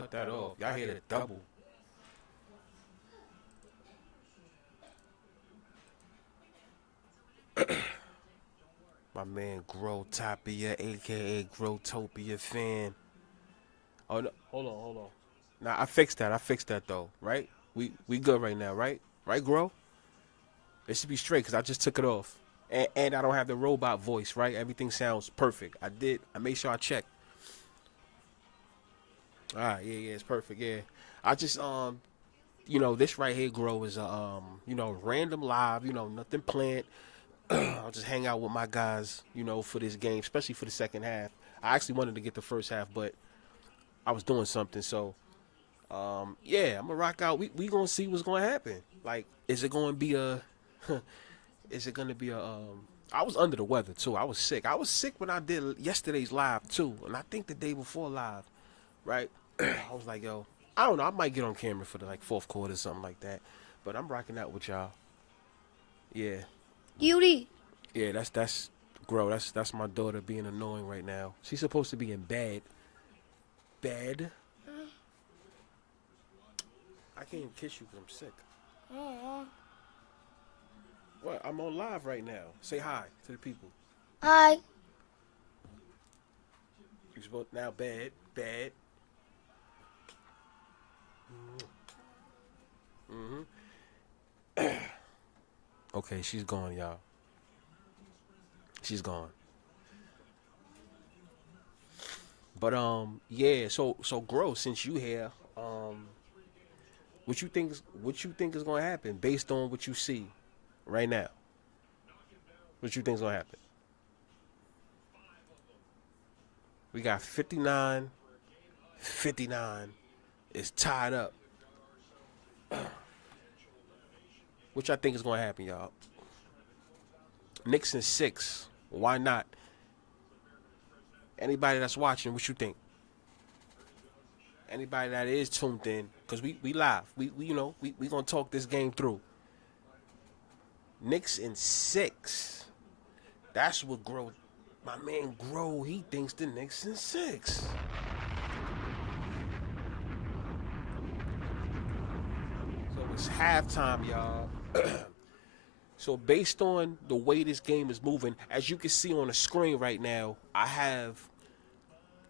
cut that off. Y'all hear the double. My man Growtopia, aka Growtopia fan. Oh no, hold on. Nah, I fixed that. I fixed that though, right? We good right now, right? Right, Grow? It should be straight because I just took it off. And I don't have the robot voice, right? Everything sounds perfect. I made sure I checked. All right, yeah, it's perfect. Yeah, I just this right here, Grow, is a random live. Nothing planned. I'll just hang out with my guys, for this game, especially for the second half. I actually wanted to get the first half, but I was doing something. So, yeah, I'm gonna rock out. We gonna see what's gonna happen. Like, is it gonna be a? Is it gonna be a? I was under the weather too. I was sick. I was sick when I did yesterday's live too, and I think the day before live, right? I was like, yo, I don't know. I might get on camera for the fourth quarter or something like that. But I'm rocking out with y'all. Yeah, Beauty. yeah. That's Grow. That's my daughter being annoying right now. She's supposed to be in bed. Bed. I can't kiss you because I'm sick. What? I'm on live right now. Say hi to the people. Hi. You supposed now bed. Bed. Okay, she's gone, y'all. She's gone. But yeah. So Grow, since you here, what you think is gonna happen based on what you see right now? What you think's gonna happen? We got 59, 59. It's tied up. Which I think is gonna happen, y'all. Knicks in 6. Why not? Anybody that's watching, what you think? Anybody that is tuned in, because we live. We gonna talk this game through. Knicks in 6. That's what Grow. My man Grow, he thinks the Knicks in 6. So it's halftime, y'all. So based on the way this game is moving, as you can see on the screen right now, I have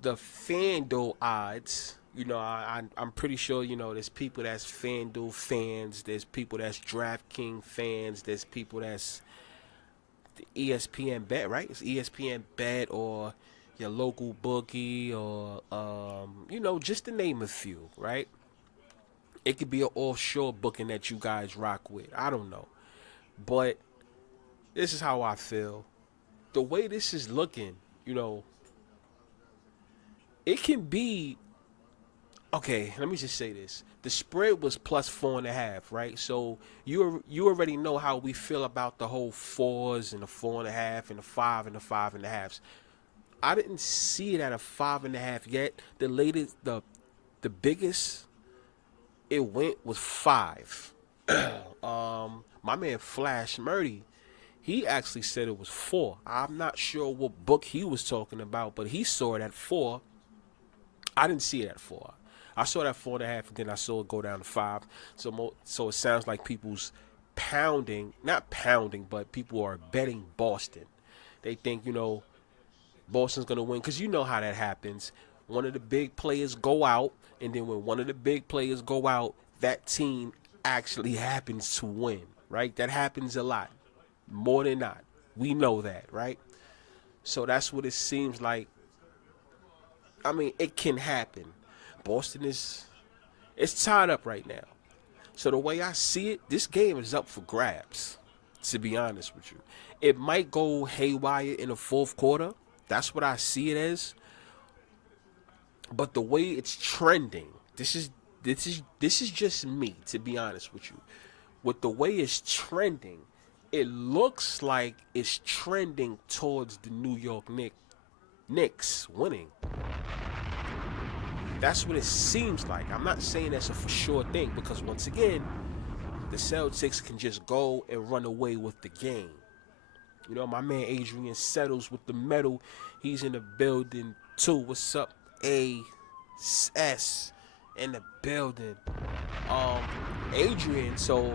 the FanDuel odds. I'm pretty sure, there's people that's FanDuel fans. There's people that's DraftKings fans. There's people that's the ESPN Bet, right? It's ESPN Bet or your local bookie or, just to name a few, right? It could be an offshore booking that you guys rock with. I don't know. But this is how I feel. The way this is looking, it can be okay. Let me just say this: the spread was plus 4.5, right? So you already know how we feel about the whole fours and the 4.5 and the 5 and the 5.5s. I didn't see it at a 5.5 yet. The latest, the biggest it went was 5. My man Flash Murdy, he actually said it was 4. I'm not sure what book he was talking about, but he saw it at 4. I didn't see it at 4. I saw that 4.5, and then I saw it go down to 5. So it sounds like people's pounding, not pounding, but people are betting Boston. They think Boston's gonna win because you know how that happens. One of the big players go out, and then when one of the big players go out, that team actually happens to win, right? That happens a lot, more than not. We know that, right? So that's what it seems like. I mean, it can happen. Boston it's tied up right now. So the way I see it, this game is up for grabs, to be honest with you. It might go haywire in the fourth quarter. That's what I see it as. But the way it's trending, this is just me, to be honest with you. With the way it's trending, it looks like it's trending towards the New York Knicks winning. That's what it seems like. I'm not saying that's a for sure thing because once again, the Celtics can just go and run away with the game. My man Adrian Settles with the medal. He's in the building too. What's up, A S? in the building. Um, Adrian, so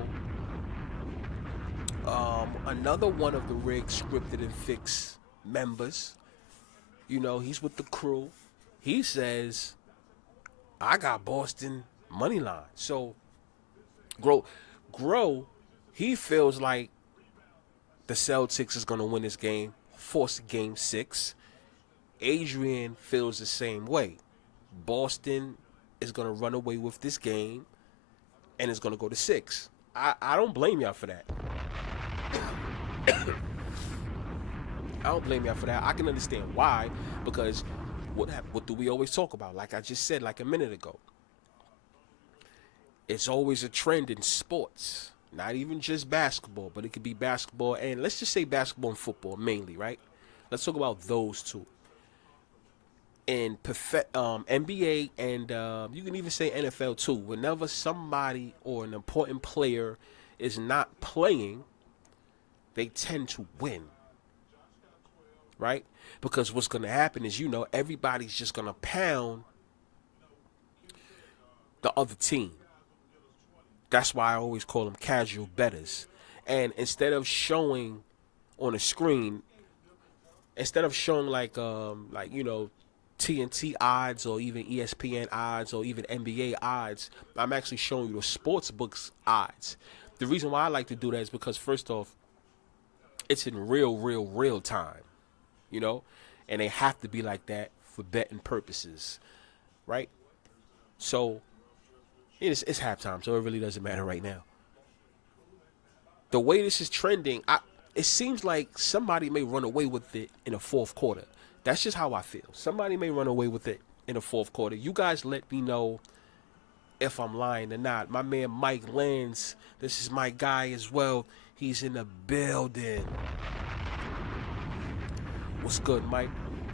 another one of the Rig Scripted and Fix members, he's with the crew. He says, I got Boston money line. So, Grow, he feels like the Celtics is going to win this game, force game 6. Adrian feels the same way. Boston is going to run away with this game, and it's going to go to 6. I don't blame y'all for that. I don't blame y'all for that. I can understand why, because what do we always talk about? Like I just said like a minute ago. It's always a trend in sports. Not even just basketball, but it could be basketball and let's just say basketball and football mainly, right? Let's talk about those two. In NBA and you can even say NFL too. Whenever somebody or an important player is not playing, they tend to win, right? Because what's going to happen is, everybody's just going to pound the other team. That's why I always call them casual bettors. And instead of showing on a screen, instead of showing like TNT odds or even ESPN odds or even NBA odds, I'm actually showing you the sports books odds. The reason why I like to do that is because first off, it's in real time, and they have to be like that for betting purposes, right? So it's halftime, so it really doesn't matter right now. The way this is trending, it seems like somebody may run away with it in the fourth quarter. That's just how I feel. Somebody may run away with it in the fourth quarter. You guys let me know if I'm lying or not. My man Mike Lenz, this is my guy as well. He's in the building. What's good, Mike?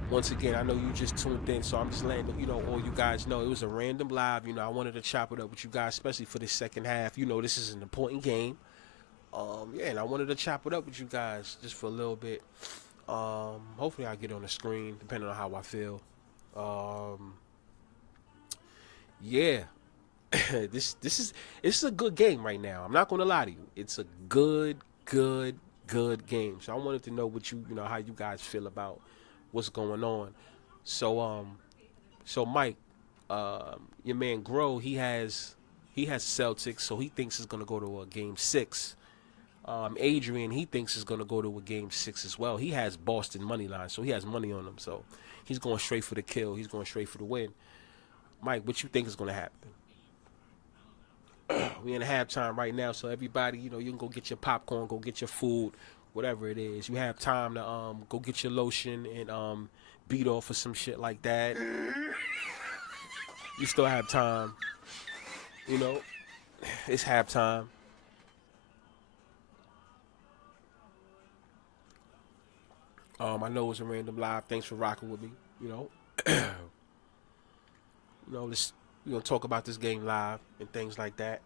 Once again, I know you just tuned in, so I'm just letting all you guys know it was a random live. I wanted to chop it up with you guys, especially for this second half. This is an important game. And I wanted to chop it up with you guys just for a little bit. Hopefully I get on the screen, depending on how I feel. Yeah. This is a good game right now. I'm not gonna lie to you. It's a good game. So I wanted to know what how you guys feel about what's going on. So Mike, your man Grow, he has Celtics, so he thinks it's gonna go to a game 6. Adrian, he thinks it's gonna go to a game 6 as well. He has Boston money line, so he has money on them. So he's going straight for the kill. He's going straight for the win. Mike, what you think is gonna happen? We in halftime right now, so everybody, you can go get your popcorn, go get your food, whatever it is. You have time to go get your lotion and beat off or some shit like that. You still have time. It's halftime. I know it's a random live. Thanks for rocking with me. We're gonna talk about this game live and things like that.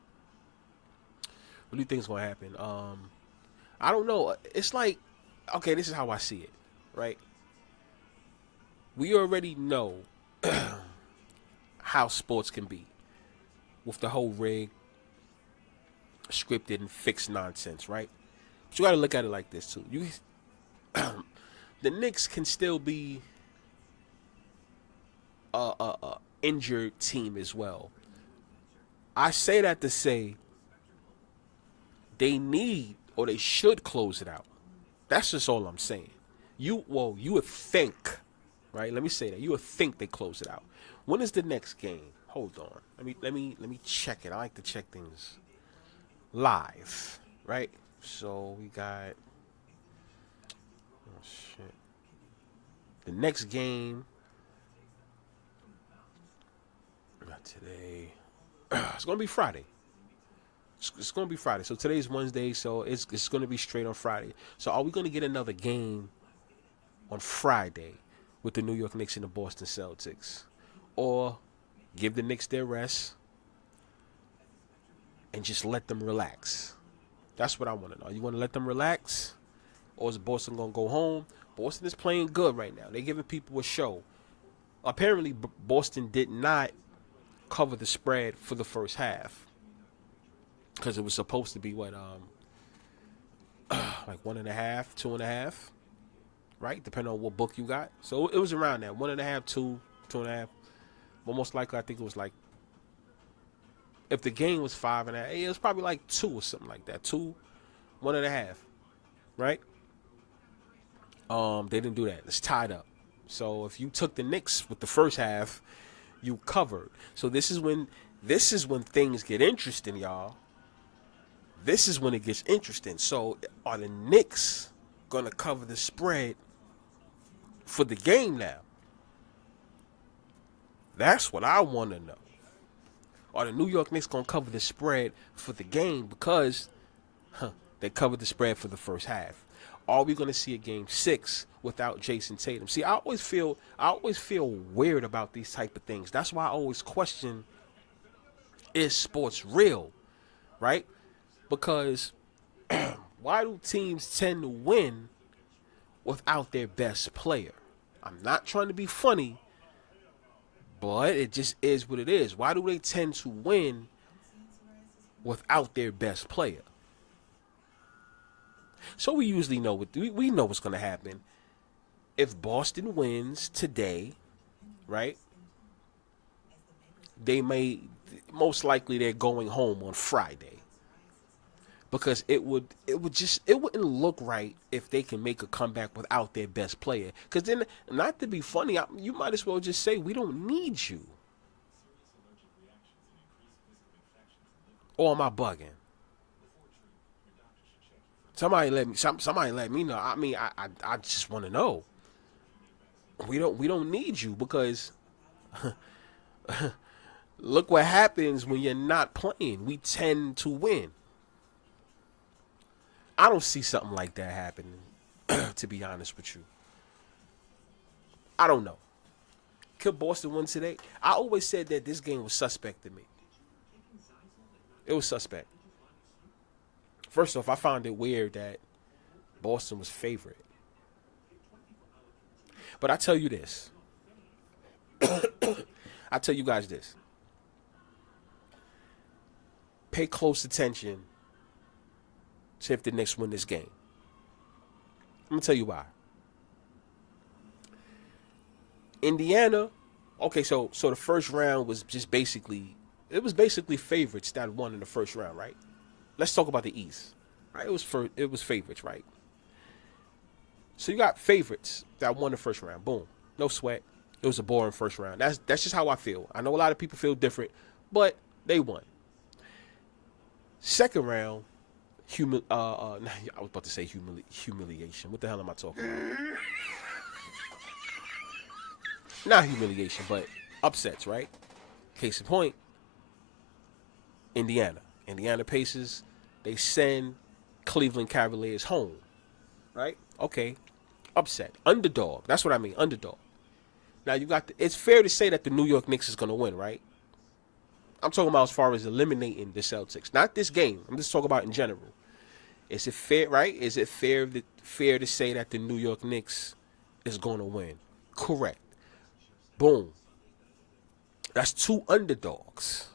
What do you think is gonna happen? I don't know. It's like, okay, this is how I see it, right? We already know how sports can be with the whole rig, scripted and fixed nonsense, right? But you gotta look at it like this too. The Knicks can still be a injured team as well. I say that to say they need or they should close it out. That's just all I'm saying. You would think, right? Let me say that. You would think they close it out. When is the next game? Hold on. Let me check it. I like to check things live, right? So we got the next game. Not today. It's gonna be Friday. It's gonna be Friday. So today's Wednesday, so it's gonna be straight on Friday. So are we gonna get another game on Friday with the New York Knicks and the Boston Celtics, or give the Knicks their rest and just let them relax? That's what I want to know. You want to let them relax, or is Boston gonna go home? Boston is playing good right now. They're giving people a show. Apparently, Boston did not cover the spread for the first half because it was supposed to be what like 1.5, 2.5, right? Depending on what book you got. So it was around that 1.5, 2, 2.5. But most likely, I think it was like if the game was 5.5, it was probably like 2 or something like that. 2, 1.5, right? They didn't do that. It's tied up. So if you took the Knicks with the first half, you covered. So this is when things get interesting, y'all. This is when it gets interesting. So are the Knicks gonna cover the spread for the game now? That's what I want to know. Are the New York Knicks gonna cover the spread for the game because they covered the spread for the first half? Are we going to see a game 6 without Jason Tatum? See, I always feel weird about these type of things. That's why I always question, is sports real, right? Because why do teams tend to win without their best player? I'm not trying to be funny, but it just is what it is. Why do they tend to win without their best player? So we usually know we know what's going to happen. If Boston wins today, right? Most likely they're going home on Friday. Because it wouldn't look right if they can make a comeback without their best player. Because then, not to be funny, you might as well just say we don't need you. Or am I bugging? Somebody let me know. I mean, I just want to know. We don't need you because look what happens when you're not playing. We tend to win. I don't see something like that happening, to be honest with you. I don't know. Could Boston win today? I always said that this game was suspect to me. It was suspect. First off, I found it weird that Boston was favorite. But I tell you this. I tell you guys this. Pay close attention to if the Knicks win this game. I'm going to tell you why. Indiana, okay, so the first round was just basically favorites that won in the first round, right? Let's talk about the East, right? It was favorites, right? So you got favorites that won the first round. Boom, no sweat. It was a boring first round. That's just how I feel. I know a lot of people feel different, but they won. Second round, I was about to say humiliation. What the hell am I talking about? Not humiliation, but upsets, right? Case in point, Indiana Pacers, they send Cleveland Cavaliers home, right? Okay, upset, underdog. That's what I mean, underdog. Now it's fair to say that the New York Knicks is going to win, right? I'm talking about as far as eliminating the Celtics, not this game. I'm just talking about in general. Is it fair, right? Is it fair to say that the New York Knicks is going to win? Correct. Boom. That's 2 underdogs.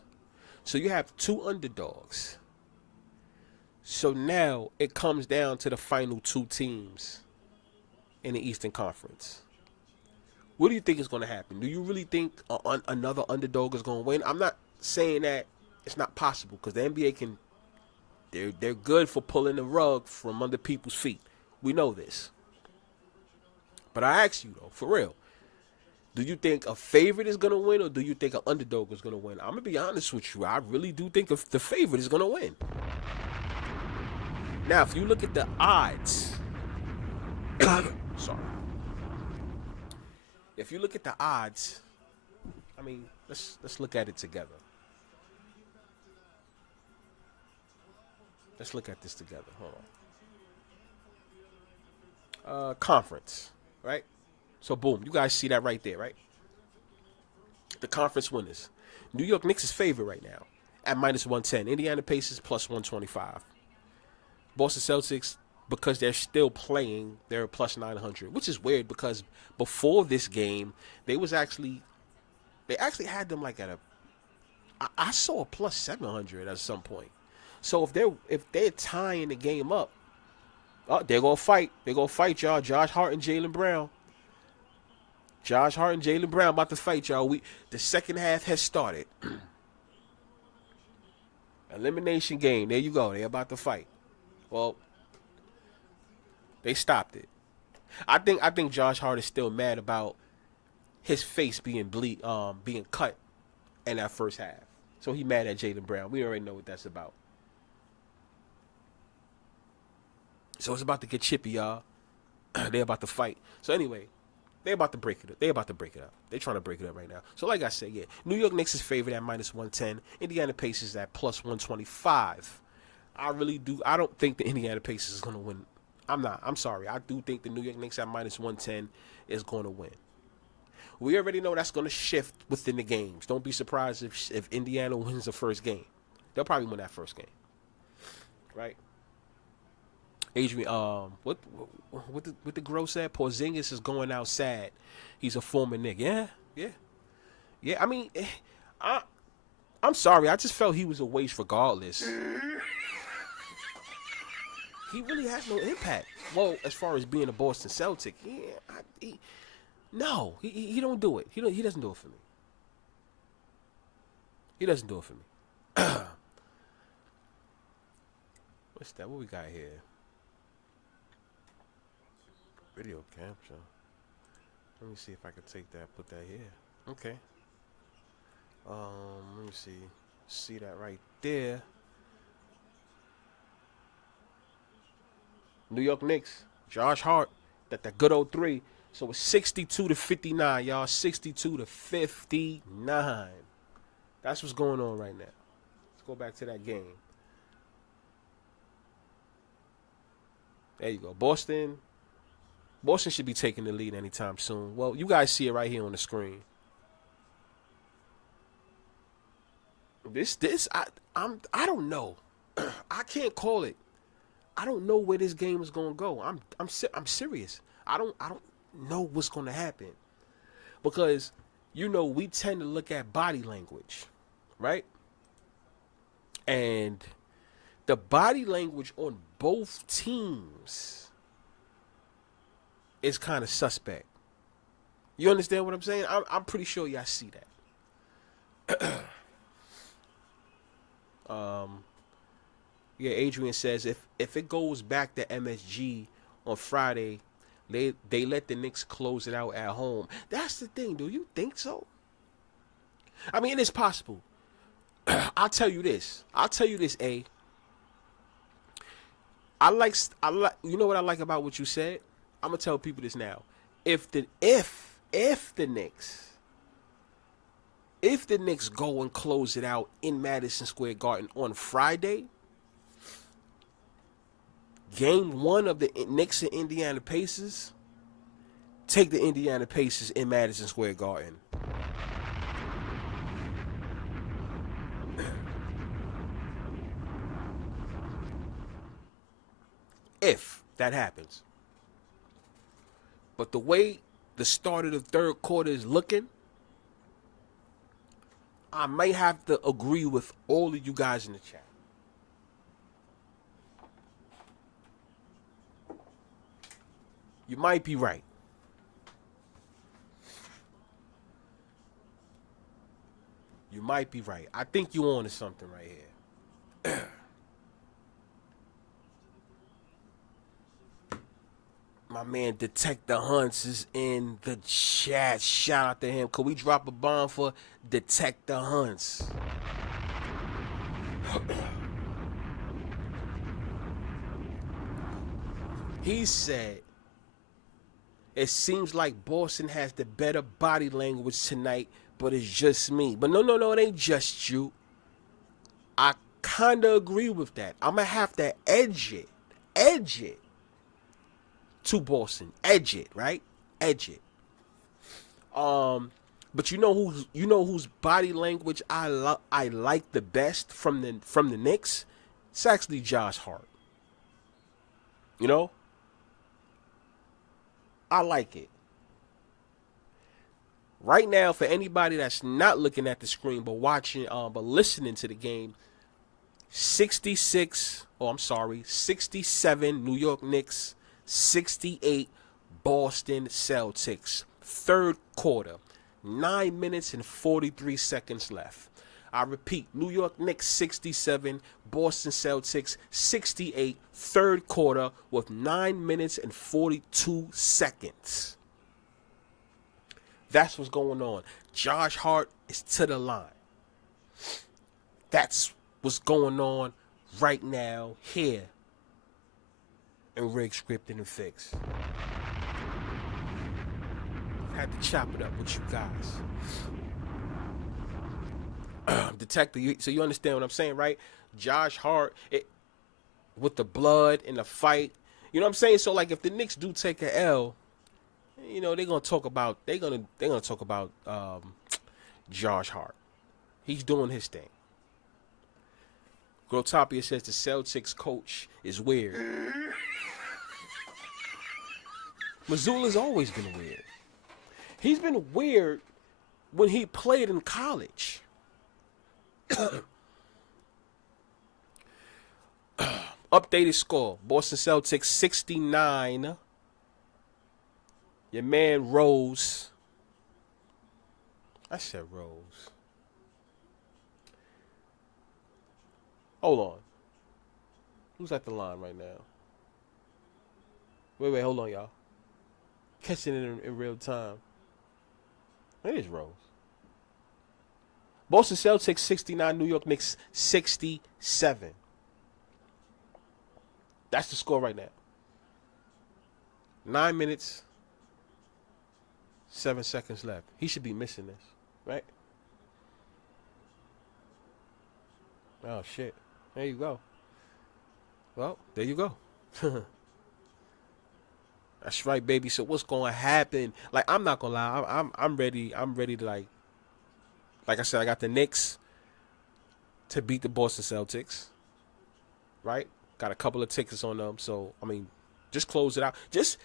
So you have 2 underdogs. So now it comes down to the final 2 teams in the Eastern Conference. What do you think is going to happen? Do you really think another underdog is going to win? I'm not saying that it's not possible because the NBA they're good for pulling the rug from under people's feet. We know this. But I ask you though, for real, do you think a favorite is going to win or do you think an underdog is going to win? I'm going to be honest with you. I really do think the favorite is going to win. Now, if you look at the odds, sorry. If you look at the odds, I mean, let's look at it together. Let's look at this together. Hold on. Conference, right? So, boom. You guys see that right there, right? The conference winners. New York Knicks is favorite right now at -110. Indiana Pacers +125. Boston Celtics, because they're still playing, they're +900, which is weird because before this game, they actually had them like at a I saw a plus 700 at some point. So if they're tying the game up, they're gonna fight. They're gonna fight y'all. Josh Hart and Jaylen Brown. Josh Hart and Jaylen Brown about to fight y'all. The second half has started. Elimination game. There you go. They're about to fight. Well, they stopped it. I think Josh Hart is still mad about his face being being cut in that first half. So he mad at Jaylen Brown. We already know what that's about. So it's about to get chippy, y'all. They're about to fight. So anyway, they're about to break it up. They're trying to break it up right now. So like I said, yeah, New York Knicks is favored at minus 110. Indiana Pacers at plus 125. I don't think the Indiana Pacers is going to win. I'm sorry. I do think the New York Knicks at minus 110 is going to win. We already know that's going to shift within the games. Don't be surprised if Indiana wins the first game. They'll probably win that first game. Right? Adrian, what the girl said? Porzingis is going out sad. He's a former Knick. Yeah. I mean, I'm sorry. I just felt he was a waste regardless. He really has no impact. Well, as far as being a Boston Celtic, he don't do it. He doesn't do it for me. He doesn't do it for me. What's that? What we got here? Video capture. Let me see if I can take that, put that here. Okay. Let me see. See that right there. New York Knicks. Josh Hart. That good old 3. So it's 62-59, y'all. 62-59. That's what's going on right now. Let's go back to that game. There you go. Boston should be taking the lead anytime soon. Well, you guys see it right here on the screen. I don't know. I can't call it. I don't know where this game is gonna go. I'm serious. I don't know what's gonna happen because we tend to look at body language, right? And the body language on both teams is kind of suspect. You understand what I'm saying? I'm pretty sure y'all see that. Yeah, Adrian says if it goes back to MSG on Friday, they let the Knicks close it out at home. That's the thing. Do you think so? I mean, it is possible. I'll tell you this, A. I like. You know what I like about what you said? I'm gonna tell people this now. If the Knicks go and close it out in Madison Square Garden on Friday, game 1 of the Knicks and Indiana Pacers, take the Indiana Pacers in Madison Square Garden. If that happens. But the way the start of the third quarter is looking, I might have to agree with all of you guys in the chat. You might be right. You might be right. I think you're on to something right here. My man Detector Hunts is in the chat. Shout out to him. Could we drop a bomb for Detector Hunts? He said, it seems like Boston has the better body language tonight, but it's just me. But no, it ain't just you. I kind of agree with that. I'm going to have to edge it to Boston. Edge it, right? Edge it. But you know whose body language I like the best from the Knicks? It's actually Josh Hart. You know? I like it. Right now, for anybody that's not looking at the screen but watching, but listening to the game, 67 New York Knicks, 68 Boston Celtics. Third quarter, 9 minutes and 43 seconds left. I repeat, New York Knicks 67, Boston Celtics 68, third quarter with 9 minutes and 42 seconds. That's what's going on. Josh Hart is to the line. That's what's going on right now here in Rig Scripted and Fix. Had to chop it up with you guys. Detective, so you understand what I'm saying, right? Josh Hart, with the blood and the fight, you know what I'm saying? So like, if the Knicks do take a L, you know they're gonna talk about Josh Hart. He's doing his thing. Grotopia says the Celtics coach is weird. Mazzulla's always been weird. He's been weird when he played in college. Updated score. Boston Celtics 69. Your man Rose. I said Rose. Hold on. Who's at the line right now? Wait, hold on, y'all. Catching it in real time. It is Rose. Boston Celtics 69, New York Knicks 67. That's the score right now. 9 minutes, 7 seconds left. He should be missing this, right? Oh, shit. There you go. Well, there you go. That's right, baby. So what's going to happen? Like, I'm not going to lie. I'm ready. I'm ready to, like I said, I got the Knicks to beat the Boston Celtics, right? Got a couple of tickets on them. So, I mean, just close it out. Just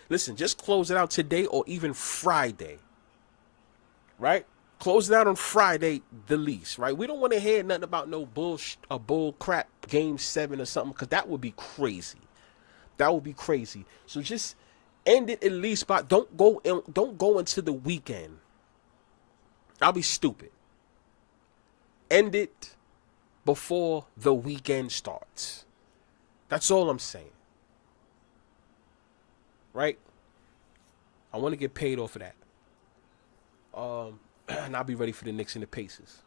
close it out today or even Friday, right? Close it out on Friday, the least, right? We don't want to hear nothing about no bull crap game 7 or something, because that would be crazy. That would be crazy. So just end it at least by don't go into the weekend. I'll be stupid. End it before the weekend starts. That's all I'm saying. Right? I want to get paid off of that. And I'll be ready for the Knicks and the Pacers.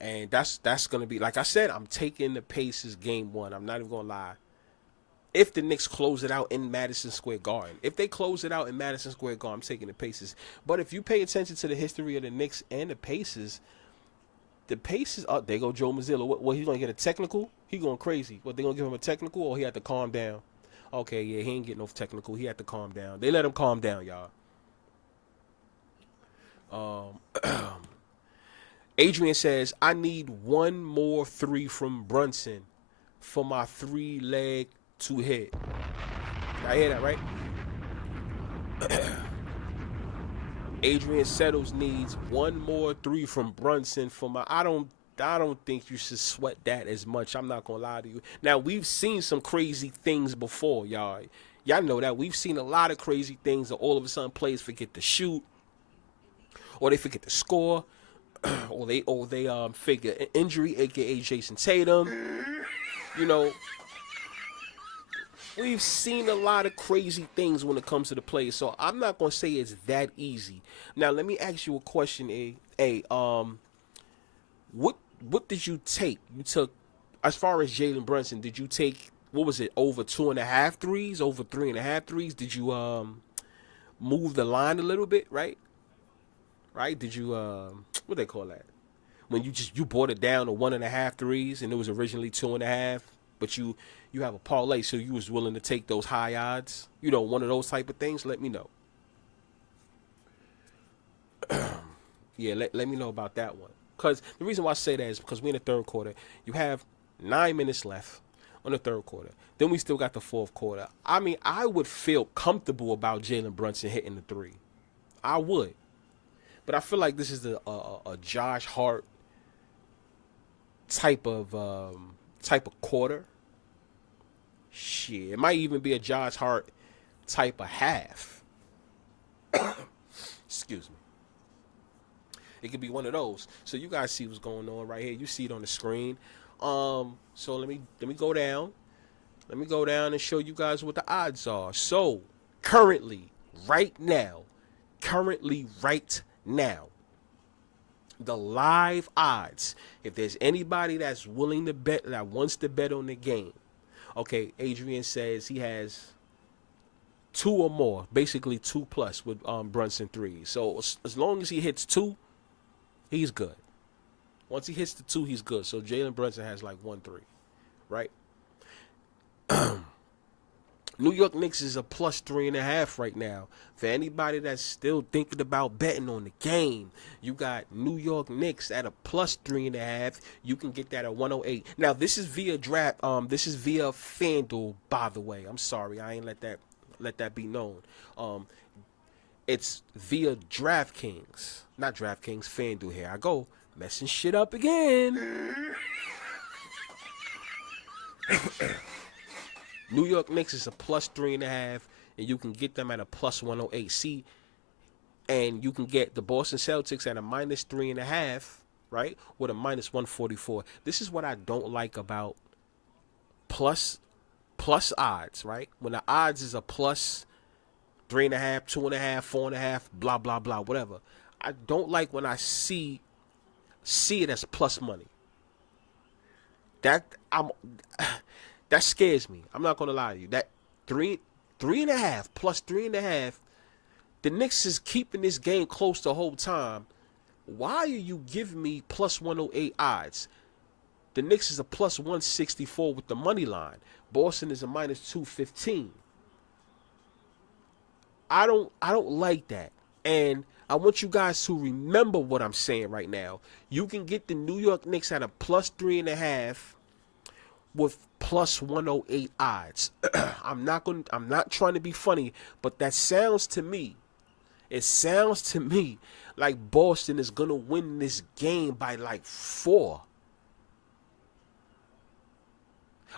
And that's going to be, like I said, I'm taking the Pacers game 1. I'm not even going to lie. If the Knicks close it out in Madison Square Garden. If they close it out in Madison Square Garden, I'm taking the Pacers. But if you pay attention to the history of the Knicks and the Pacers, oh, there go Joe Mazzulla. What, he's going to get a technical? He going crazy. What, they going to give him a technical, or he had to calm down? Okay, yeah, he ain't getting no technical. He had to calm down. They let him calm down, y'all. Adrian says, I need one more 3 from Brunson for my 3-leg to hit. I hear that, right? Adrian Settles needs one more 3 from Brunson for my. I don't think you should sweat that as much. I'm not gonna lie to you. Now, we've seen some crazy things before, y'all. Y'all know that. We've seen a lot of crazy things that all of a sudden players forget to shoot, or they forget to score, or they figure an injury, aka Jason Tatum. You know, we've seen a lot of crazy things when it comes to the play, so I'm not gonna say it's that easy. Now, let me ask you a question, what did you take? You took, as far as Jalen Brunson, did you take, what was it, over 2.5 threes, over 3.5 threes? Did you move the line a little bit, right? Right? Did you what they call that? When you brought it down to 1.5 threes and it was originally 2.5, but you have a parlay, so you was willing to take those high odds, you know, one of those type of things. Let me know. Yeah, let me know about that one. Because the reason why I say that is because we're in the third quarter. You have 9 minutes left on the third quarter. Then we still got the fourth quarter. I mean, I would feel comfortable about Jalen Brunson hitting the 3. I would. But I feel like this is a Josh Hart type of quarter. Shit, it might even be a Josh Hart type of half. Excuse me. It could be one of those. So you guys see what's going on right here. You see it on the screen. So let me go down. Let me go down and show you guys what the odds are. So currently, right now, the live odds. If there's anybody that's willing to bet, that wants to bet on the game. Okay, Adrian says he has 2 or more, basically 2+ with Brunson 3. So as long as he hits 2, he's good. Once he hits the 2, he's good. So Jalen Brunson has like 1-3, right? New York Knicks is a +3.5 right now. For anybody that's still thinking about betting on the game, you got New York Knicks at a +3.5. You can get that at 108. Now this is via draft. This is via FanDuel, by the way. I'm sorry, I ain't let that be known. It's via DraftKings, not DraftKings, FanDuel. Here I go, messing shit up again. New York Knicks is a +3.5, and you can get them at a +108. See, and you can get the Boston Celtics at a -3.5, right, with a -144. This is what I don't like about plus odds, right? When the odds is a +3.5, 2.5, 4.5, blah blah blah, whatever. I don't like when I see it as plus money. That scares me. I'm not gonna lie to you. That 3.5 plus 3.5. The Knicks is keeping this game close the whole time. Why are you giving me +108 odds? The Knicks is a +164 with the money line. Boston is a -215. I don't like that. And I want you guys to remember what I'm saying right now. You can get the New York Knicks at a +3.5 with +108 odds. I'm not trying to be funny, but that sounds to me. It sounds to me like Boston is gonna win this game by like 4.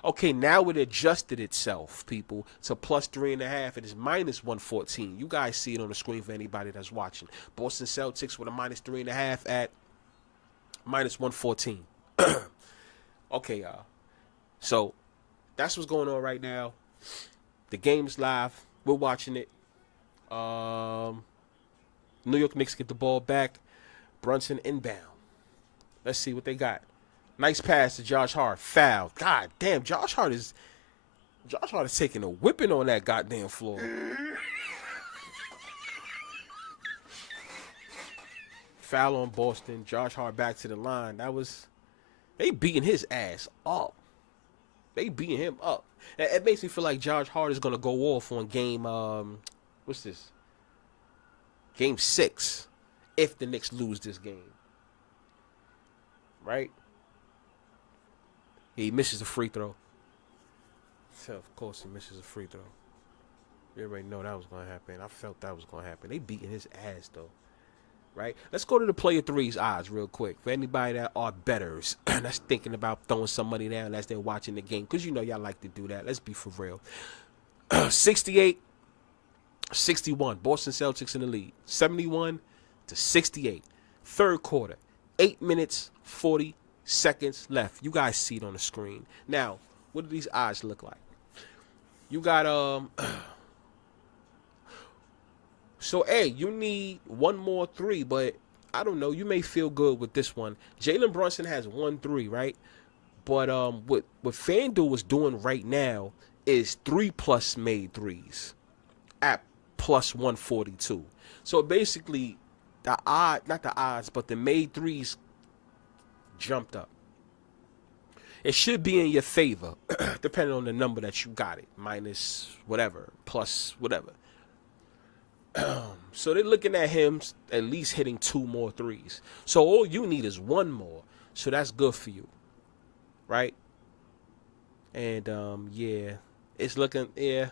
Okay, now it adjusted itself, people, to +3.5. It is -114. You guys see it on the screen for anybody that's watching. Boston Celtics with a -3.5 at -114. Okay, y'all. So that's what's going on right now. The game's live. We're watching it. New York Knicks get the ball back. Brunson inbound. Let's see what they got. Nice pass to Josh Hart. Foul. God damn, Josh Hart is taking a whipping on that goddamn floor. Foul on Boston. Josh Hart back to the line. They beating his ass up. They beating him up. It makes me feel like Josh Hart is gonna go off on game what's this? Game 6. If the Knicks lose this game. Right? He misses a free throw. So of course he misses a free throw. You already know that was gonna happen. I felt that was gonna happen. They beating his ass though. Right? Let's go to the player 3's odds real quick. For anybody that are bettors that's thinking about throwing some money down as they're watching the game. Because you know y'all like to do that. Let's be for real. 68-61. Boston Celtics in the lead. 71-68. Third quarter. 8 minutes, 40 seconds left. You guys see it on the screen. Now, what do these odds look like? You got so, hey, you need one more 3, but I don't know. You may feel good with this one. Jalen Brunson has 1-3, right? But what FanDuel is doing right now is 3+ made threes at +142. So basically, not the odds, but the made threes jumped up. It should be in your favor, depending on the number that you got it. Minus whatever, plus whatever. So they're looking at him at least hitting 2 more threes. So all you need is 1 more. So that's good for you. Right? And yeah. It's looking, yeah.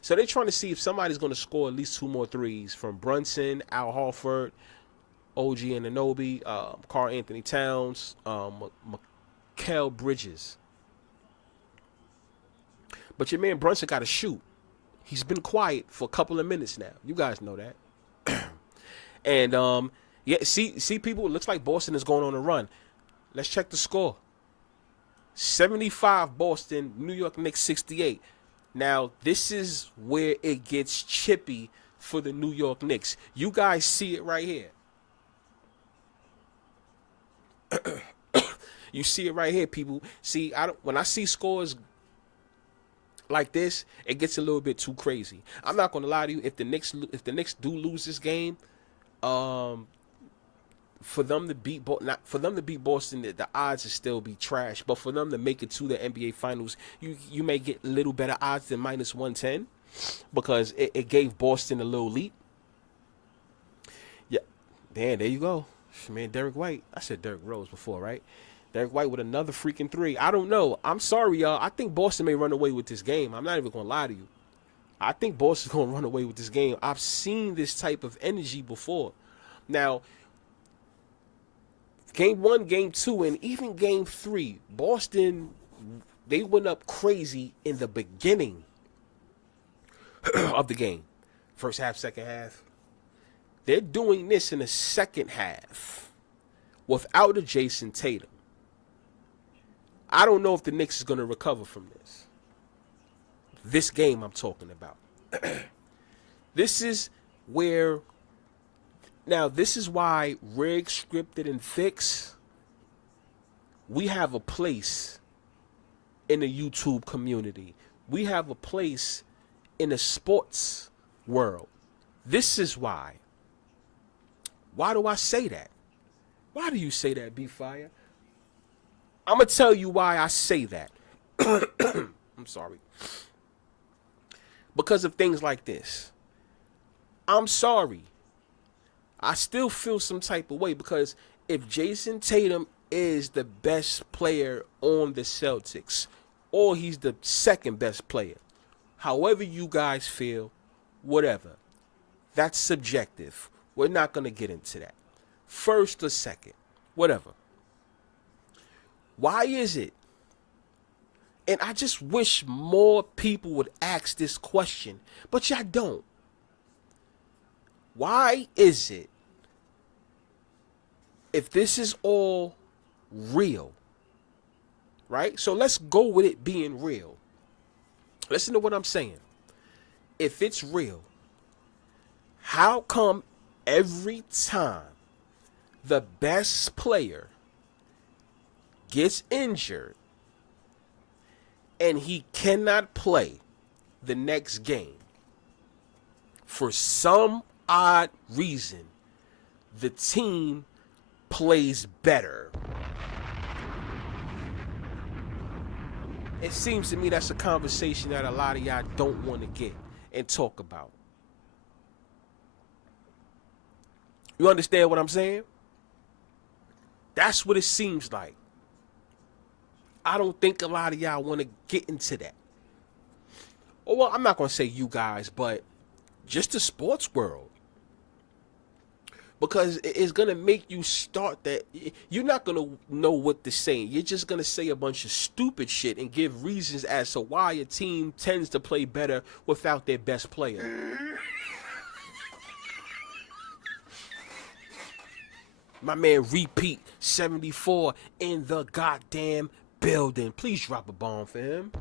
So they're trying to see if somebody's going to score at least 2 more threes from Brunson, Al Horford, OG Anunoby, Karl Anthony Towns, Mikal Bridges. But your man Brunson got to shoot. He's been quiet for a couple of minutes now. You guys know that. And yeah, see people, it looks like Boston is going on a run. Let's check the score. 75 Boston, New York Knicks 68. Now, this is where it gets chippy for the New York Knicks. You guys see it right here. You see it right here, people. See, when I see scores like this, it gets a little bit too crazy. I'm not gonna lie to you. If the Knicks do lose this game, for them to beat Boston, the odds will still be trash. But for them to make it to the NBA Finals, you may get a little better odds than -110 because it gave Boston a little leap. Yeah, damn, there you go, man. Derek White. I said Derrick Rose before, right? Derek White with another freaking 3. I don't know. I'm sorry, y'all. I think Boston may run away with this game. I'm not even gonna lie to you. I think Boston's gonna run away with this game. I've seen this type of energy before. Now, game 1, game 2, and even game 3, Boston, they went up crazy in the beginning of the game. First half, second half. They're doing this in the second half without a Jason Tatum. I don't know if the Knicks is going to recover from this. This game I'm talking about. This is where... Now, this is why Rig, Scripted, and Fix, we have a place in the YouTube community. We have a place in the sports world. This is why. Why do I say that? Why do you say that, Bfyre? I'm going to tell you why I say that. I'm sorry. Because of things like this. I'm sorry. I still feel some type of way because if Jason Tatum is the best player on the Celtics, or he's the second best player, however you guys feel, whatever, that's subjective. We're not going to get into that. First or second, whatever. Why is it? And I just wish more people would ask this question, but y'all don't. Why is it, if this is all real, right? So let's go with it being real. Listen to what I'm saying. If it's real, how come every time the best player gets injured and he cannot play the next game, for some odd reason, the team plays better? It seems to me that's a conversation that a lot of y'all don't want to get and talk about. You understand what I'm saying? That's what it seems like. I don't think a lot of y'all want to get into that. Or, well, I'm not going to say you guys, but just the sports world. Because it's going to make you start that. You're not going to know what to say. You're just going to say a bunch of stupid shit and give reasons as to why a team tends to play better without their best player. My man Repeat 74 in the goddamn building. Please drop a bomb for him.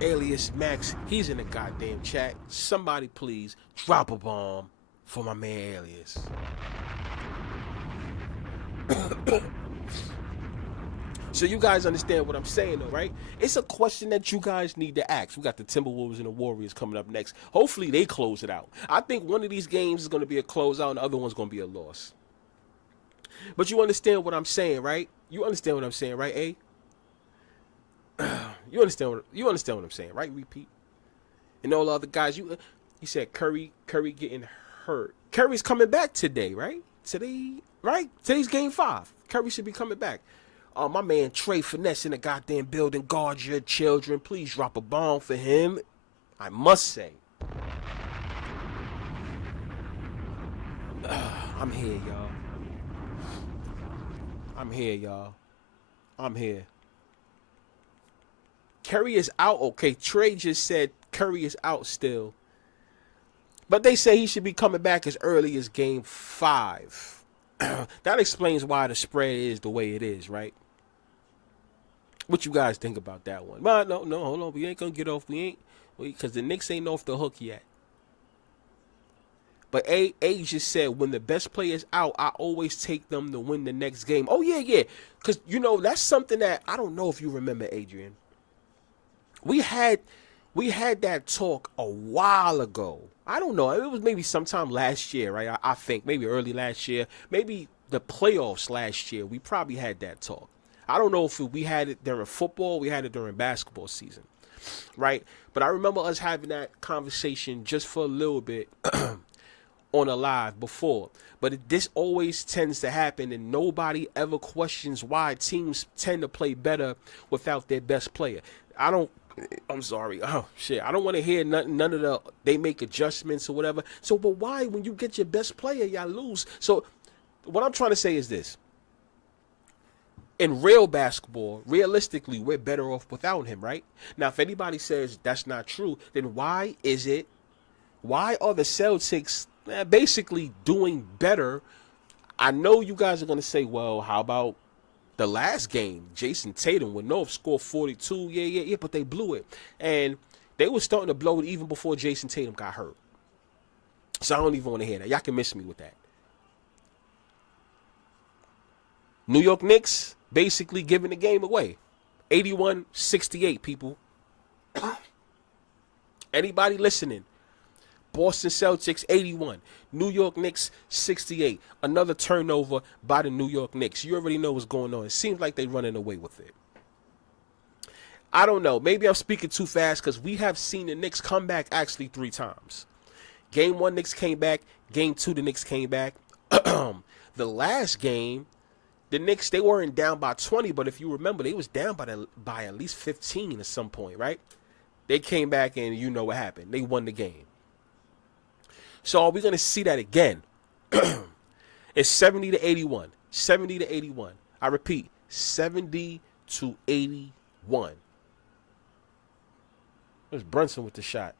Alias Max, he's in the goddamn chat. Somebody please drop a bomb for my man Alias. So you guys understand what I'm saying though, right? It's a question that you guys need to ask. We got the Timberwolves and the Warriors coming up next. Hopefully they close it out. I think one of these games is going to be a closeout and the other one's going to be a loss. But you understand what I'm saying, right? You understand what I'm saying, right, A? You understand what I'm saying, right? Repeat. And all the other guys, you said Curry getting hurt. Curry's coming back today, right? Today's game 5. Curry should be coming back. My man Trey Finesse in the goddamn building. Guard your children. Please drop a bomb for him. I must say. I'm here, y'all. I'm here, y'all. I'm here. Curry is out. Okay, Trey just said Curry is out still. But they say he should be coming back as early as game 5. That explains why the spread is the way it is, right? What you guys think about that one? Well, no, hold on. We ain't going to get off. Because the Knicks ain't off the hook yet. But A just said, when the best player's out, I always take them to win the next game. Oh, yeah. Because, that's something that, I don't know if you remember, Adrian. We had that talk a while ago. I don't know. It was maybe sometime last year, right? I think maybe early last year, maybe the playoffs last year. We probably had that talk. I don't know if we had it during football, we had it during basketball season, right? But I remember us having that conversation just for a little bit on a live before. But this always tends to happen, and nobody ever questions why teams tend to play better without their best player. I'm sorry. Oh, shit. I don't want to hear none of the, they make adjustments or whatever. So, but why, when you get your best player, y'all lose? So, what I'm trying to say is this. In real basketball, realistically, we're better off without him, right? Now, if anybody says that's not true, then why are the Celtics basically doing better? I know you guys are going to say, well, how about the last game, Jason Tatum with North scored 42. Yeah, but they blew it. And they were starting to blow it even before Jason Tatum got hurt. So I don't even want to hear that. Y'all can miss me with that. New York Knicks basically giving the game away. 81-68, people. Anybody listening? Boston Celtics 81. New York Knicks 68. Another turnover by the New York Knicks. You already know what's going on. It seems like they're running away with it. I don't know. Maybe I'm speaking too fast because we have seen the Knicks come back actually 3 times. Game 1, Knicks came back. Game 2, the Knicks came back. The last game, the Knicks, they weren't down by 20, but if you remember, they was down by at least 15 at some point, right? They came back and you know what happened. They won the game. So are we going to see that again? It's 70-81. 70-81. I repeat, 70-81. There's Brunson with the shot.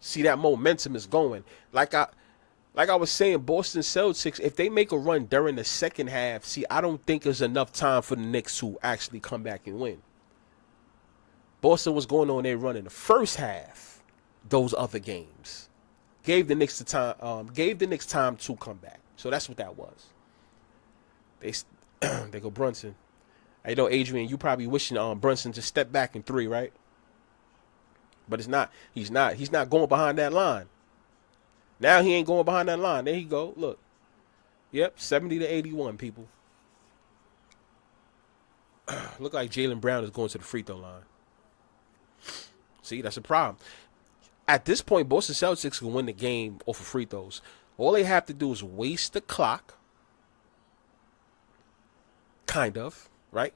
See, that momentum is going. Like I was saying, Boston Celtics, if they make a run during the second half, see, I don't think there's enough time for the Knicks to actually come back and win. Boston was going on their run in the first half. Those other games gave the Knicks time to come back. So that's what that was. They go Brunson. I know, Adrian, you probably wishing Brunson to step back in 3, right? But it's not. He's not going behind that line. Now he ain't going behind that line. There you go. Look. Yep, 70-81, people. Look like Jaylen Brown is going to the free throw line. See, that's a problem. At this point, Boston Celtics can win the game off of free throws. All they have to do is waste the clock. Kind of, right?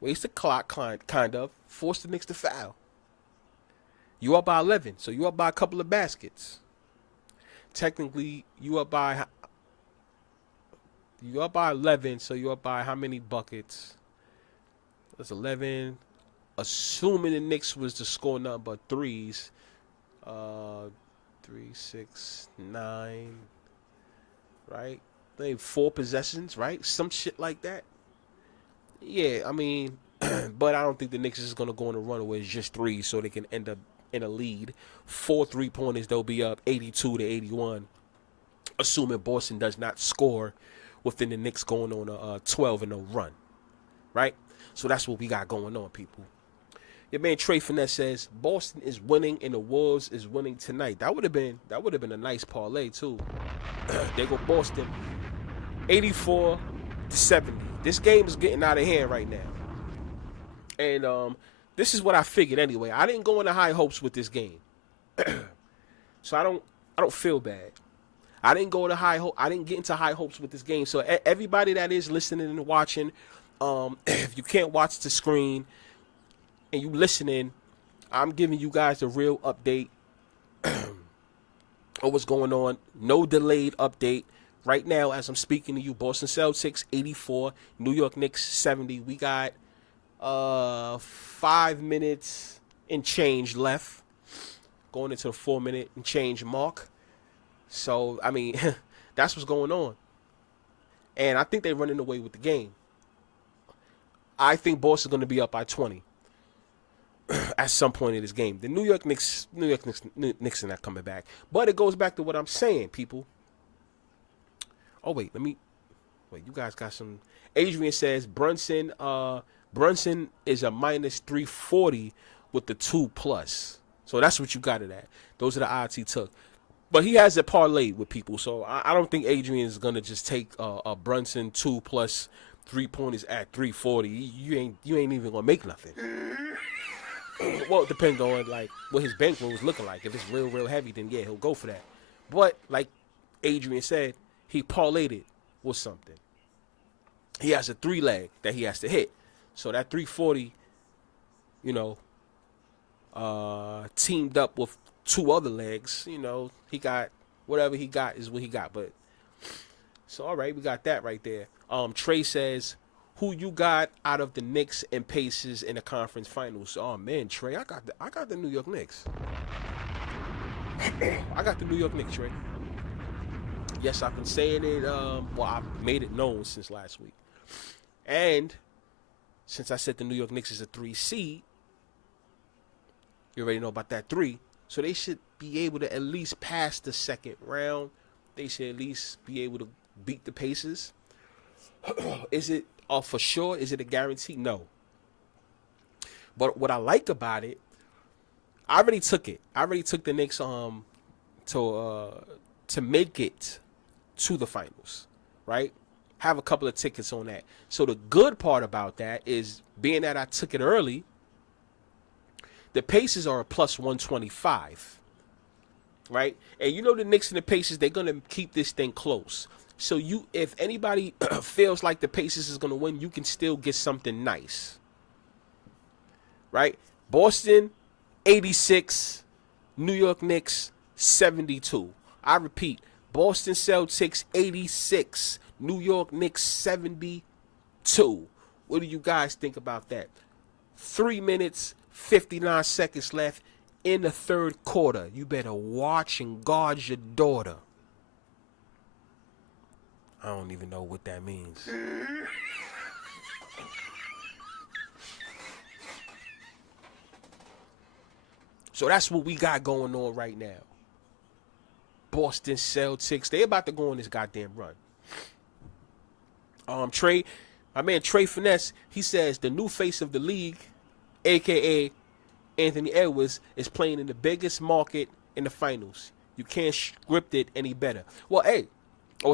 Waste the clock, kind of. Force the Knicks to foul. You up by 11, so you up by a couple of baskets. Technically, you up by 11, so you up by how many buckets? That's 11. Assuming the Knicks was to score nothing but threes. 3, 6, 9, right? They have 4 possessions, right? Some shit like that. Yeah, I mean, but I don't think the Knicks is going to go on a run where it's just 3 so they can end up in a lead. 4 3-pointers, they'll be up 82-81, assuming Boston does not score within the Knicks going on a 12-0 run, right? So that's what we got going on, people. Your man Trey Finesse says Boston is winning and the Wolves is winning tonight. That would have been a nice parlay too. They go Boston 84-70. This game is getting out of hand right now. And this is what I figured anyway. I didn't go into high hopes with this game. So I don't feel bad. I didn't go to high hope. I didn't get into high hopes with this game. So everybody that is listening and watching, if you can't watch the screen and you listening, I'm giving you guys a real update of what's going on. No delayed update. Right now, as I'm speaking to you, Boston Celtics 84, New York Knicks 70. We got 5 minutes and change left, going into the 4 minute and change mark. So, I mean, that's what's going on. And I think they're running away with the game. I think Boston's going to be up by 20 at some point in this game. The New York Knicks are not coming back. But it goes back to what I'm saying, people. Oh, wait, you guys got some. Adrian says Brunson is a minus 340 with the 2+. So that's what you got it at. Those are the odds he took. But he has it parlayed with people. So I don't think Adrian is going to just take a Brunson 2+ 3-pointers at 340. You ain't even going to make nothing. Well, it depends on like what his bankroll is looking like. If it's real heavy, then yeah, he'll go for that. But like Adrian said, he parlayed it with something. He has a 3-leg that he has to hit. So that 340, teamed up with 2 other legs, he got whatever he got is what he got. But so all right, we got that right there. Trey says, who you got out of the Knicks and Pacers in the conference finals? Oh man, Trey, I got the New York Knicks. I got the New York Knicks, Trey. Yes, I've been saying it. I've made it known since last week. And since I said the New York Knicks is a 3 seed, you already know about that 3. So they should be able to at least pass the second round. They should at least be able to beat the Pacers. Is it for sure? Is it a guarantee? No. But what I like about it, I already took it. I already took the Knicks to make it to the finals, right? Have a couple of tickets on that. So the good part about that is, being that I took it early, the Pacers are a plus 125, right? And the Knicks and the Pacers, they're going to keep this thing close. So if anybody feels like the Pacers is going to win, you can still get something nice, right? Boston, 86, New York Knicks, 72. I repeat, Boston Celtics 86, New York Knicks 72. What do you guys think about that? 3 minutes, 59 seconds left in the third quarter. You better watch and guard your daughter. I don't even know what that means. So that's what we got going on right now. Boston Celtics, they about to go on this goddamn run. Trey, my man Trey Finesse, he says the new face of the league, a.k.a. Anthony Edwards, is playing in the biggest market in the finals. You can't script it any better. Well,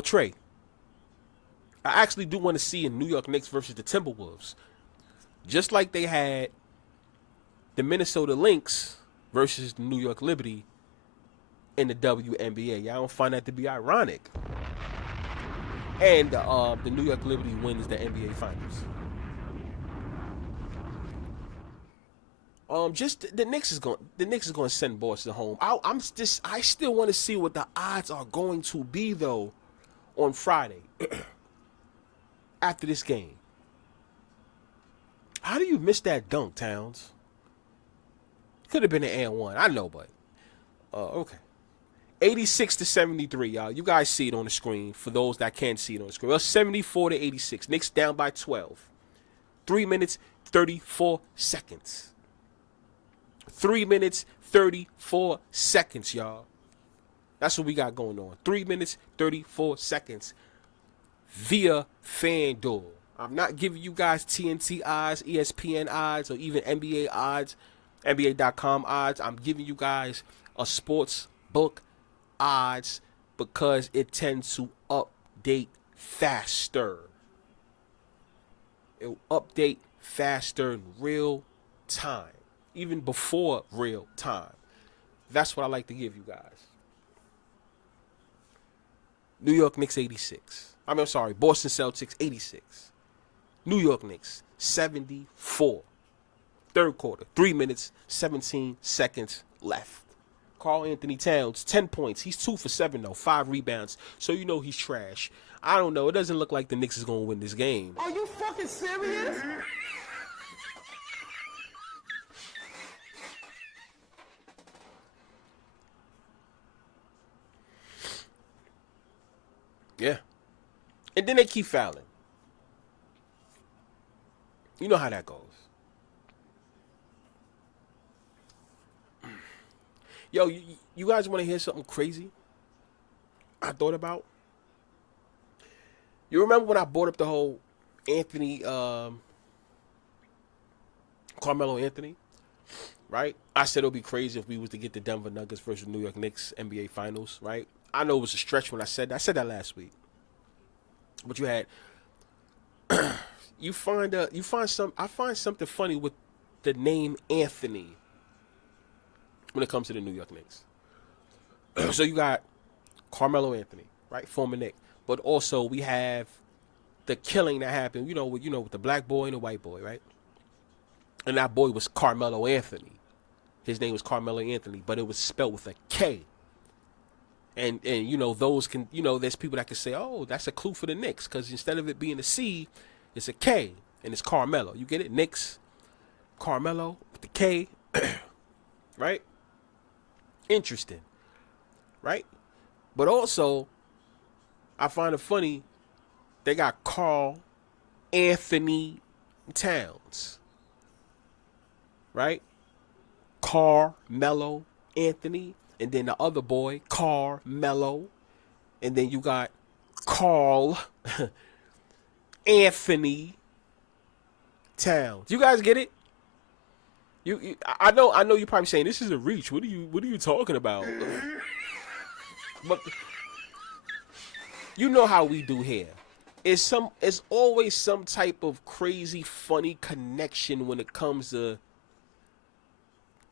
Trey, I actually do want to see in New York Knicks versus the Timberwolves. Just like they had the Minnesota Lynx versus the New York Liberty in the WNBA. Y'all don't find that to be ironic. And the New York Liberty wins the NBA Finals. The Knicks is going to send Boston home. I still want to see what the odds are going to be though on Friday after this game. How do you miss that dunk, Towns? Could have been an and one. I know, but okay. 86-73, y'all. You guys see it on the screen for those that can't see it on the screen. Well, 74-86. Knicks down by 12. 3 minutes, 34 seconds. 3 minutes, 34 seconds, y'all. That's what we got going on. 3 minutes, 34 seconds via FanDuel. I'm not giving you guys TNT odds, ESPN odds, or even NBA odds, NBA.com odds. I'm giving you guys a sports book odds because it tends to update faster. It will update faster in real time, even before real time. That's what I like to give you guys. New York Knicks 86. I'm sorry, Boston Celtics 86. New York Knicks 74. Third quarter, 3 minutes, 17 seconds left. Karl Anthony Towns, 10 points. He's 2 for 7, though. 5 rebounds. So you know he's trash. I don't know. It doesn't look like the Knicks is going to win this game. Are you fucking serious? Yeah. And then they keep fouling. You know how that goes. Yo, you guys want to hear something crazy I thought about? You remember when I brought up the whole Carmelo Anthony, right? I said it would be crazy if we was to get the Denver Nuggets versus New York Knicks NBA Finals, right? I know it was a stretch when I said that. I said that last week. But you had I find something funny with the name Anthony when it comes to the New York Knicks. So you got Carmelo Anthony, right? Former Knick. But also we have the killing that happened, with the black boy and the white boy, right? And that boy was Carmelo Anthony. His name was Carmelo Anthony, but it was spelled with a K. And those can, there's people that can say, oh, that's a clue for the Knicks, because instead of it being a C, it's a K, and it's Carmelo. You get it? Knicks, Carmelo, with the K, right? Interesting, right? But also, I find it funny, they got Karl Anthony Towns, right? Carmelo Anthony, and then the other boy, Carmelo, and then you got Karl Anthony Towns. You guys get it? I know you're probably saying this is a reach. What are you talking about? But you know how we do here. It's always some type of crazy, funny connection when it comes to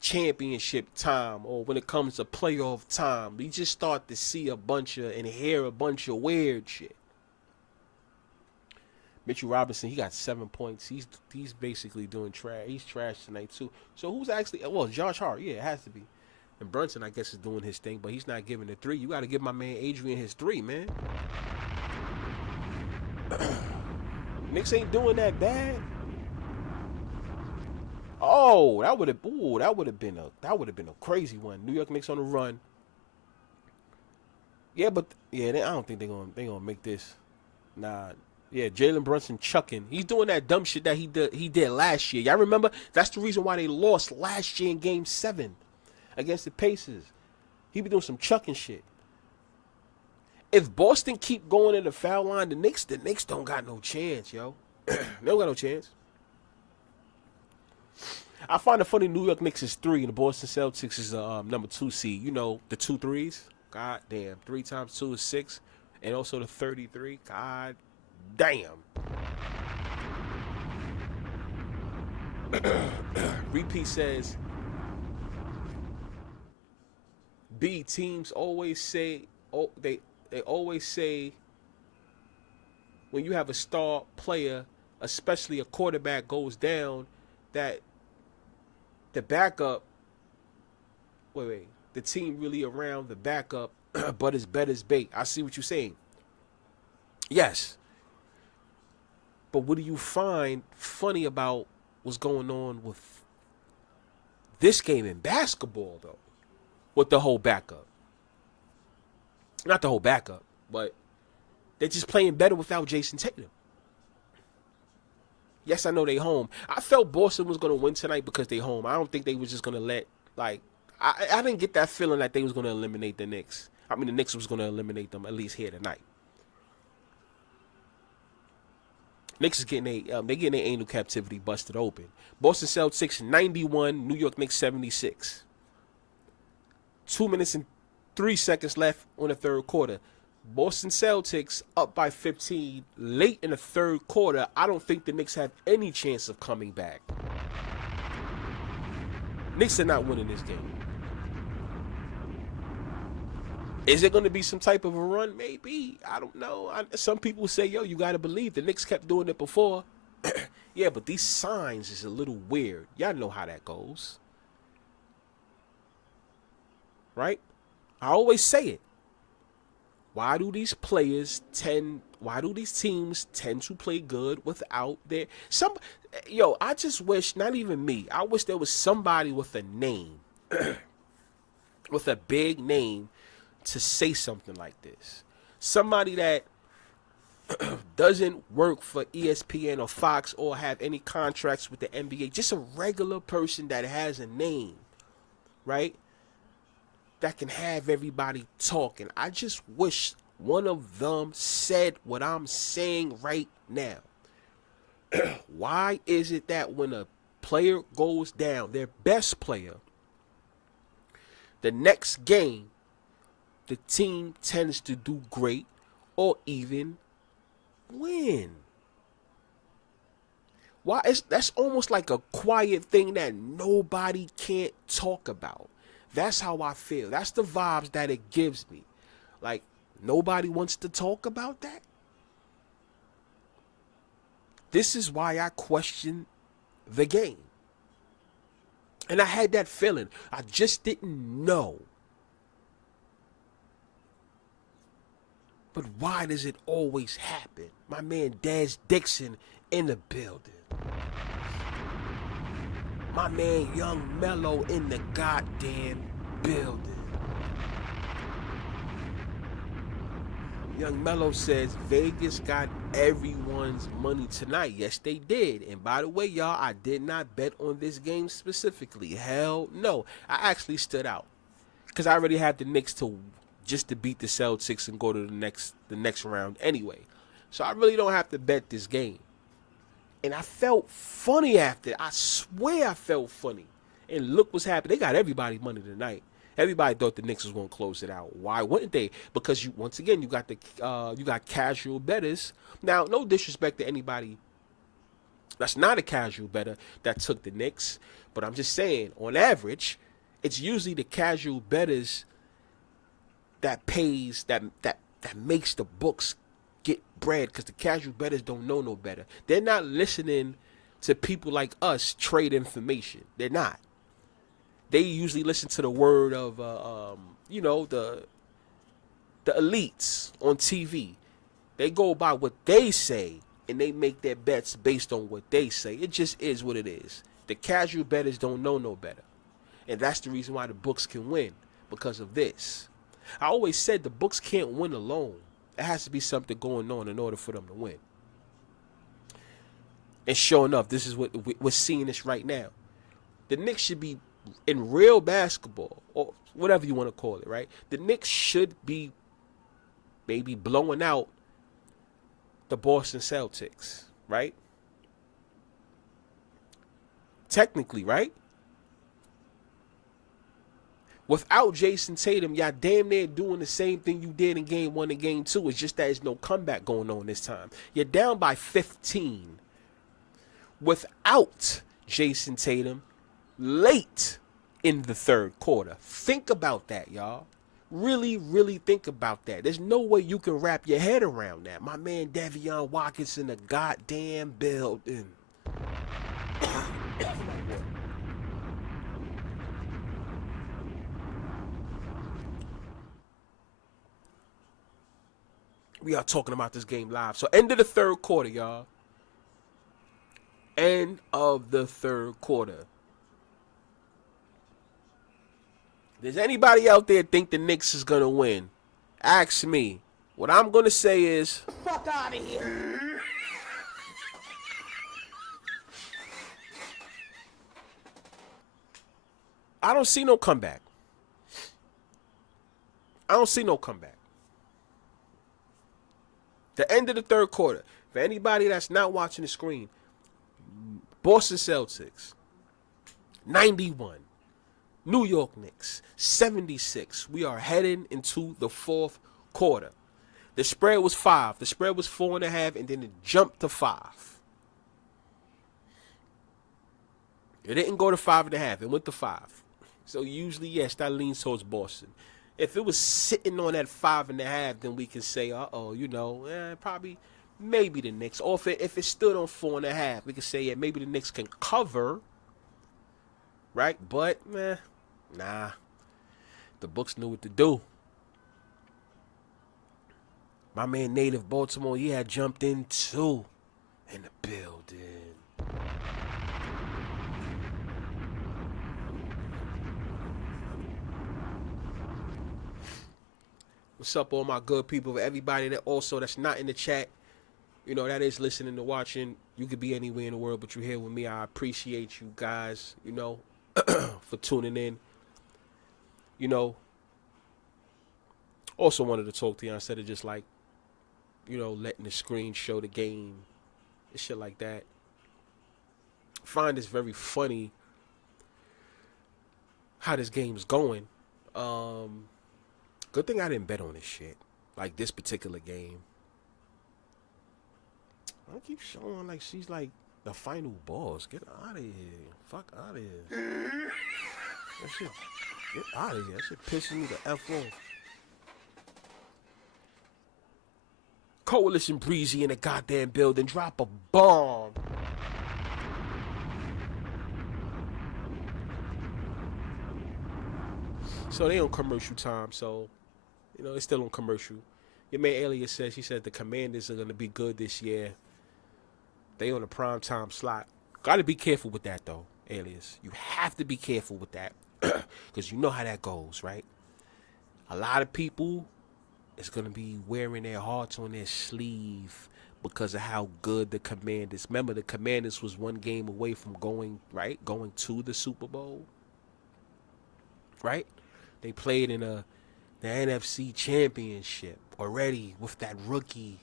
championship time or when it comes to playoff time. We just start to see and hear a bunch of weird shit. Mitchell Robinson, he got 7 points. He's basically doing trash. He's trash tonight too. So who's actually? Well, Josh Hart. Yeah, it has to be. And Brunson, I guess, is doing his thing, but he's not giving the 3. You got to give my man Adrian his 3, man. Knicks ain't doing that bad. Oh, that would have been a crazy one. New York Knicks on the run. Yeah, but I don't think they gonna make this. Nah. Yeah, Jalen Brunson chucking. He's doing that dumb shit that he did last year. Y'all remember? That's the reason why they lost last year in Game 7 against the Pacers. He be doing some chucking shit. If Boston keep going to the foul line, the Knicks don't got no chance, yo. They don't got no chance. I find it funny New York Knicks is 3 and the Boston Celtics is number 2 seed. You know, the 2 threes. God damn. 3 times 2 is 6. And also the 33. God damn. Repeat says, B, teams always say, they always say when you have a star player, especially a quarterback, goes down, that the backup, the team really around the backup, but it's bet as bait. I see what you're saying. Yes. But what do you find funny about what's going on with this game in basketball, though? With the whole backup. Not the whole backup, but they're just playing better without Jason Tatum. Yes, I know they home. I felt Boston was going to win tonight because they home. I don't think they was just going to let, I didn't get that feeling that they was going to eliminate the Knicks. I mean, the Knicks was going to eliminate them at least here tonight. Knicks is getting their anal captivity busted open. Boston Celtics 91, New York Knicks 76. 2 minutes and 3 seconds left on the third quarter. Boston Celtics up by 15 late in the third quarter. I don't think the Knicks have any chance of coming back. Knicks are not winning this game. Is it going to be some type of a run? Maybe. I don't know. Some people say, yo, you got to believe the Knicks kept doing it before. Yeah, but these signs is a little weird. Y'all know how that goes. Right? I always say it. Why do these teams tend to play good without I just wish, not even me, I wish there was somebody with a name, with a big name to say something like this. Somebody that doesn't work for ESPN or Fox or have any contracts with the NBA. Just a regular person that has a name, right? That can have everybody talking. I just wish one of them said what I'm saying right now. Why is it that when a player goes down, their best player, the next game, the team tends to do great or even win? Why? That's almost like a quiet thing that nobody can't talk about. That's how I feel. That's the vibes that it gives me. Like, nobody wants to talk about that. This is why I question the game. And I had that feeling. I just didn't know. But why does it always happen? My man Daz Dixon in the building. My man Young Mello in the goddamn building. Young Mello says Vegas got everyone's money tonight. Yes, they did. And by the way, y'all, I did not bet on this game specifically. Hell no. I actually stood out. Because I already had the Knicks to beat the Celtics and go to the next round anyway. So I really don't have to bet this game. And I felt funny after. I swear I felt funny. And look what's happening. They got everybody money tonight. Everybody thought the Knicks was going to close it out. Why wouldn't they? Because you got casual bettors. Now, no disrespect to anybody that's not a casual bettor that took the Knicks, but I'm just saying, on average, it's usually the casual bettors that makes the books get bread, because the casual bettors don't know no better. They're not listening to people like us trade information. They're not. They usually listen to the word of, the elites on TV. They go by what they say, and they make their bets based on what they say. It just is what it is. The casual bettors don't know no better. And that's the reason why the books can win, because of this. I always said the books can't win alone. There has to be something going on in order for them to win. And sure enough, this is what we're seeing this right now. The Knicks should be in real basketball, or whatever you want to call it, right? The Knicks should be maybe blowing out the Boston Celtics, right? Technically, right? Without Jason Tatum, y'all damn near doing the same thing you did in game 1 and game 2. It's just that there's no comeback going on this time. You're down by 15. Without Jason Tatum, late in the third quarter. Think about that, y'all. Really, really think about that. There's no way you can wrap your head around that. My man Davion Watkins in the goddamn building. We are talking about this game live. So end of the third quarter, y'all. End of the third quarter. Does anybody out there think the Knicks is going to win? Ask me. What I'm going to say is, Fuck out of here. I don't see no comeback. I don't see no comeback. The end of the third quarter. For anybody that's not watching the screen, Boston Celtics, 91. New York Knicks, 76. We are heading into the fourth quarter. The spread was 5. The spread was 4.5, and then it jumped to 5. It didn't go to 5.5. It went to 5. So usually, yes, that leans towards Boston. If it was sitting on that 5.5, then we can say, probably, maybe the Knicks. Or if it stood on 4.5, we could say, yeah, maybe the Knicks can cover, right? But, nah, the books knew what to do. My man Native Baltimore, he had jumped in too in the building. What's up, all my good people? Everybody that's not in the chat, that is listening and watching. You could be anywhere in the world, but you're here with me. I appreciate you guys, for tuning in. Also wanted to talk to you instead of just like, letting the screen show the game and shit like that. I find this very funny how this game's going. Good thing I didn't bet on this shit. Like this particular game. I keep showing like she's like the final boss. Get out of here. Fuck out of here. That shit. Get out of here. That shit pissing me the F off. Coalition Breezy in the goddamn building. Drop a bomb. So they on commercial time, so it's still on commercial. Your man Alias says, he said the Commanders are gonna be good this year. They on a prime time slot. Gotta be careful with that though, Alias. You have to be careful with that. Because you know how that goes, right? A lot of people is gonna be wearing their hearts on their sleeve because of how good the Commanders. Remember, the Commanders was one game away from going to the Super Bowl. Right? They played in the NFC Championship already with that rookie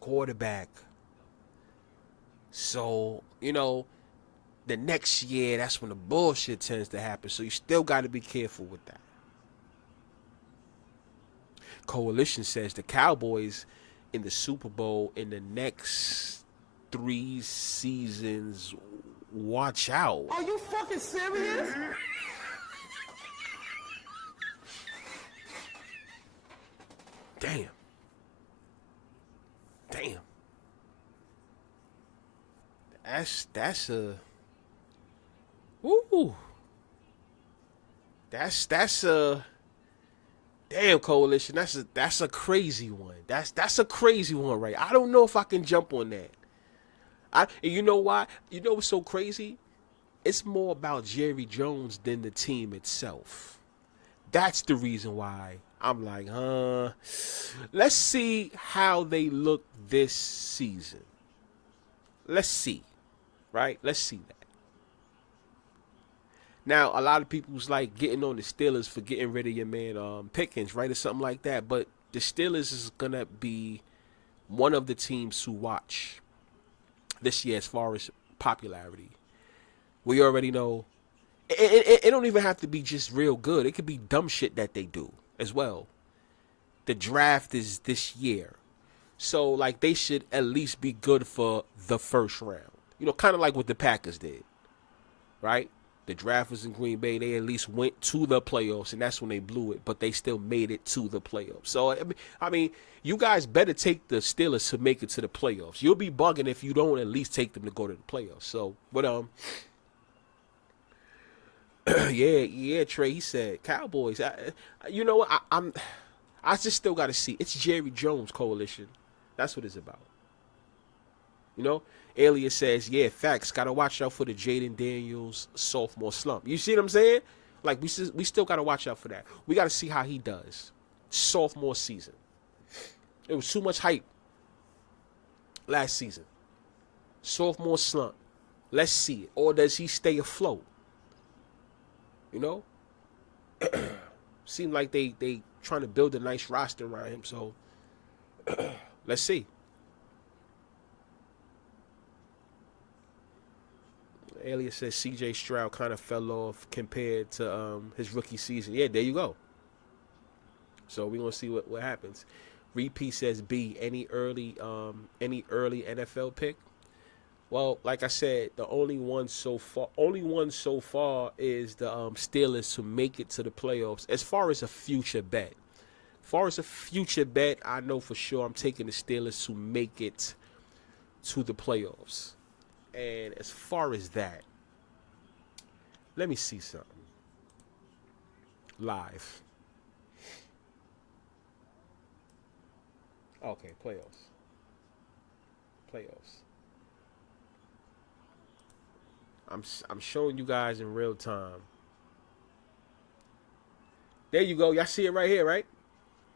quarterback. So, the next year, that's when the bullshit tends to happen. So you still got to be careful with that. Coalition says the Cowboys in the Super Bowl in the next 3 seasons. Watch out. Are you fucking serious? Damn. That's a. Ooh. That's a. Damn, Coalition. That's a crazy one. That's a crazy one, right? I don't know if I can jump on that. You know why? You know what's so crazy? It's more about Jerry Jones than the team itself. That's the reason why I'm like, let's see how they look this season. Let's see, right? Let's see that. Now, a lot of people's like getting on the Steelers for getting rid of your man Pickens, right, or something like that. But the Steelers is gonna be one of the teams to watch this year as far as popularity. We already know. It don't even have to be just real good. It could be dumb shit that they do as well. The draft is this year. So, like, they should at least be good for the first round. Kind of like what the Packers did, right? The draft was in Green Bay. They at least went to the playoffs, and that's when they blew it. But they still made it to the playoffs. So, I mean, you guys better take the Steelers to make it to the playoffs. You'll be bugging if you don't at least take them to go to the playoffs. So, but, yeah, Trey, he said Cowboys. You know what? I just still got to see. It's Jerry Jones Coalition. That's what it's about. Alias says, yeah, facts. Got to watch out for the Jaden Daniels sophomore slump. You see what I'm saying? Like, we still got to watch out for that. We got to see how he does. Sophomore season. It was too much hype last season. Sophomore slump. Let's see it. Or does he stay afloat? Seem like they trying to build a nice roster around him. So, let's see. Alias says C.J. Stroud kind of fell off compared to his rookie season. Yeah, there you go. So we're gonna see what happens. Repeat says B. Any early NFL pick? Well, like I said, the only one so far is the Steelers to make it to the playoffs. As far as a future bet, I know for sure I'm taking the Steelers to make it to the playoffs. And as far as that, let me see something live. Okay, playoffs. I'm showing you guys in real time. There you go. Y'all see it right here, right?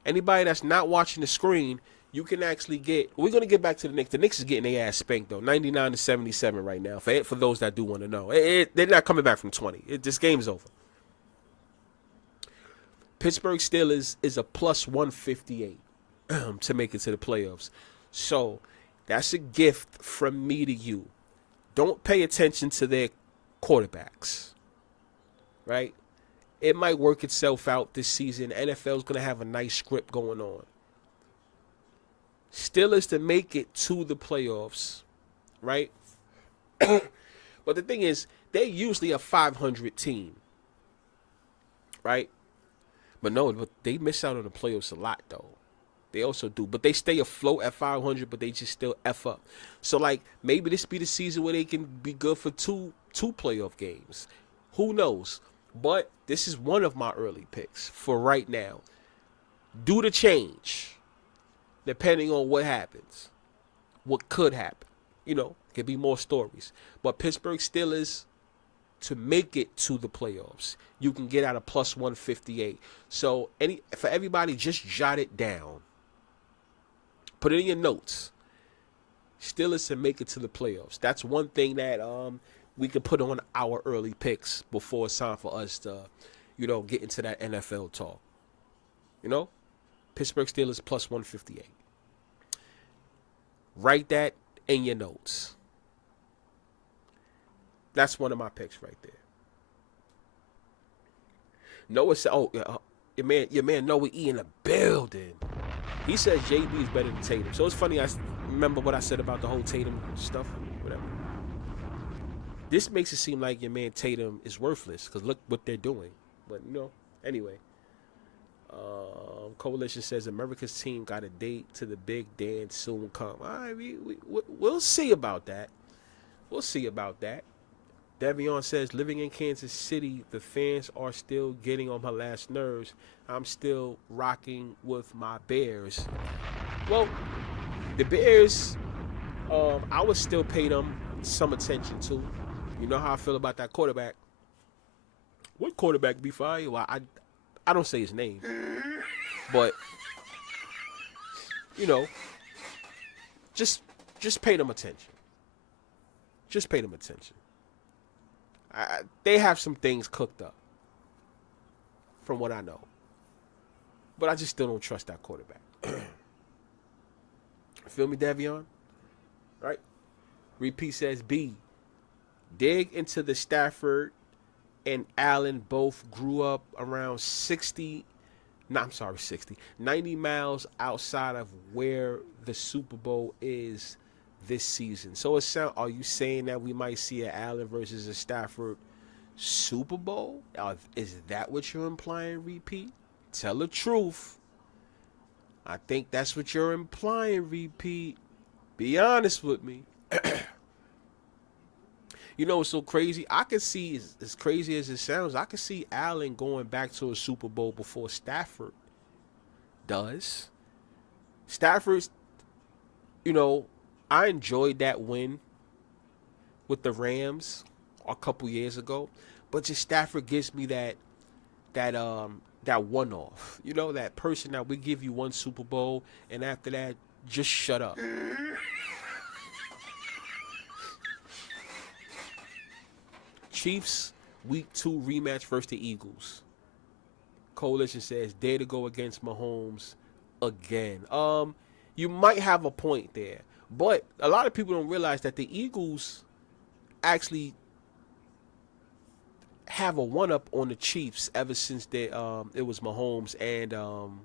Anybody that's not watching the screen, you can actually get. We're gonna get back to the Knicks. The Knicks is getting their ass spanked though, 99-77 right now. For those that do want to know, they're not coming back from 20. This game's over. Pittsburgh Steelers is a plus 158 to make it to the playoffs. So that's a gift from me to you. Don't pay attention to their quarterbacks, right? It might work itself out this season. NFL's going to have a nice script going on. Steelers to make it to the playoffs, right? But the thing is, they're usually a 500 team, right? But no, but they miss out on the playoffs a lot, though. They also do. But they stay afloat at 500, but they just still F up. So, like, maybe this be the season where they can be good for two playoff games. Who knows? But this is one of my early picks for right now. Due to change, depending on what happens, what could happen. You know, could be more stories. But Pittsburgh Steelers to make it to the playoffs, you can get out a plus 158. So for everybody, just jot it down. Put it in your notes. Steelers to make it to the playoffs. That's one thing that we can put on our early picks before it's time for us to, get into that NFL talk. Pittsburgh Steelers plus 158. Write that in your notes. That's one of my picks right there. Noah said, your man Noah E in the building. He says JB is better than Tatum. So it's funny, I remember what I said about the whole Tatum stuff, whatever. This makes it seem like your man Tatum is worthless, because look what they're doing. But, anyway. Coalition says America's team got a date to the big dance soon come. All right, we'll see about that. We'll see about that. Devion says, living in Kansas City, the fans are still getting on my last nerves. I'm still rocking with my Bears. Well, the Bears, I would still pay them some attention to. You know how I feel about that quarterback. What quarterback, Bfyre? Well, I don't say his name. But, just pay them attention. Just pay them attention. They have some things cooked up, from what I know. But I just still don't trust that quarterback. Feel me, Davion? Right? Repeat says, B, dig into the Stafford and Allen both grew up around 90 miles outside of where the Super Bowl is this season. So are you saying that we might see an Allen versus a Stafford Super Bowl? Is that what you're implying, Repeat? Tell the truth. I think that's what you're implying, Repeat. Be honest with me. It's so crazy. I can see, as crazy as it sounds, I can see Allen going back to a Super Bowl before Stafford does. Stafford's, I enjoyed that win with the Rams a couple years ago, but just Stafford gives me that one-off. That person that we give you one Super Bowl, and after that, just shut up. Chiefs Week 2 rematch versus the Eagles. Coalition says dare to go against Mahomes again. You might have a point there, but a lot of people don't realize that the Eagles actually have a one-up on the Chiefs ever since it was Mahomes and man,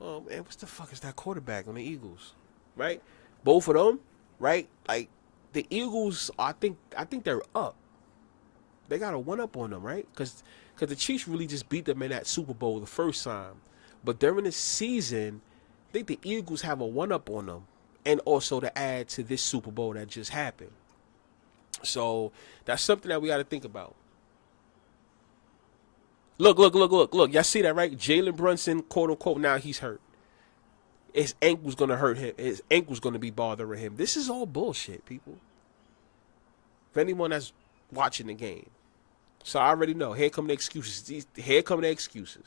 what the fuck is that quarterback on the Eagles? Right? Both of them, right? Like, the Eagles, I think they're up. They got a one up on them, right? Because the Chiefs really just beat them in that Super Bowl the first time. But during the season, I think the Eagles have a one up on them, and also to add to this Super Bowl that just happened. So that's something that we got to think about. Look. Y'all see that, right? Jalen Brunson, quote unquote, now he's hurt. His ankle's going to hurt him. His ankle's going to be bothering him. This is all bullshit, people. For anyone that's watching the game. So I already know. Here come the excuses. Here come the excuses.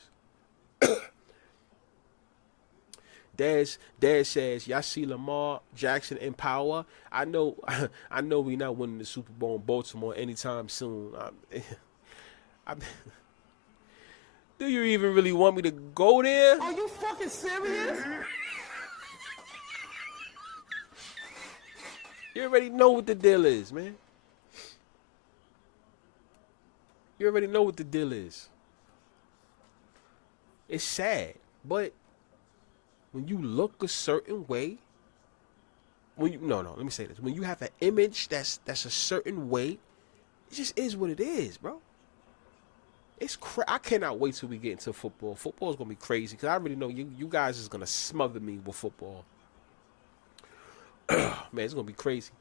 Dad says, y'all see Lamar Jackson in power. I know we not winning the Super Bowl in Baltimore anytime soon. Do you even really want me to go there? Are you fucking serious? You already know what the deal is, man. You already know what the deal is. It's sad, but when you look a certain way, let me say this. When you have an image that's a certain way, it just is what it is, bro. I cannot wait till we get into football. Football is gonna be crazy because I already know you guys is gonna smother me with football. Man, it's gonna be crazy.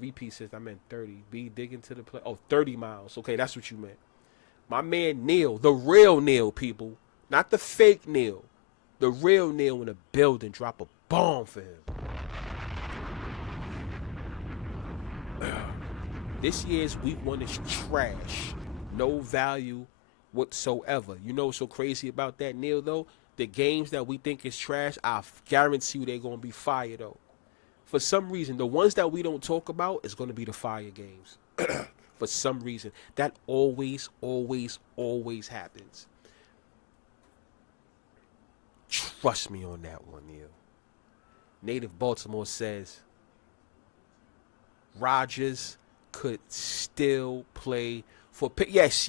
Repeat says I meant 30. Be digging to the play. Oh, 30 miles. Okay, that's what you meant. My man Neil, the real Neil, people, not the fake Neil, the real Neil in the building. Drop a bomb for him. This year's week 1 is trash. No value whatsoever. You know what's so crazy about that, Neil, though? The games that we think is trash, I guarantee you they're going to be fire, though. For some reason, the ones that we don't talk about is going to be the fire games. For some reason. That always happens. Trust me on that one, Neil. Native Baltimore says Rodgers could still play for yes,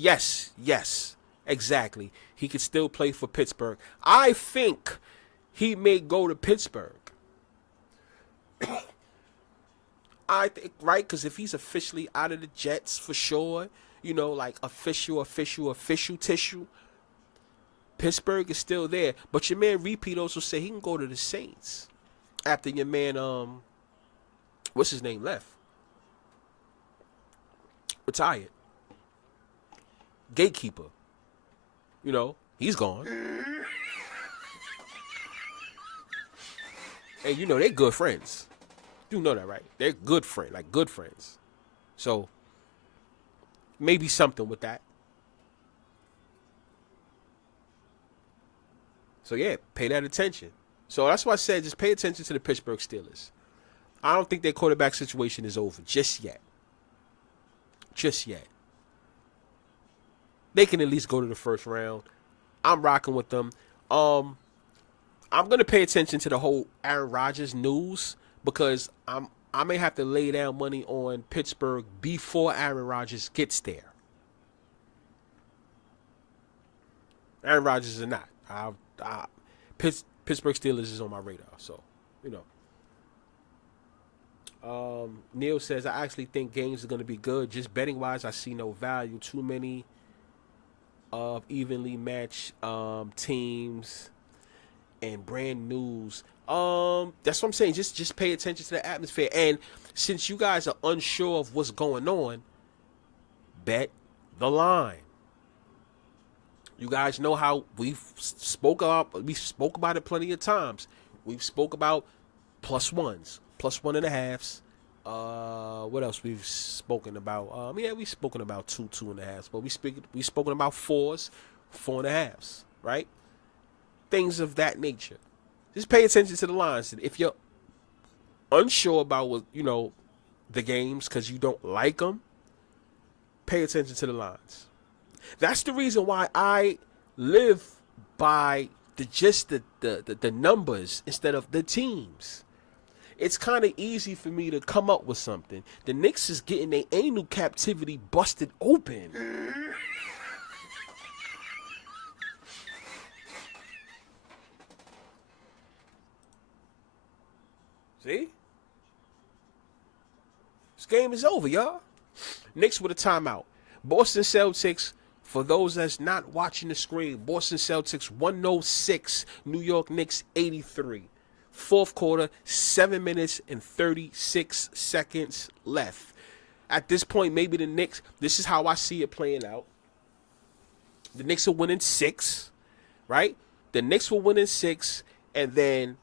exactly. He could still play for Pittsburgh. I think he may go to Pittsburgh. I think, right? Because if he's officially out of the Jets for sure, like official tissue, Pittsburgh is still there. But your man Repeat also said he can go to the Saints after your man, what's his name, left. Retired. Gatekeeper. He's gone. And they're good friends. You know that, right? They're good friends. So, maybe something with that. So, yeah, pay that attention. So, that's why I said just pay attention to the Pittsburgh Steelers. I don't think their quarterback situation is over just yet. They can at least go to the first round. I'm rocking with them. I'm going to pay attention to the whole Aaron Rodgers news because I may have to lay down money on Pittsburgh before Aaron Rodgers gets there. Aaron Rodgers is not. Pittsburgh Steelers is on my radar, so Neil says I actually think games are going to be good. Just betting wise, I see no value. Too many of evenly matched teams and brand news. That's what I'm saying. Just pay attention to the atmosphere. And since you guys are unsure of what's going on, bet the line. You guys know how we spoke about it plenty of times. We've spoke about +1s, +1.5s. What else we've spoken about? We've spoken about 2.5s, but we've spoken about 4s, 4.5s, right? Things of that nature. Just pay attention to the lines. If you're unsure about what the games because you don't like them, pay attention to the lines. That's the reason why I live by the numbers instead of the teams. It's kind of easy for me to come up with something. The Knicks is getting their anal captivity busted open. See? This game is over, y'all. Knicks with a timeout. Boston Celtics, for those that's not watching the screen, Boston Celtics 106, New York Knicks 83. Fourth quarter, 7 minutes and 36 seconds left. At this point, maybe the Knicks, this is how I see it playing out. The Knicks are winning 6, right? The Knicks will win in 6, and then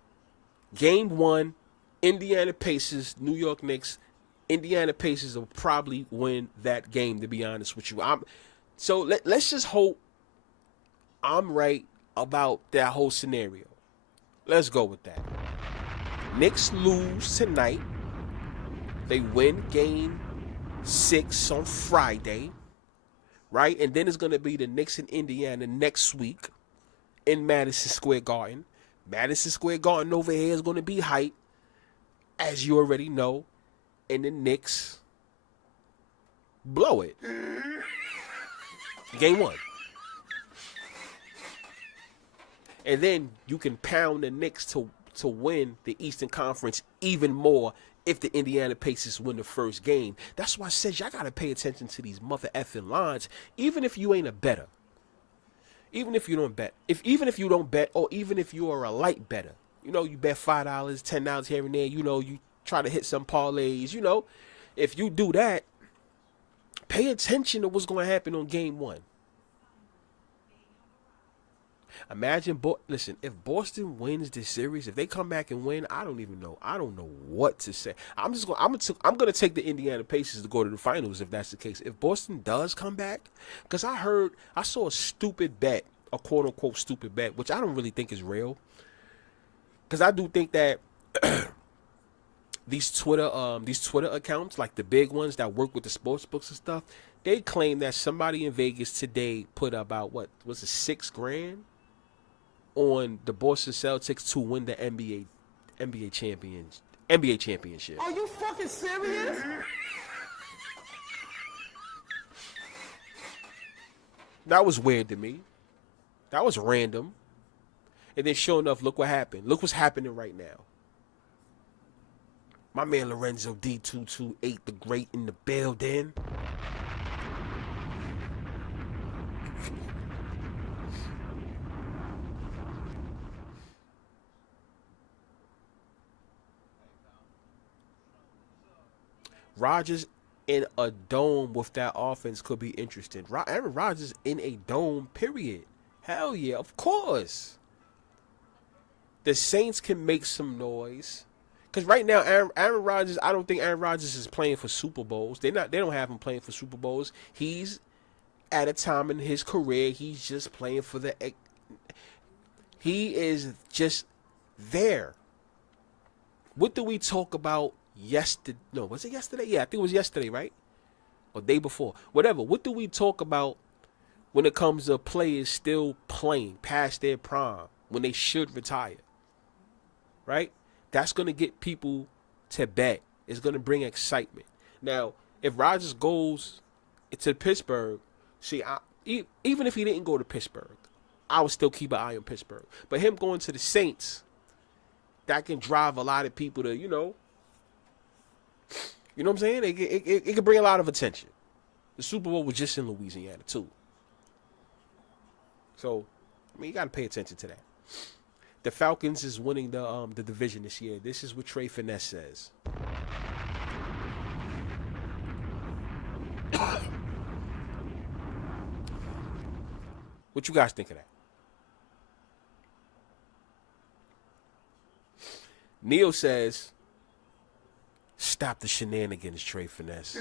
game 1, Indiana Pacers, New York Knicks. Indiana Pacers will probably win that game, to be honest with you. Let's just hope I'm right about that whole scenario. Let's go with that. Knicks lose tonight. They win game 6 on Friday, right? And then it's going to be the Knicks in Indiana next week in Madison Square Garden. Madison Square Garden over here is going to be hype, as you already know. And the Knicks blow it. Game 1. And then you can pound the Knicks to win the Eastern Conference even more if the Indiana Pacers win the first game. That's why I said y'all got to pay attention to these mother effing lines, even if you ain't a better. Even if you don't bet. Even if you don't bet, or even if you are a light better. You know, you bet $5, $10 here and there. You know, you try to hit some parlays. You know, if you do that, pay attention to what's going to happen on game 1. Imagine, listen, if Boston wins this series, if they come back and win, I don't even know. I don't know what to say. I'm going to take the Indiana Pacers to go to the finals if that's the case. If Boston does come back, because I saw a stupid bet, a quote unquote stupid bet, which I don't really think is real. Because I do think that these Twitter accounts, like the big ones that work with the sports books and stuff, they claim that somebody in Vegas today put about what was it, $6,000 on the Boston Celtics to win the NBA championship. Are you fucking serious? That was weird to me. That was random. And then sure enough, look what happened. Look what's happening right now. My man Lorenzo D228 the Great in the building. Rodgers in a dome with that offense could be interesting. Aaron Rodgers in a dome, period. Hell yeah, of course. The Saints can make some noise. Because right now, Aaron Rodgers, I don't think Aaron Rodgers is playing for Super Bowls. They don't have him playing for Super Bowls. He's at a time in his career, he's just playing for he is just there. What do we talk about yesterday? No, was it yesterday? Yeah, I think it was yesterday, right? Or day before. Whatever. What do we talk about when it comes to players still playing past their prime when they should retire? Right? That's going to get people to bet. It's going to bring excitement. Now, if Rodgers goes to Pittsburgh, even if he didn't go to Pittsburgh, I would still keep an eye on Pittsburgh. But him going to the Saints, that can drive a lot of people to, you know what I'm saying? It can bring a lot of attention. The Super Bowl was just in Louisiana, too. So, I mean, you got to pay attention to that. The Falcons is winning the division this year. This is what Trey Finesse says. What you guys think of that? Neil says, stop the shenanigans, Trey Finesse.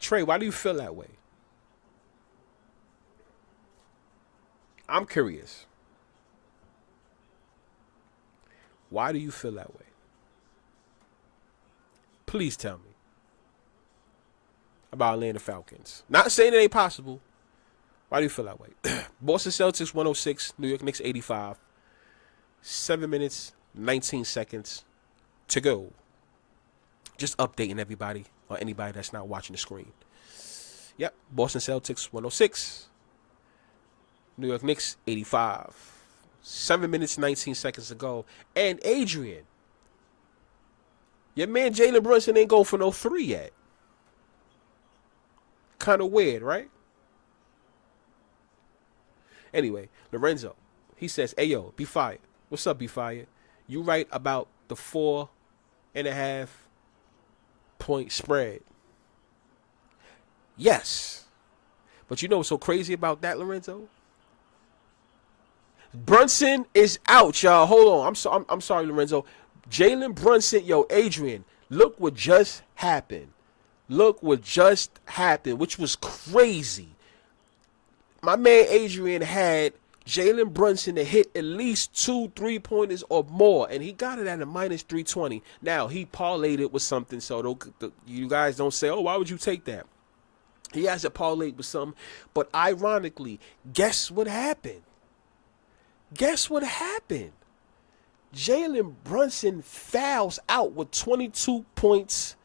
Trey, why do you feel that way? I'm curious. Why do you feel that way? Please tell me about Atlanta Falcons. Not saying it ain't possible. Why do you feel that way? Boston Celtics 106, New York Knicks 85. 7 minutes, 19 seconds to go. Just updating everybody or anybody that's not watching the screen. Yep, Boston Celtics 106. New York Knicks 85. 7 minutes, 19 seconds ago. And Adrian, your man Jalen Brunson ain't go for no 3 yet. Kind of weird, right? Anyway, Lorenzo, he says, "Hey yo, Bfyre, what's up, Bfyre? You right about the 4.5-point spread?" Yes, but you know what's so crazy about that, Lorenzo? Brunson is out, y'all. Hold on, I'm sorry, Lorenzo. Jalen Brunson, yo, Adrian, look what just happened. Look what just happened, which was crazy. My man Adrian had Jalen Brunson to hit at least 2 3-pointers or more, and he got it at a minus 320. Now, he parlayed it with something, so you guys don't say, oh, why would you take that? He has it parlayed with something, but ironically, guess what happened? Guess what happened? Jalen Brunson fouls out with 22 points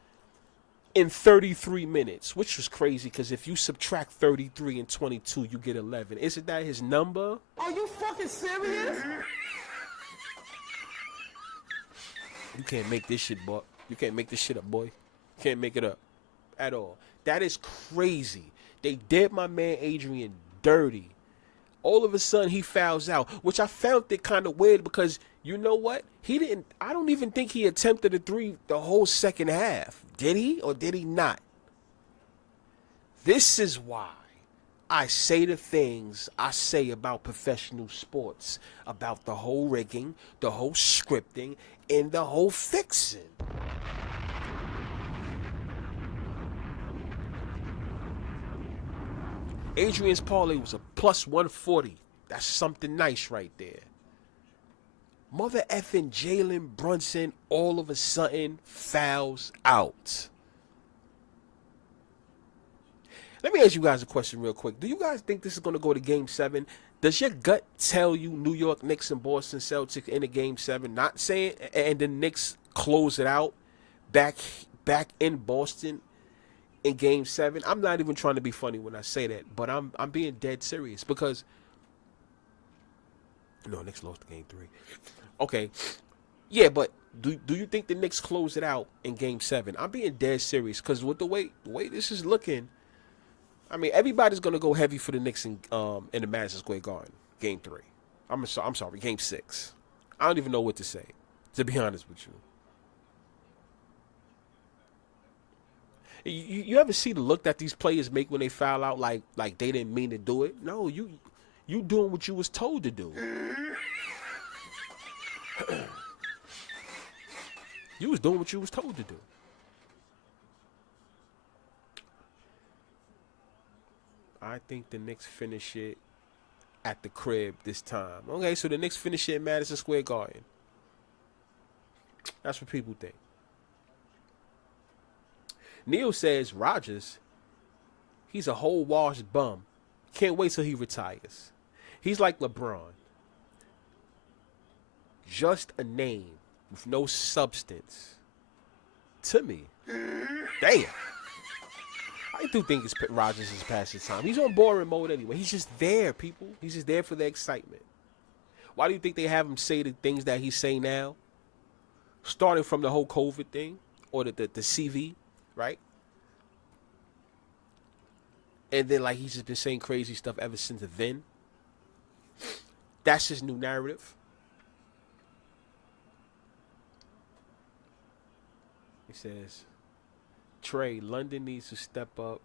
in 33 minutes, which was crazy because if you subtract 33 and 22, you get 11. Isn't that his number? Are you fucking serious? You can't make this shit, boy. You can't make this shit up, boy. You can't make it up at all. That is crazy. They did my man Adrian dirty. All of a sudden, he fouls out, which I found it kind of weird because you know what? I don't even think he attempted a 3 the whole second half. Did he or did he not? This is why I say the things I say about professional sports, about the whole rigging, the whole scripting, and the whole fixing. Adrian's parlay was a plus 140. That's something nice right there. Mother effing Jalen Brunson all of a sudden fouls out. Let me ask you guys a question real quick. Do you guys think this is going to go to Game 7? Does your gut tell you New York Knicks and Boston Celtics in a Game 7? Not saying, and the Knicks close it out back in Boston in Game 7. I'm not even trying to be funny when I say that, but I'm being dead serious because no, Knicks lost Game 3. Okay, yeah, but do you think the Knicks close it out in Game 7? I'm being dead serious because with the way this is looking, I mean everybody's gonna go heavy for the Knicks in the Madison Square Garden, Game 3. I'm sorry, Game 6. I don't even know what to say, to be honest with you. You ever see the look that these players make when they foul out like they didn't mean to do it? No, you doing what you was told to do. You was doing what you was told to do. I think the Knicks finish it at the crib this time. Okay, so the Knicks finish it in Madison Square Garden. That's what people think. Neil says Rodgers, he's a whole washed bum. Can't wait till he retires. He's like LeBron. Just a name with no substance. To me. Damn. I do think Rodgers is past his time. He's on boring mode anyway. He's just there, people. He's just there for the excitement. Why do you think they have him say the things that he's saying now? Starting from the whole COVID thing or the CV, right? And then like he's just been saying crazy stuff ever since then. That's his new narrative. He says, Trey, London needs to step up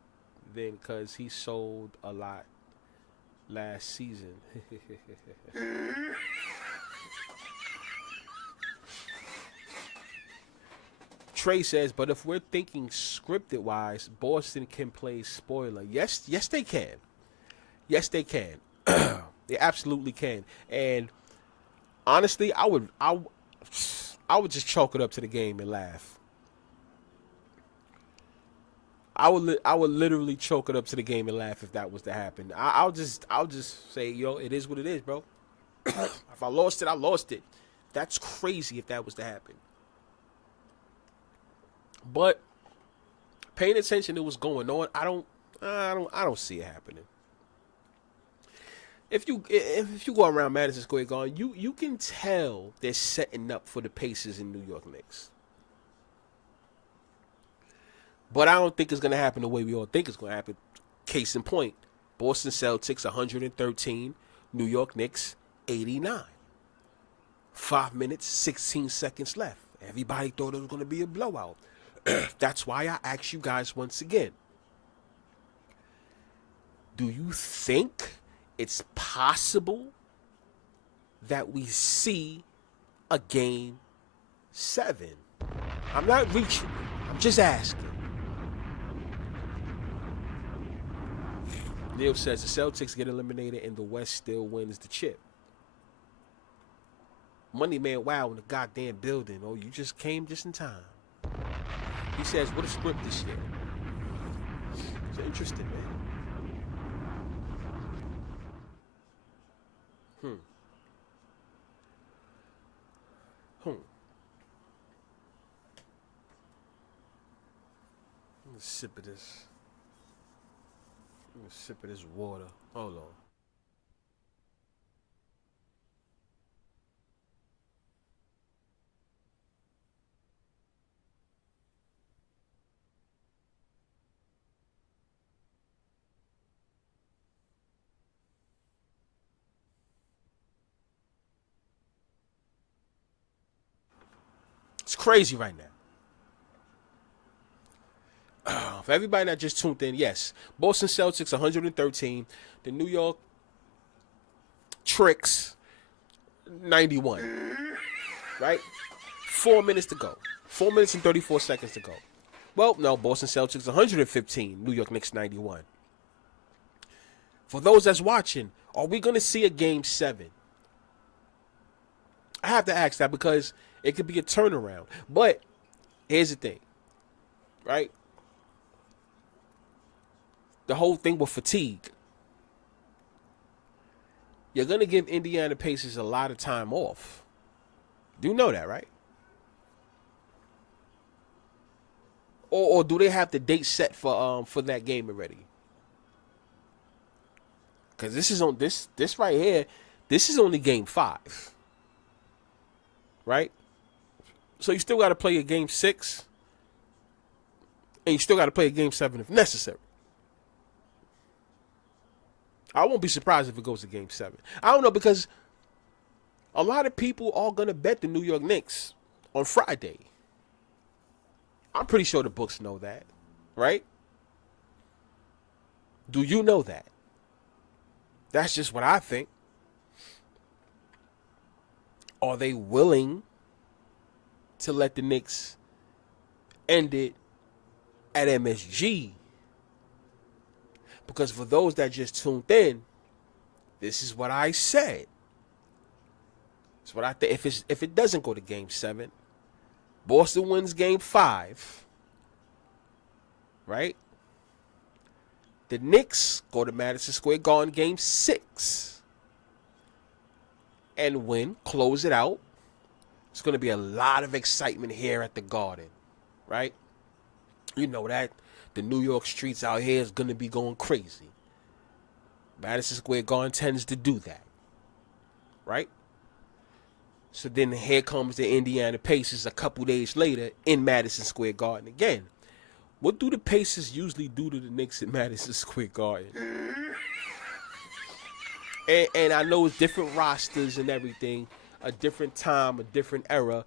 then because he sold a lot last season. Trey says, but if we're thinking scripted wise, Boston can play spoiler. Yes, they can. Yes, they can. They absolutely can. And honestly, I would just chalk it up to the game and laugh. I would literally chalk it up to the game and laugh if that was to happen. I'll just say, yo, it is what it is, bro. If I lost it, I lost it. That's crazy if that was to happen. But paying attention to what's going on, I don't see it happening. if you go around Madison Square Garden, you can tell they're setting up for the Pacers in New York Knicks. But I don't think it's gonna happen the way we all think it's gonna happen. Case in point, Boston Celtics 113, New York Knicks 89. 5 minutes, 16 seconds left. Everybody thought it was gonna be a blowout. That's why I ask you guys once again. Do you think it's possible that we see a game 7? I'm not reaching. I'm just asking. Neil says the Celtics get eliminated and the West still wins the chip. Money Man, wow, in the goddamn building. Oh, you just came just in time. He says, what a script this year. It's interesting, man. Let's sip of this. Let me sip of this water. Hold on. It's crazy right now. For everybody that just tuned in, yes, Boston Celtics 113, the New York Tricks 91. Right? 4 minutes to go. 4 minutes and 34 seconds to go. Well, no, Boston Celtics 115, New York Knicks 91. For those that's watching, are we going to see a game 7? I have to ask that because it could be a turnaround. But here's the thing, right? The whole thing with fatigue. You're going to give Indiana Pacers a lot of time off. Do you know that, right? Or do they have the date set for that game already? Because this is on this right here. This is only game 5, right? So you still got to play a game 6, and you still got to play a game 7 if necessary. I won't be surprised if it goes to game 7. I don't know, because a lot of people are gonna bet the New York Knicks on Friday. I'm pretty sure the books know that, right? Do you know that? That's just what I think. Are they willing to let the Knicks end it at MSG? Because for those that just tuned in, this is what I said. It's what I think. If it doesn't go to game 7, Boston wins game 5, right? The Knicks go to Madison Square Garden game 6 and win, close it out. It's going to be a lot of excitement here at the Garden, right? You know that. The New York streets out here is going to be going crazy. Madison Square Garden tends to do that, right? So then here comes the Indiana Pacers a couple days later in Madison Square Garden again. What do the Pacers usually do to the Knicks in Madison Square Garden? And I know it's different rosters and everything, a different time, a different era,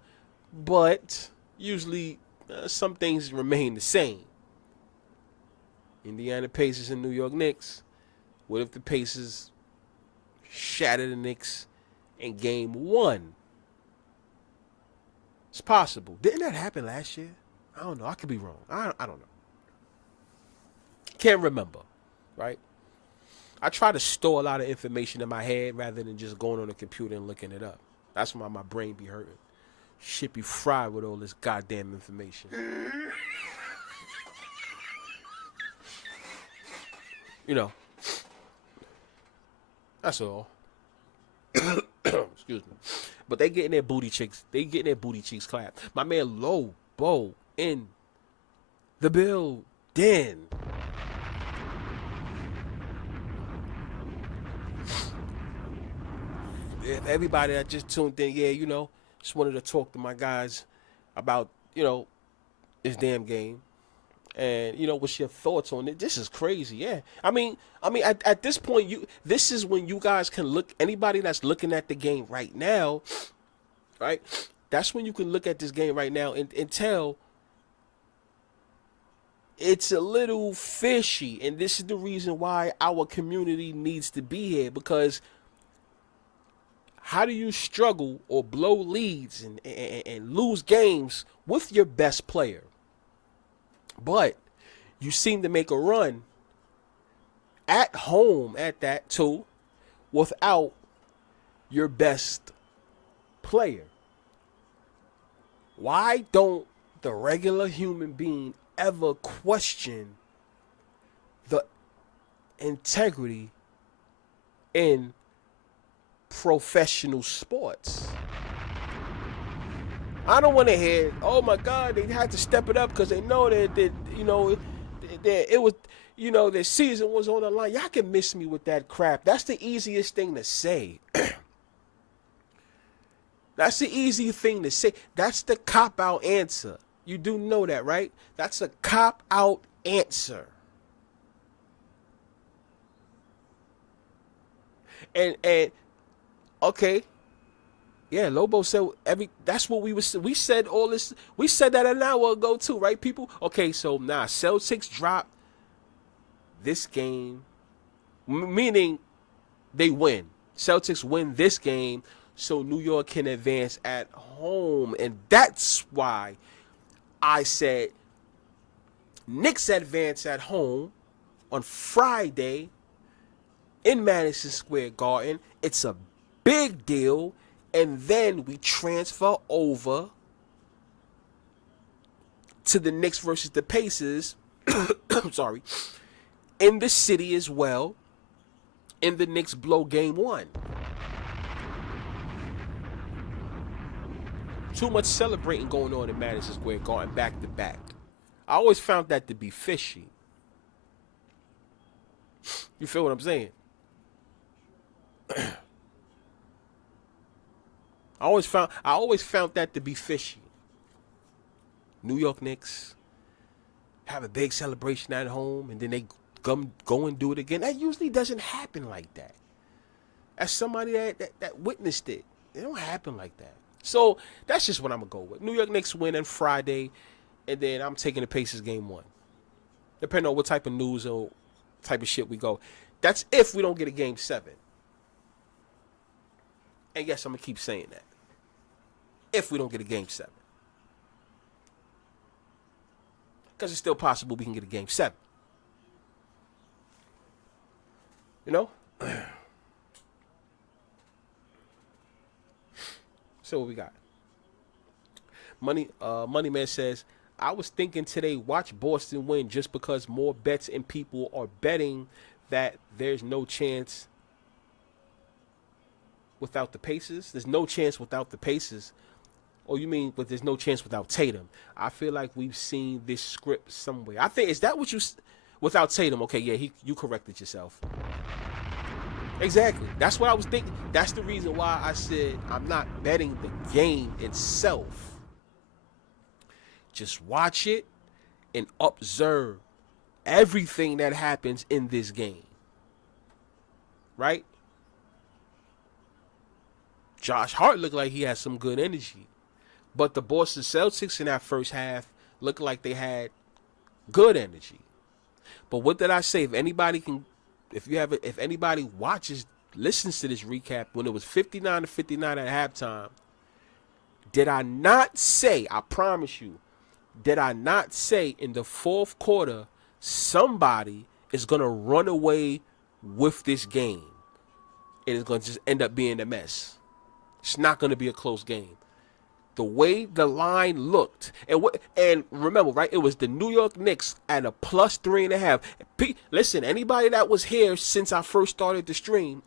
but usually some things remain the same. Indiana Pacers and New York Knicks. What if the Pacers shatter the Knicks in game 1? It's possible. Didn't that happen last year? I don't know. I could be wrong. I don't know. Can't remember, right? I try to store a lot of information in my head rather than just going on the computer and looking it up. That's why my brain be hurting. Shit be fried with all this goddamn information. You know, that's all. Excuse me. But they getting their booty cheeks. They getting their booty cheeks clapped. My man Lobo in the building. if everybody that just tuned in, yeah, just wanted to talk to my guys about, this damn game. And what's your thoughts on it? This is crazy, yeah. I mean, at this point, this is when you guys can look. Anybody that's looking at the game right now, right? That's when you can look at this game right now and tell it's a little fishy. And this is the reason why our community needs to be here, because how do you struggle or blow leads and lose games with your best player? But you seem to make a run at home at that too without your best player. Why don't the regular human being ever question the integrity in professional sports? I don't want to hear, oh my God, they had to step it up because they know that it was, their season was on the line. Y'all can miss me with that crap. That's the easiest thing to say. That's the easy thing to say. That's the cop-out answer. You do know that, right? That's a cop-out answer. And okay. Yeah, Lobo said that's what we said all this. We said that an hour ago too, right, people? Okay, so Celtics drop this game, meaning they win. Celtics win this game, so New York can advance at home, and that's why I said Knicks advance at home on Friday in Madison Square Garden. It's a big deal. And then we transfer over to the Knicks versus the Pacers. I'm sorry. In the city as well. And the Knicks blow game 1. Too much celebrating going on in Madison Square Garden back to back. I always found that to be fishy. You feel what I'm saying? I always found that to be fishy. New York Knicks have a big celebration at home, and then they go and do it again. That usually doesn't happen like that. As somebody that witnessed it, it don't happen like that. So that's just what I'm gonna go with. New York Knicks win on Friday, and then I'm taking the Pacers game 1. Depending on what type of news or type of shit we go. That's if we don't get a game 7. And yes, I'm gonna keep saying that. If we don't get a game 7. Because it's still possible we can get a game 7. So what we got? Money Man says, I was thinking today, watch Boston win just because more bets and people are betting that there's no chance without the Pacers. There's no chance without the Pacers. Oh, you mean, but there's no chance without Tatum? I feel like we've seen this script somewhere. I think, is that what you, without Tatum? Okay, yeah, you corrected yourself. Exactly. That's what I was thinking. That's the reason why I said I'm not betting the game itself. Just watch it and observe everything that happens in this game. Right? Josh Hart looked like he had some good energy. But the Boston Celtics in that first half looked like they had good energy. But what did I say? If anybody listens to this recap, when it was 59-59 at halftime, did I not say, I promise you, did I not say in the fourth quarter, somebody is going to run away with this game and it's going to just end up being a mess? It's not going to be a close game. The way the line looked, and remember, right? It was the New York Knicks at a plus 3.5. Listen, anybody that was here since I first started the stream,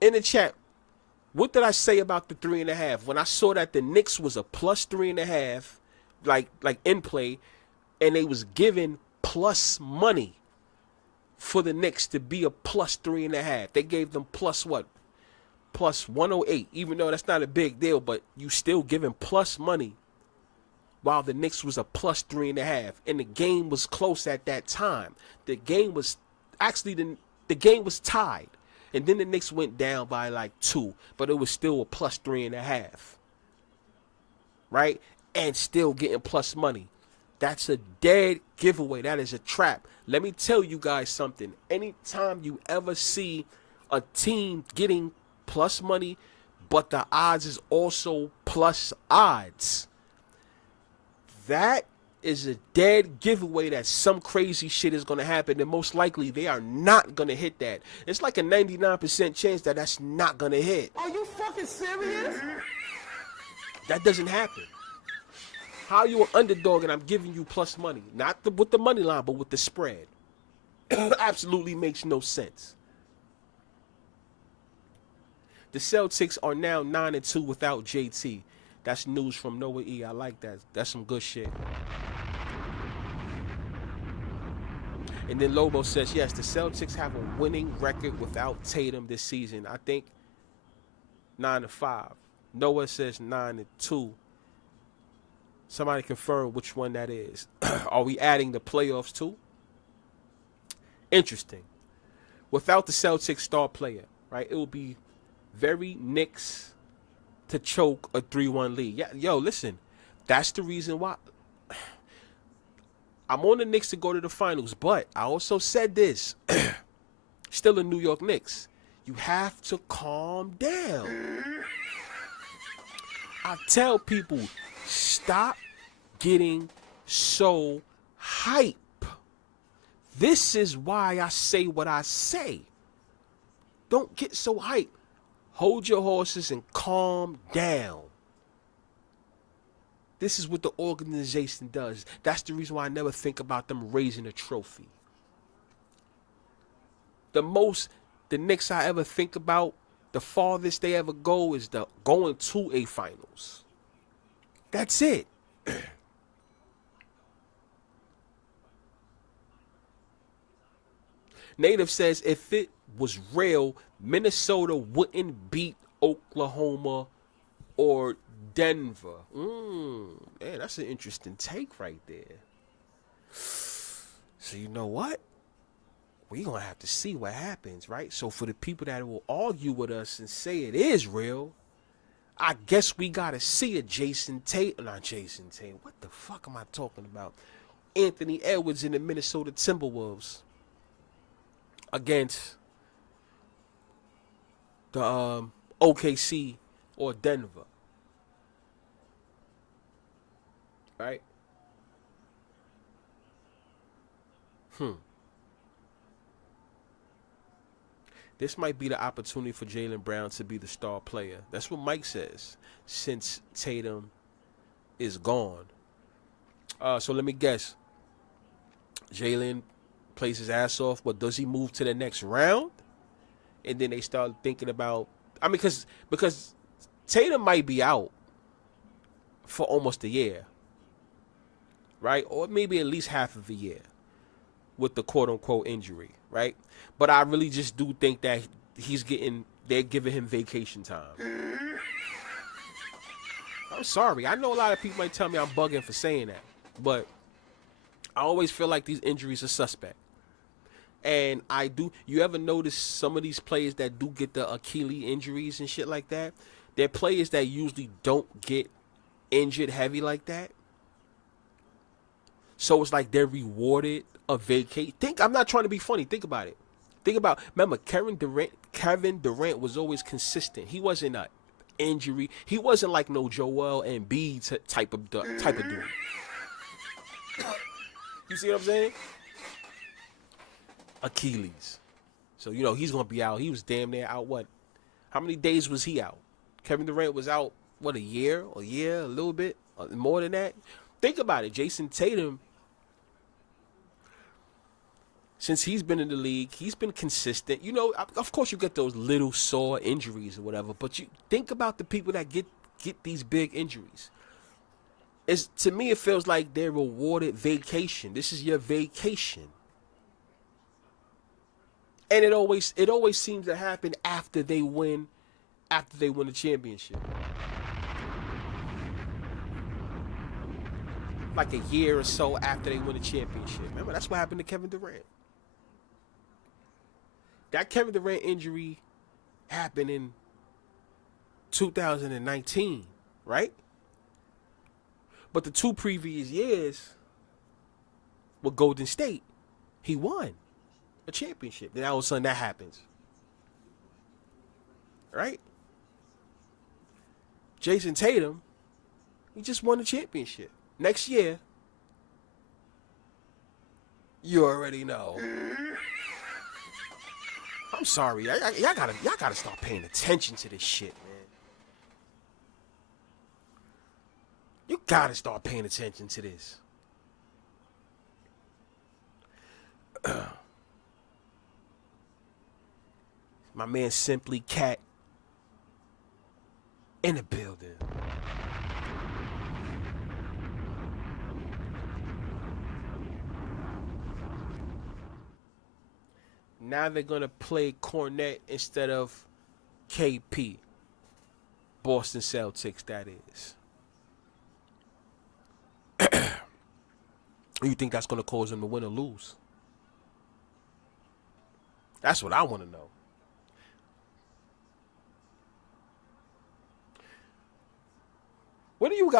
in the chat, what did I say about the 3.5? When I saw that the Knicks was a plus 3.5, like in play, and they was given plus money for the Knicks to be a plus 3.5. They gave them plus what? Plus 108. Even though that's not a big deal, but you still giving plus money while the Knicks was a plus 3.5. And the game was close at that time. The game was actually the game was tied. And then the Knicks went down by like 2, but it was still a plus 3.5. Right? And still getting plus money. That's a dead giveaway. That is a trap. Let me tell you guys something. Anytime you ever see a team getting plus money, but the odds is also plus odds, that is a dead giveaway that some crazy shit is going to happen, and most likely they are not going to hit that. It's like a 99% chance that that's not going to hit. Are you fucking serious? That doesn't happen. How are you an underdog and I'm giving you plus money? Not with the money line, but with the spread. Absolutely makes no sense. The Celtics are now 9-2 without JT. That's news from Noah E. I like that. That's some good shit. And then Lobo says, yes, the Celtics have a winning record without Tatum this season. I think 9-5. Noah says 9-2. Somebody confirm which one that is. Are we adding the playoffs too? Interesting. Without the Celtics star player, right, it would be very Knicks to choke a 3-1 lead. Yeah, yo, listen, that's the reason why I'm on the Knicks to go to the finals, but I also said this, still a New York Knicks, you have to calm down. I tell people, stop getting so hype. This is why I say what I say. Don't get so hype. Hold your horses and calm down. This is what the organization does. That's the reason why I never think about them raising a trophy. The Knicks I ever think about, the farthest they ever go is the going to a finals. That's it. Native says if it was real, Minnesota wouldn't beat Oklahoma or Denver. Man, that's an interesting take right there. So you know what? We're going to have to see what happens, right? So for the people that will argue with us and say it is real, I guess we got to see a Jason Tatum. Not Jason Tatum. What the fuck am I talking about? Anthony Edwards in the Minnesota Timberwolves against the OKC or Denver. Right? This might be the opportunity for Jaylen Brown to be the star player. That's what Mike says, since Tatum is gone. So let me guess. Jaylen plays his ass off, but does he move to the next round? And then they start thinking about, I mean, because Tatum might be out for almost a year, right? Or maybe at least half of a year with the quote-unquote injury, right? But I really just do think that they're giving him vacation time. I'm sorry. I know a lot of people might tell me I'm bugging for saying that, but I always feel like these injuries are suspect. And I do. You ever notice some of these players that do get the Achilles injuries and shit like that? They're players that usually don't get injured heavy like that. So it's like they're rewarded a vacation. I'm not trying to be funny. Think about it. Remember, Kevin Durant was always consistent. He wasn't an injury. He wasn't like no Joel Embiid type of dude. You see what I'm saying? Achilles. So, he's going to be out. He was damn near out, what? How many days was he out? Kevin Durant was out, what, a year, a little bit? More than that? Think about it. Jason Tatum, since he's been in the league, he's been consistent. Of course you get those little sore injuries or whatever, but you think about the people that get these big injuries. To me, it feels like they're rewarded vacation. This is your vacation. And it always seems to happen after they win the championship. Like a year or so after they win the championship. Remember, that's what happened to Kevin Durant. That Kevin Durant injury happened in 2019, right? But the 2 previous years with Golden State, he won a championship. Then all of a sudden that happens. Right? Jason Tatum, he just won the championship. Next year, you already know. I'm sorry. Y'all gotta start paying attention to this shit, man. You gotta start paying attention to this. My man Simply Cat in the building. Now they're going to play Cornette instead of KP. Boston Celtics, that is. You think that's going to cause them to win or lose? That's what I want to know. What do you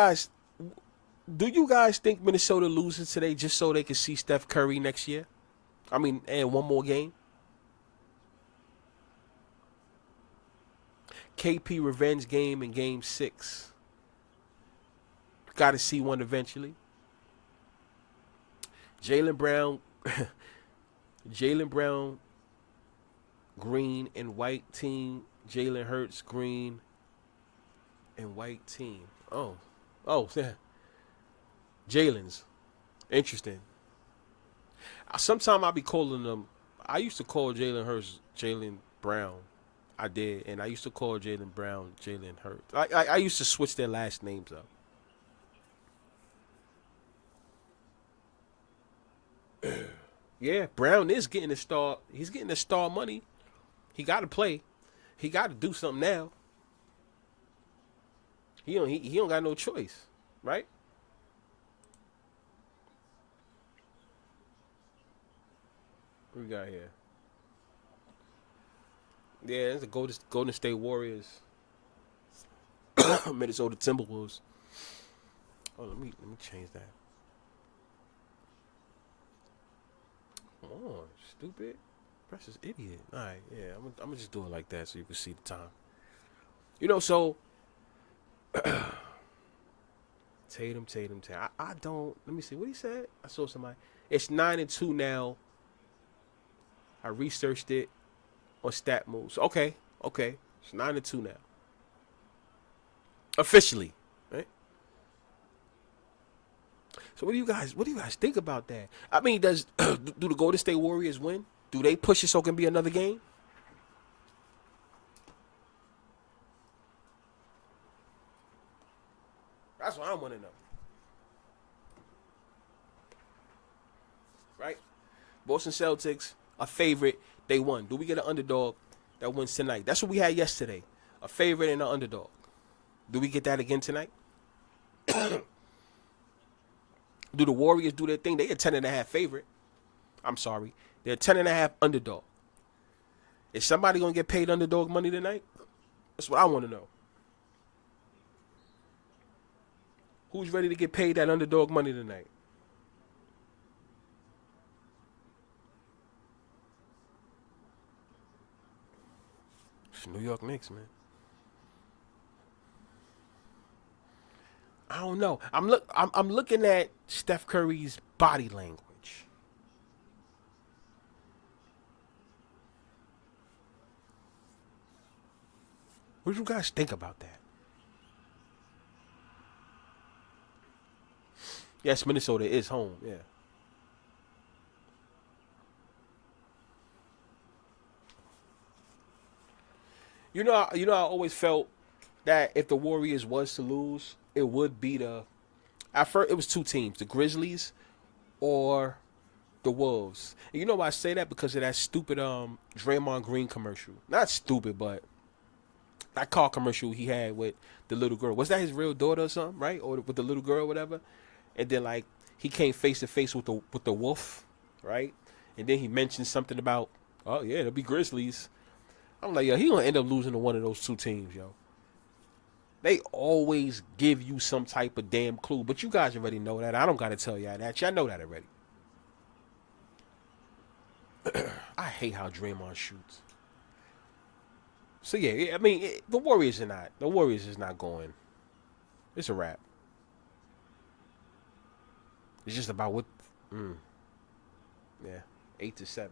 guys think Minnesota loses today just so they can see Steph Curry next year? I mean, and one more game? KP revenge game in game 6. Got to see one eventually. Jaylen Brown, green and white team. Jalen Hurts, green and white team. Oh, yeah. Jalen's. Interesting. Sometimes I'll be calling them. I used to call Jalen Hurts Jalen Brown. I did. And I used to call Jalen Brown Jalen Hurts. I used to switch their last names up. Yeah, Brown is getting the star. He's getting the star money. He got to play. He got to do something now. He don't got no choice, right? What we got here? Yeah, it's the Golden State Warriors. Minnesota Timberwolves. Oh, let me change that. Come on, stupid. Precious idiot. All right, yeah, I'm gonna just do it like that so you can see the time. You know, so Tatum. I don't. Let me see what he said. I saw somebody. It's 9-2 now. I researched it on Stat Moves. Okay. It's 9-2 now. Officially, right? So what do you guys think about that? I mean, do the Golden State Warriors win? Do they push it so it can be another game? That's what I want to know. Right? Boston Celtics, a favorite. They won. Do we get an underdog that wins tonight? That's what we had yesterday. A favorite and an underdog. Do we get that again tonight? Do the Warriors do their thing? They a 10.5 favorite. I'm sorry. They're a 10.5 underdog. Is somebody going to get paid underdog money tonight? That's what I want to know. Who's ready to get paid that underdog money tonight? It's New York Knicks, man. I don't know. I'm looking at Steph Curry's body language. What do you guys think about that? Yes, Minnesota is home. Yeah. You know, I always felt that if the Warriors was to lose, it would be at first it was 2 teams, the Grizzlies or The Wolves. And you know why I say that? Because of that stupid Draymond Green commercial. Not stupid, but that car commercial he had with the little girl. Was that his real daughter or something, right? Or with the little girl or whatever? And then like he came face to face with the wolf, right? And then he mentioned something about, oh yeah, it'll be Grizzlies. I'm like, yo, he gonna end up losing to one of those two teams, yo. They always give you some type of damn clue, but you guys already know that. I don't gotta tell y'all that. Y'all know that already. I hate how Draymond shoots. So yeah, I mean, the Warriors are not. The Warriors is not going. It's a wrap. It's just about what. Yeah, 8-7.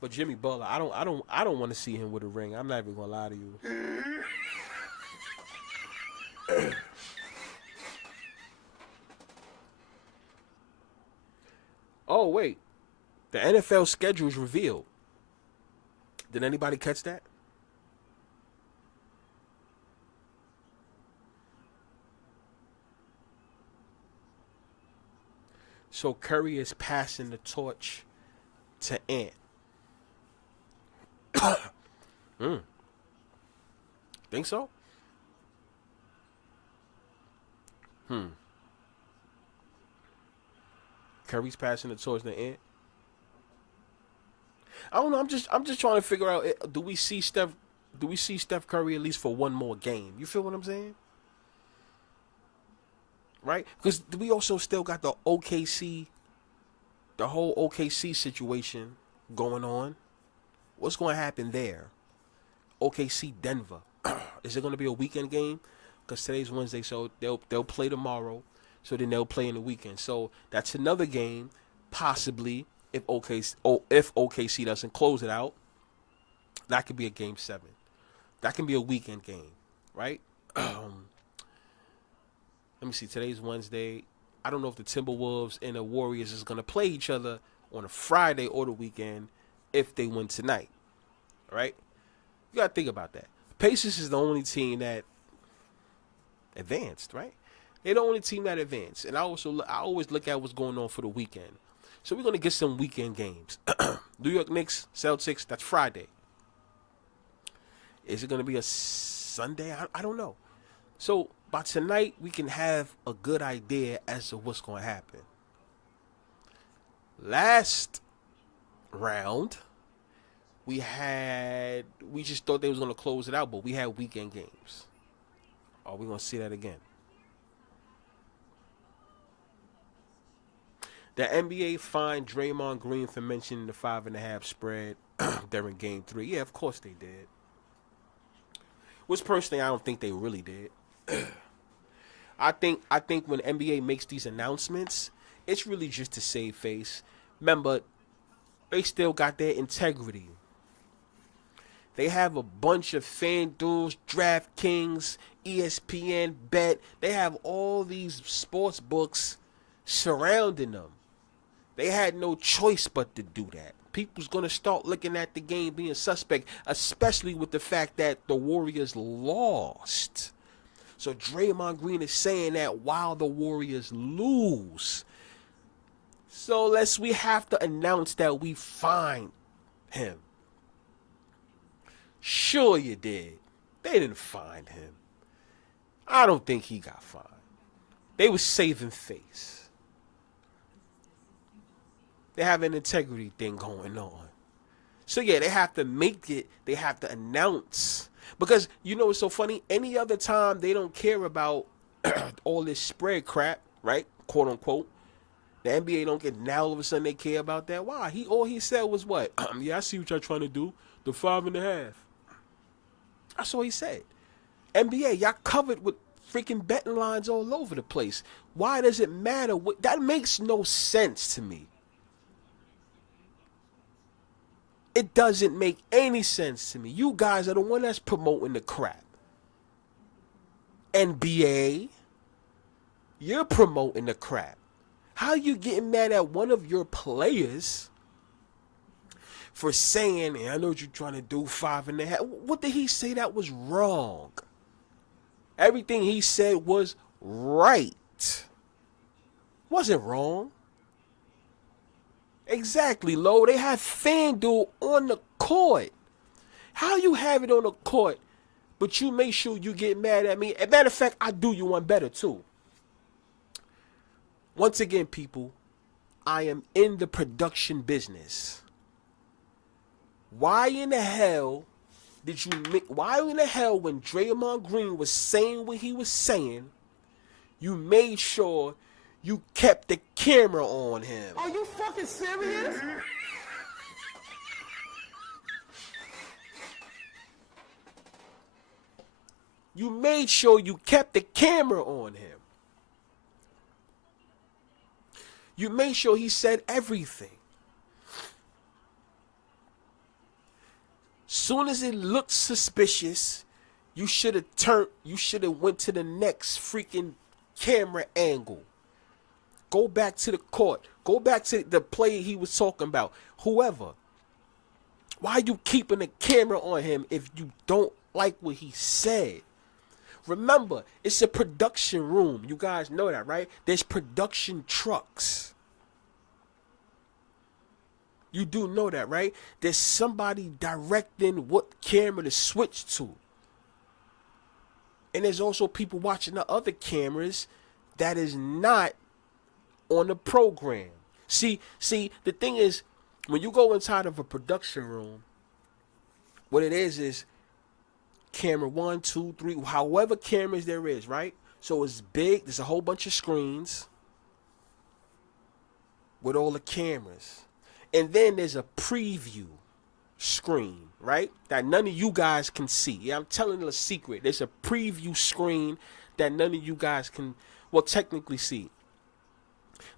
But Jimmy Butler, I don't want to see him with a ring. I'm not even gonna lie to you. Oh wait, the NFL schedule is revealed. Did anybody catch that? So Curry is passing the torch to Ant. Think so? Curry's passing the torch to Ant. I don't know. I'm just trying to figure out. Do we see Steph? Do we see Steph Curry at least for one more game? You feel what I'm saying? Right? Because we also still got the OKC, the whole OKC situation going on. What's going to happen there? OKC Denver. Is it going to be a weekend game? Because today's Wednesday, so they'll play tomorrow. So then they'll play in the weekend. So that's another game, possibly, if OKC doesn't close it out. That could be a game 7. That can be a weekend game, right? Let me see. Today's Wednesday. I don't know if the Timberwolves and the Warriors is going to play each other on a Friday or the weekend if they win tonight, right? You got to think about that. Pacers is the only team that advanced, right? They're the only team that advanced. And I always look at what's going on for the weekend. So we're going to get some weekend games. New York Knicks, Celtics, that's Friday. Is it going to be a Sunday? I don't know. So by tonight, we can have a good idea as to what's going to happen. Last round, we just thought they was going to close it out, but we had weekend games. Are we going to see that again? The NBA fined Draymond Green for mentioning the 5.5 spread during Game 3. Yeah, of course they did. Which personally, I don't think they really did. I think when NBA makes these announcements, it's really just to save face. Remember, they still got their integrity. They have a bunch of FanDuels, DraftKings, ESPN, Bet. They have all these sports books surrounding them. They had no choice but to do that. People's going to start looking at the game being suspect, especially with the fact that the Warriors lost. So Draymond Green is saying that while the Warriors lose. So we have to announce that we fined him. Sure you did. They didn't find him. I don't think he got fined. They were saving face. They have an integrity thing going on. So yeah, they have to make it. They have to announce. Because you know what's so funny? Any other time they don't care about all this spread crap, right? Quote unquote. The NBA don't get, now all of a sudden they care about that. Why? All he said was what? Yeah, I see what y'all trying to do. The 5.5. That's all he said. NBA, y'all covered with freaking betting lines all over the place. Why does it matter? That makes no sense to me. It doesn't make any sense to me. You guys are the one that's promoting the crap. NBA, you're promoting the crap. How you getting mad at one of your players for saying, hey, I know what you're trying to do, 5.5. What did he say that was wrong? Everything he said was right. Wasn't wrong. Exactly, Lo. They have FanDuel on the court. How you have it on the court, but you make sure you get mad at me? As a matter of fact, I do you one better too. Once again, people, I am in the production business. Why in the hell did you make? Why in the hell, when Draymond Green was saying what he was saying, you made sure you kept the camera on him? Are you fucking serious? You made sure you kept the camera on him. You made sure he said everything. Soon as it looked suspicious, you should have went to the next freaking camera angle. Go back to the court. Go back to the play he was talking about. Whoever. Why are you keeping the camera on him if you don't like what he said? Remember, it's a production room. You guys know that, right? There's production trucks. You do know that, right? There's somebody directing what camera to switch to. And there's also people watching the other cameras that is not on the program. See, the thing is, when you go inside of a production room, what it is camera 1, 2, 3, however cameras there is, right? So it's big. There's a whole bunch of screens with all the cameras. And then there's a preview screen, right? That none of you guys can see. Yeah, I'm telling you a secret. There's a preview screen that none of you guys can, well, technically see.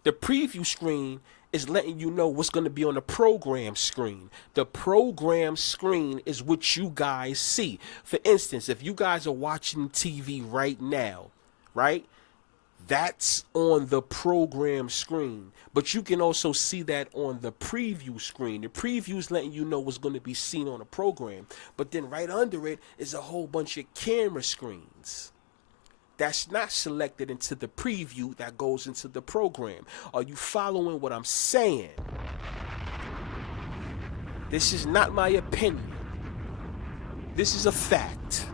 The preview screen is letting you know what's going to be on the program screen. The program screen is what you guys see. For instance, if you guys are watching TV right now, right? That's on the program screen. But you can also see that on the preview screen. The preview is letting you know what's going to be seen on the program. But then right under it is a whole bunch of camera screens. That's not selected into the preview, that goes into the program. Are you following what I'm saying? This is not my opinion. This is a fact.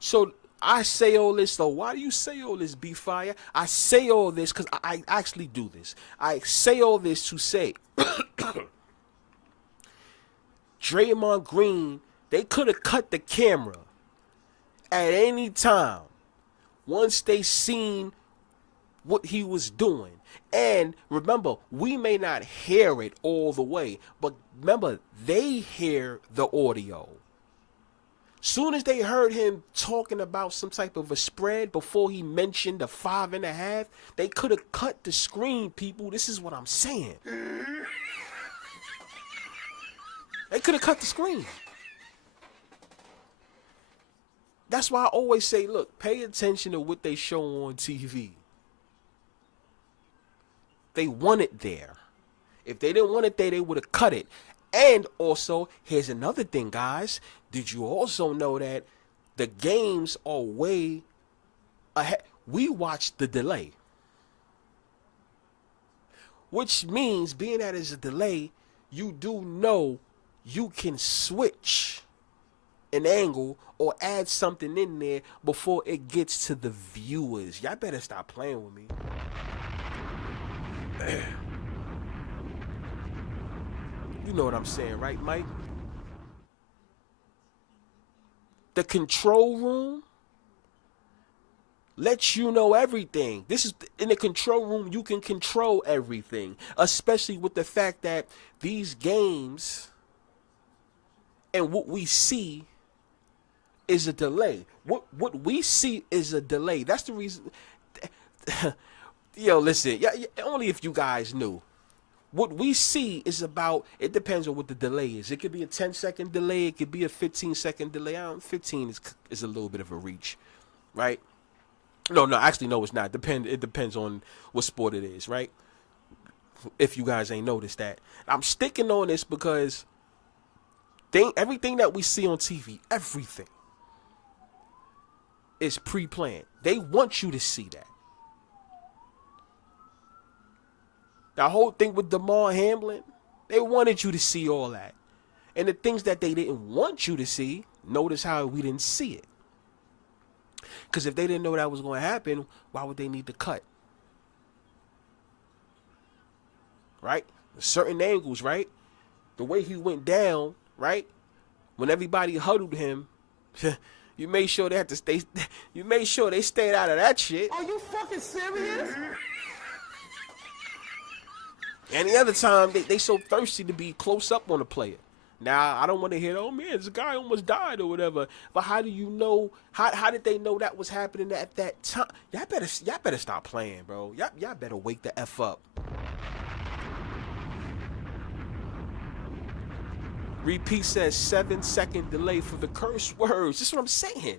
So I say all this, though. Why do you say all this, Bfyre? I say all this because I actually do this. I say all this to say Draymond Green, they could have cut the camera at any time once they seen what he was doing. And remember, we may not hear it all the way, but remember, they hear the audio. Soon as they heard him talking about some type of a spread before he mentioned the 5.5, they could have cut the screen, people. This is what I'm saying. They could have cut the screen. That's why I always say, look, pay attention to what they show on TV. They want it there. If they didn't want it there, they would have cut it. And also, here's another thing, guys. Did you also know that the games are way ahead? We watch the delay. Which means, being that it's a delay, you do know you can switch an angle or add something in there before it gets to the viewers. Y'all better stop playing with me. You know what I'm saying, right, Mike? The control room lets you know everything. This is in the control room. You can control everything, especially with the fact that these games and what we see is a delay. What we see is a delay. That's the reason. Yo, listen. Yeah, only if you guys knew. What we see is about, it depends on what the delay is. It could be a 10-second delay. It could be a 15-second delay. 15 is a little bit of a reach, right? No, actually, no, it's not. It depends on what sport it is, right? If you guys ain't noticed that. I'm sticking on this because everything that we see on TV, everything is pre-planned. They want you to see that. The whole thing with DeMar Hamlin, they wanted you to see all that. And the things that they didn't want you to see, notice how we didn't see it. Because if they didn't know that was going to happen, why would they need to cut? Right? Certain angles, right? The way he went down, right? When everybody huddled him, you made sure they had to stay. You made sure they stayed out of that shit. Are you fucking serious? Any other time, they so thirsty to be close up on a player. Now, I don't want to hear, oh man, this guy almost died or whatever. But how do you know? How did they know that was happening at that time? Y'all better stop playing, bro. Y'all better wake the F up. Repeat says 7-second delay for the curse words. This is what I'm saying.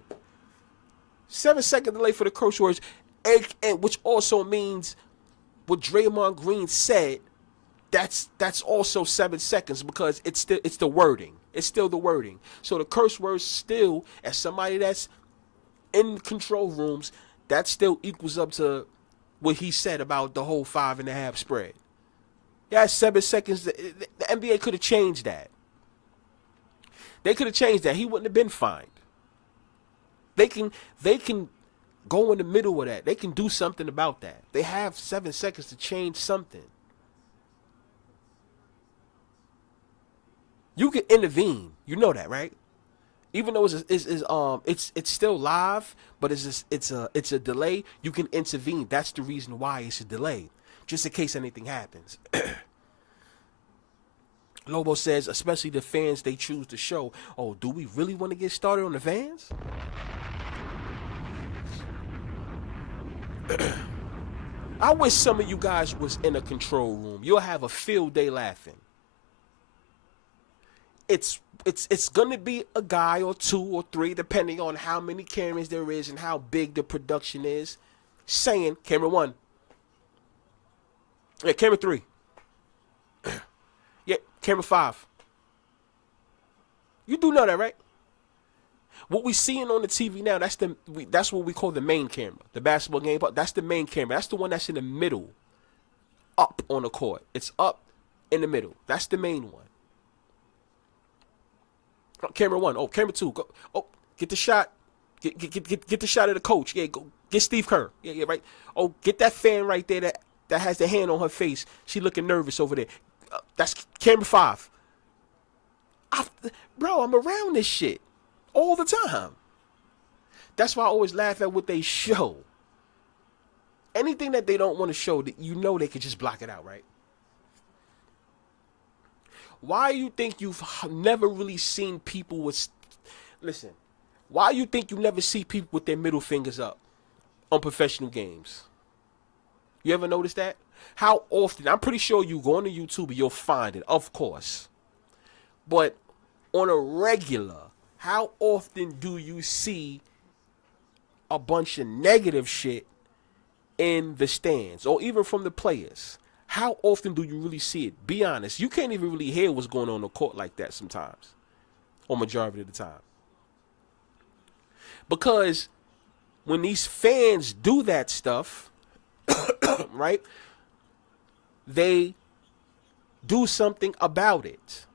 7-second delay for the curse words, and which also means what Draymond Green said. That's also 7 seconds because it's the wording. It's still the wording. So the curse words still, as somebody that's in control rooms, that still equals up to what he said about the whole 5.5 spread. Yeah, 7 seconds. The NBA could have changed that. They could have changed that. He wouldn't have been fined. They can go in the middle of that. They can do something about that. They have 7 seconds to change something. You can intervene. You know that, right? Even though it's still live, but it's a delay. You can intervene. That's the reason why it's a delay, just in case anything happens. Lobo says, especially the fans they choose to show. Oh, do we really want to get started on the fans? I wish some of you guys was in a control room. You'll have a field day laughing. It's gonna be a guy or two or three, depending on how many cameras there is and how big the production is, saying, camera 1. Yeah, camera 3. Yeah, camera 5. You do know that, right? What we seeing on the TV now, that's what we call the main camera. The basketball game, that's the main camera. That's the one that's in the middle, up on the court. It's up in the middle. That's the main one. Camera 1. Oh, camera 2. Go. Oh, get the shot. Get the shot of the coach. Yeah, go get Steve Kerr. Yeah, right. Oh, get that fan right there that has the hand on her face. She looking nervous over there. That's camera 5. Bro, I'm around this shit all the time. That's why I always laugh at what they show. Anything that they don't want to show, that you know they could just block it out, right? Why you think you've never really seen people with... Listen, why you think you never see people with their middle fingers up on professional games? You ever notice that? How often? I'm pretty sure you go on to YouTube and you'll find it, of course. But on a regular, how often do you see a bunch of negative shit in the stands or even from the players? How often do you really see it? Be honest. You can't even really hear what's going on the court like that sometimes, or majority of the time. Because when these fans do that stuff, right, they do something about it.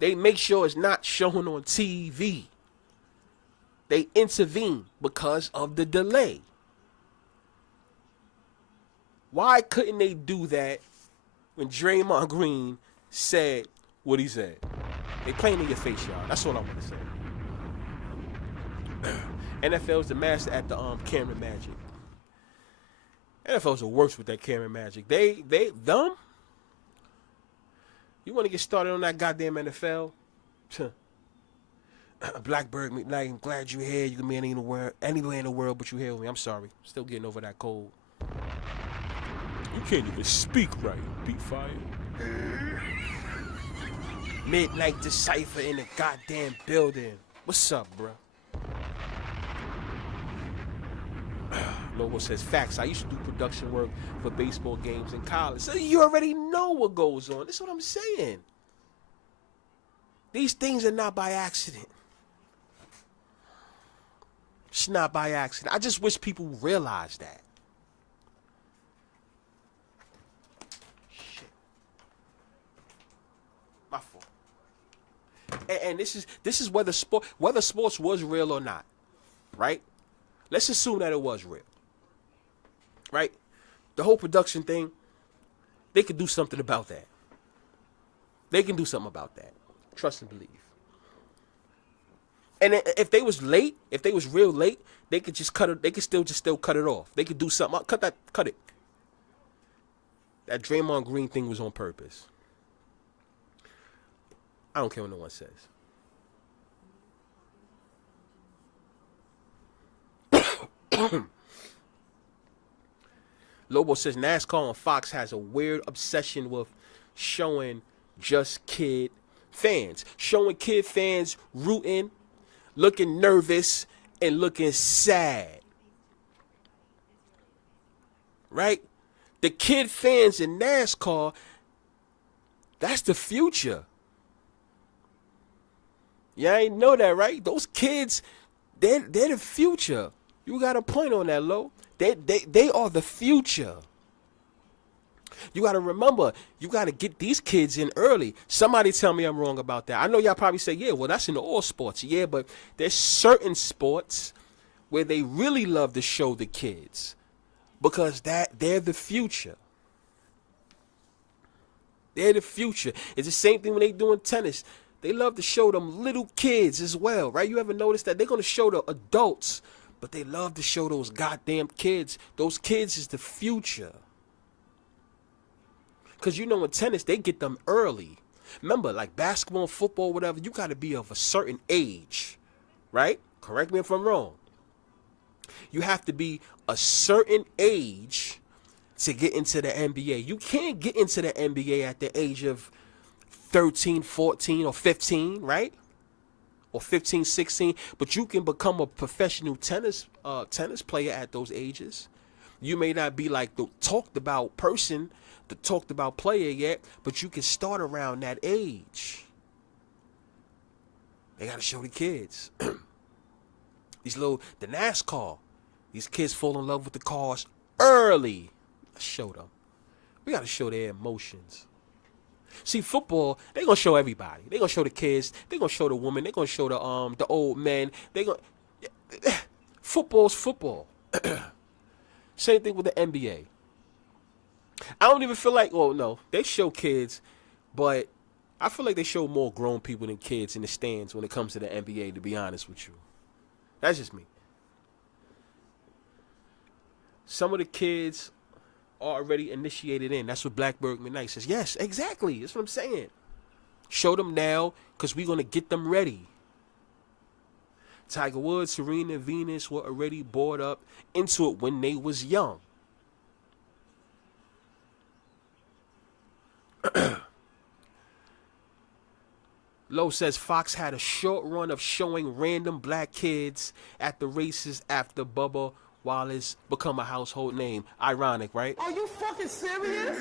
They make sure it's not shown on TV. They intervene because of the delay. Why couldn't they do that when Draymond Green said what he said? They playing in your face, y'all. That's what I want to say. NFL's the master at the camera magic. NFL's the worst with that camera magic. They them. You want to get started on that goddamn NFL? Blackbird McKnight, I'm glad you're here. You can be anywhere in the world, but you here with me. I'm sorry. Still getting over that cold. You can't even speak right, Bfyre. Midnight Decipher in the goddamn building. What's up, bro? Lobo says, facts. I used to do production work for baseball games in college. So you already know what goes on. That's what I'm saying. These things are not by accident. It's not by accident. I just wish people realized that. And this is whether sports was real or not, right? Let's assume that it was real, right? The whole production thing, they could do something about that. They can do something about that. Trust and believe. And if they was late, if they was real late, they could just cut it. They could still cut it off. They could do something. Cut it. That Draymond Green thing was on purpose. I don't care what no one says. Lobo says NASCAR on Fox has a weird obsession with showing just kid fans. Showing kid fans rooting, looking nervous, and looking sad. Right? The kid fans in NASCAR, that's the future. Yeah, I know that, right? Those kids, they're the future. You got a point on that, Lo. They are the future. You got to remember, you got to get these kids in early. Somebody tell me I'm wrong about that. I know y'all probably say, yeah, well, that's in all sports. Yeah, but there's certain sports where they really love to show the kids because they're the future. They're the future. It's the same thing when they doing tennis. They love to show them little kids as well, right? You ever notice that? They're going to show the adults, but they love to show those goddamn kids. Those kids is the future. Because you know in tennis, they get them early. Remember, like basketball, football, whatever, you got to be of a certain age, right? Correct me if I'm wrong. You have to be a certain age to get into the NBA. You can't get into the NBA at the age of 13, 14, or 15, right? Or 15, 16. But you can become a professional tennis player at those ages. You may not be like the talked about person, the talked about player yet, but you can start around that age. They got to show the kids. The NASCAR, these kids fall in love with the cars early. Show them. We got to show their emotions. See, football, they gonna show everybody. They gonna show the kids. They gonna show the woman. They gonna show the old men. Football's football. Same thing with the NBA. I don't even feel like, well, no, they show kids, but I feel like they show more grown people than kids in the stands when it comes to the NBA, to be honest with you. That's just me. Some of the kids are already initiated in. That's what Blackbird McKnight says. Yes, exactly. That's what I'm saying. Show them now because we're going to get them ready. Tiger Woods, Serena, Venus were already brought up into it when they was young. Lowe says Fox had a short run of showing random black kids at the races after Bubba Wallace become a household name. Ironic, right? Are you fucking serious?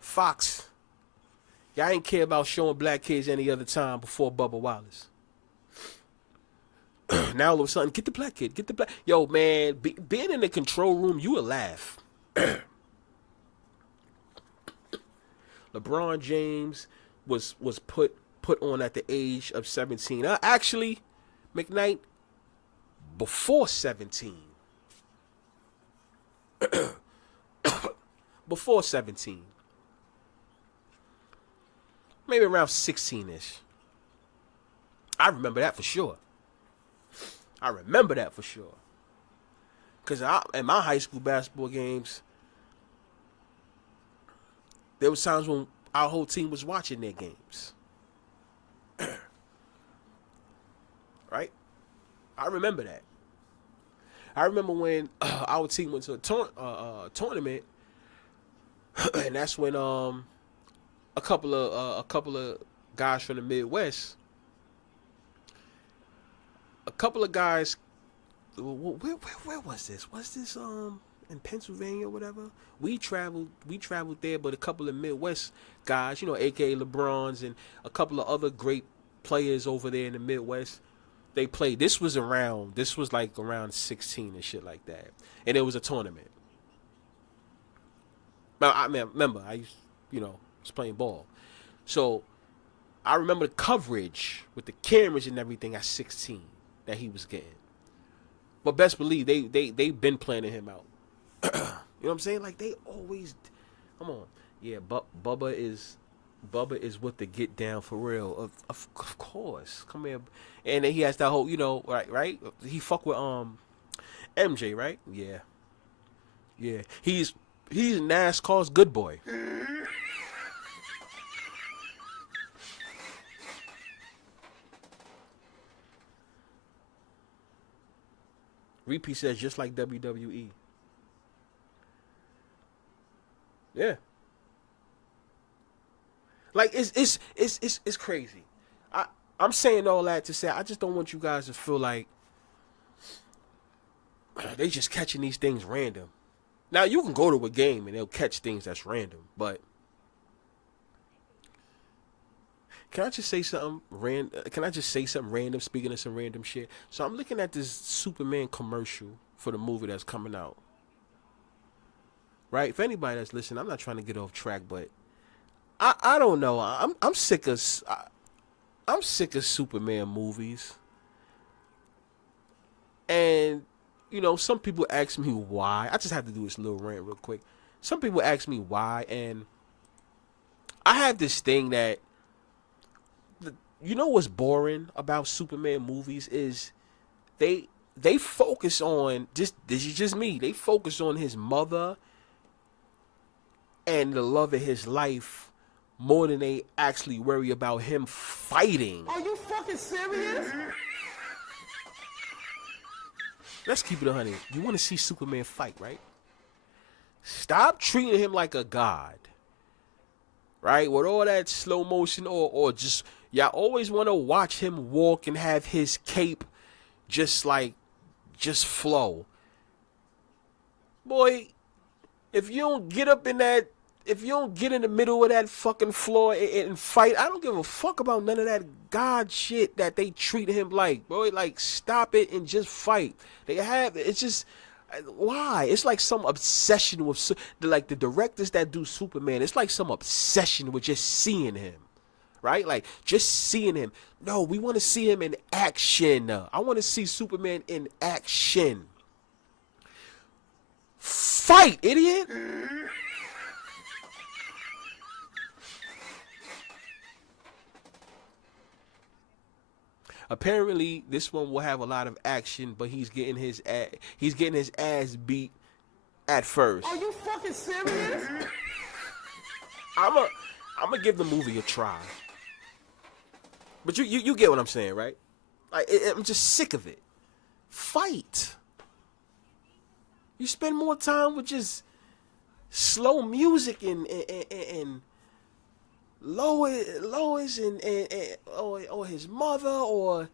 Fox, y'all ain't care about showing black kids any other time before Bubba Wallace. Now all of a sudden, get the black kid, get the black. Yo, man, being in the control room, you will laugh. LeBron James was put on at the age of 17. Actually, McKnight, before 17. Before 17. Maybe around 16-ish. I remember that for sure. Because in my high school basketball games, there was times when our whole team was watching their games. Right? I remember that. I remember when our team went to a tournament, and that's when a couple of guys from the Midwest, a couple of guys. Where was this? Was this in Pennsylvania or whatever? We traveled there, but a couple of Midwest guys, aka LeBrons and a couple of other great players over there in the Midwest, they played. This was like around 16 and shit like that. And it was a tournament. I mean, remember, I used, was playing ball. So I remember the coverage with the cameras and everything at 16 that he was getting. But best believe they've been planning him out. You know what I'm saying? Like they always, come on, yeah. But Bubba is what the get down for real. Of course, come here, and then he has that whole, right. He fuck with MJ, right? Yeah, yeah. He's NASCAR's good boy. Repeat says just like WWE. Yeah. Like it's crazy. I'm saying all that to say I just don't want you guys to feel like they just catching these things random. Now you can go to a game and they'll catch things that's random, but can I just say something Can I just say something random? Speaking of some random shit, so I'm looking at this Superman commercial for the movie that's coming out. Right? For anybody that's listening, I'm not trying to get off track, but I don't know. I'm sick of I'm sick of Superman movies, and some people ask me why. I just have to do this little rant real quick. Some people ask me why, and I have this thing that what's boring about Superman movies is they focus on this is just me. They focus on his mother and the love of his life more than they actually worry about him fighting. Are you fucking serious? Let's keep it 100. You want to see Superman fight, right? Stop treating him like a god, right? With all that slow motion or just, y'all always want to watch him walk and have his cape just flow. Boy, if you don't get up in that, if you don't get in the middle of that fucking floor and fight, I don't give a fuck about none of that god shit that they treat him like. Boy, like, stop it and just fight. It's just, why? It's like some obsession with, like, the directors that do Superman. It's like some obsession with just seeing him, right? Like, just seeing him. No, we want to see him in action. I want to see Superman in action. Fight, idiot! Apparently, this one will have a lot of action, but he's getting his ass beat at first. Are you fucking serious? I'm gonna give the movie a try. But you get what I'm saying, right? Like, I'm just sick of it. Fight. You spend more time with just slow music and Lois or his mother, or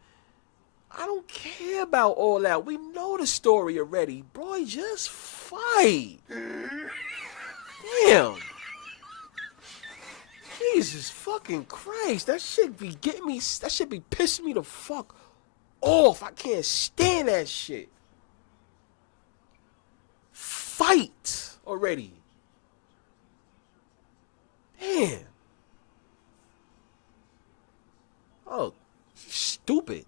I don't care about all that. We know the story already, boy. Just fight. Damn. Jesus fucking Christ. That shit be getting me. That shit be pissing me the fuck off. I can't stand that shit. Fight already. Damn. Oh, stupid.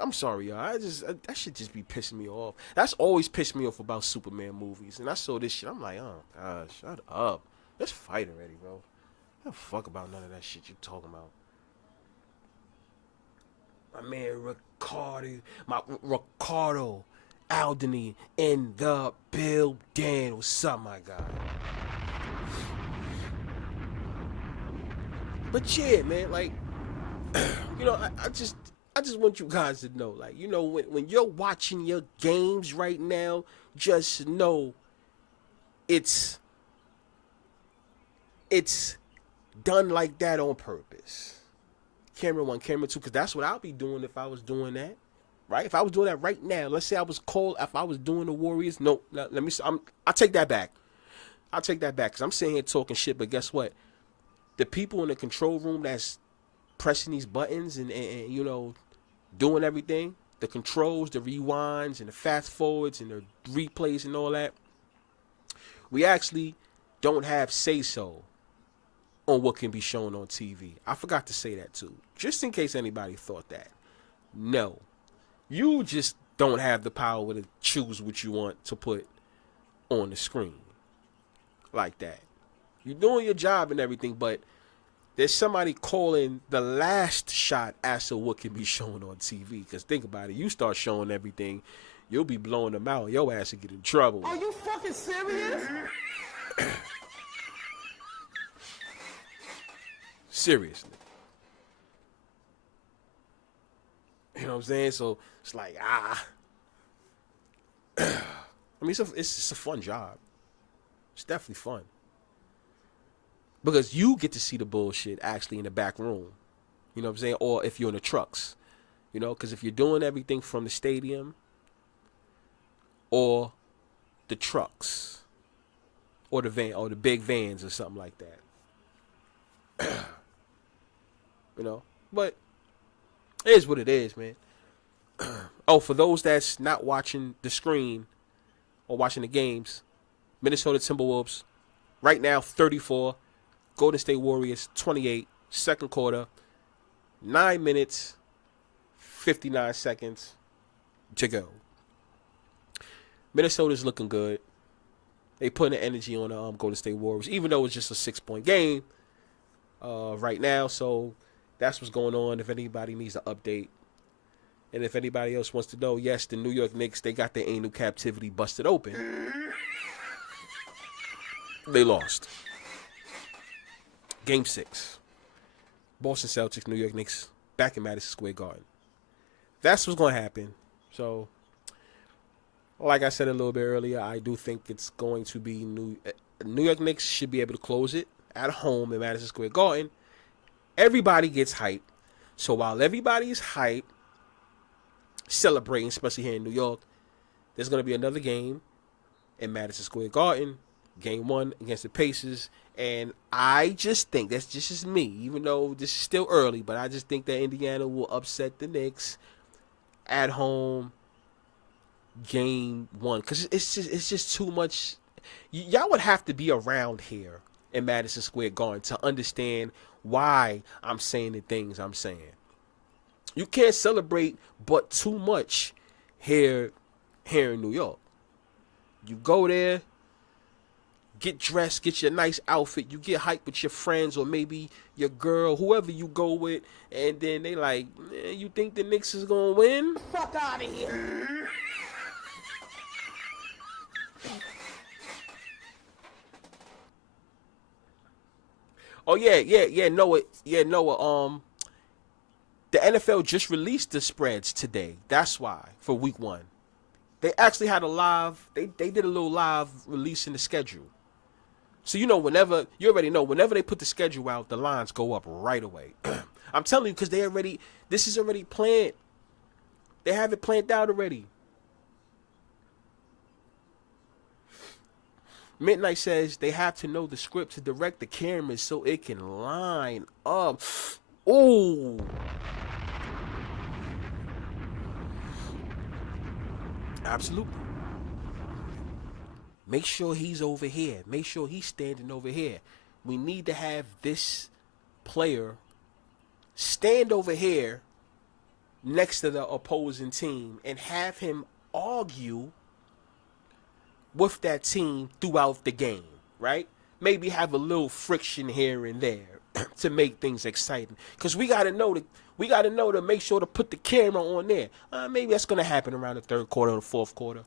I'm sorry, y'all. That shit just be pissing me off. That's always pissed me off about Superman movies. And I saw this shit. I'm like, oh gosh, shut up. Let's fight already, bro. I don't fuck about none of that shit you talking about. My man Ricardo Aldini in the building. What's up, my guy? But yeah, man, like, I just want you guys to know, like, when you're watching your games right now, just know it's done like that on purpose. Camera 1, camera 2, because that's what I'll be doing if I was doing that, right? If I was doing that right now, let's say I was called, if I was doing the Warriors, no, let me, I'll take that back. I'll take that back, because I'm sitting here talking shit, but guess what? The people in the control room that's pressing these buttons and doing everything, the controls, the rewinds, and the fast forwards, and the replays and all that, we actually don't have say-so on what can be shown on TV. I forgot to say that too, just in case anybody thought that. No, you just don't have the power to choose what you want to put on the screen like that. You're doing your job and everything, but there's somebody calling the last shot as to what can be shown on TV. Because think about it, you start showing everything, you'll be blowing them out. Your ass will get in trouble. Are you fucking serious? Seriously. You know what I'm saying? So it's like, I mean, it's a fun job. It's definitely fun. Because you get to see the bullshit actually in the back room. You know what I'm saying? Or if you're in the trucks. You know, because if you're doing everything from the stadium or the trucks or the van or the big vans or something like that. You know, but it is what it is, man. Oh, for those that's not watching the screen or watching the games, Minnesota Timberwolves right now 34, Golden State Warriors 28, second quarter, 9 minutes, 59 seconds to go. Minnesota's looking good. They putting the energy on the Golden State Warriors, even though it's just a 6-point game right now. So that's what's going on. If anybody needs an update, and if anybody else wants to know, yes, the New York Knicks, they got their anal captivity busted open. They lost. Game 6. Boston Celtics, New York Knicks, back in Madison Square Garden. That's what's going to happen. So, like I said a little bit earlier, I do think it's going to be New York Knicks should be able to close it at home in Madison Square Garden. Everybody gets hyped. So while everybody is hyped, celebrating, especially here in New York, there's going to be another game in Madison Square Garden, game 1 against the Pacers. And I just think, that's just me, even though this is still early, but I just think that Indiana will upset the Knicks at home game 1. Because it's just too much. Y'all would have to be around here in Madison Square Garden to understand why I'm saying the things I'm saying. You can't celebrate but too much here in New York. You go there, get dressed, get your nice outfit, you get hyped with your friends or maybe your girl, whoever you go with, and then they like, you think the Knicks is gonna win? Fuck out of here. Oh Noah. The NFL just released the spreads today. That's why, for week 1. They actually had a live, they did a little live release in the schedule. So you already know, whenever they put the schedule out, the lines go up right away. I'm telling you, because this is already planned. They have it planned out already. Midnight says they have to know the script to direct the cameras so it can line up. Ooh. Absolutely. Make sure he's over here. Make sure he's standing over here. We need to have this player stand over here next to the opposing team and have him argue with that team throughout the game, right? Maybe have a little friction here and there to make things exciting. Because we gotta know to make sure to put the camera on there. Maybe that's gonna happen around the third quarter or the fourth quarter.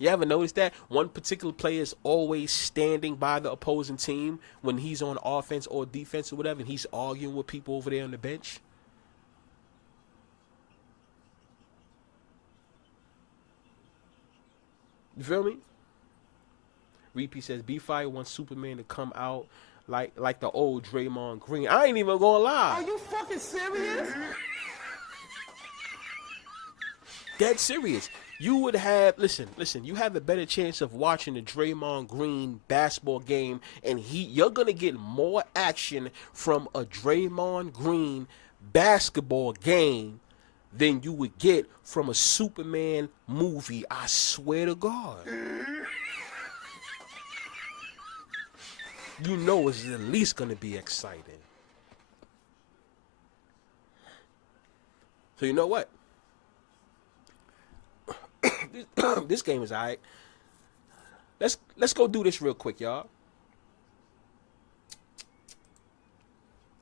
You ever notice that one particular player is always standing by the opposing team when he's on offense or defense or whatever, and he's arguing with people over there on the bench? You feel me? Repeat says Bfyre wants Superman to come out like the old Draymond Green. I ain't even gonna lie. Are you fucking serious? Dead serious. You would have listen. You have a better chance of watching the Draymond Green basketball game, and you're gonna get more action from a Draymond Green basketball game than you would get from a Superman movie. I swear to God. you know it's at least going to be exciting. So you know what? This game is alright. Let's go do this real quick, y'all.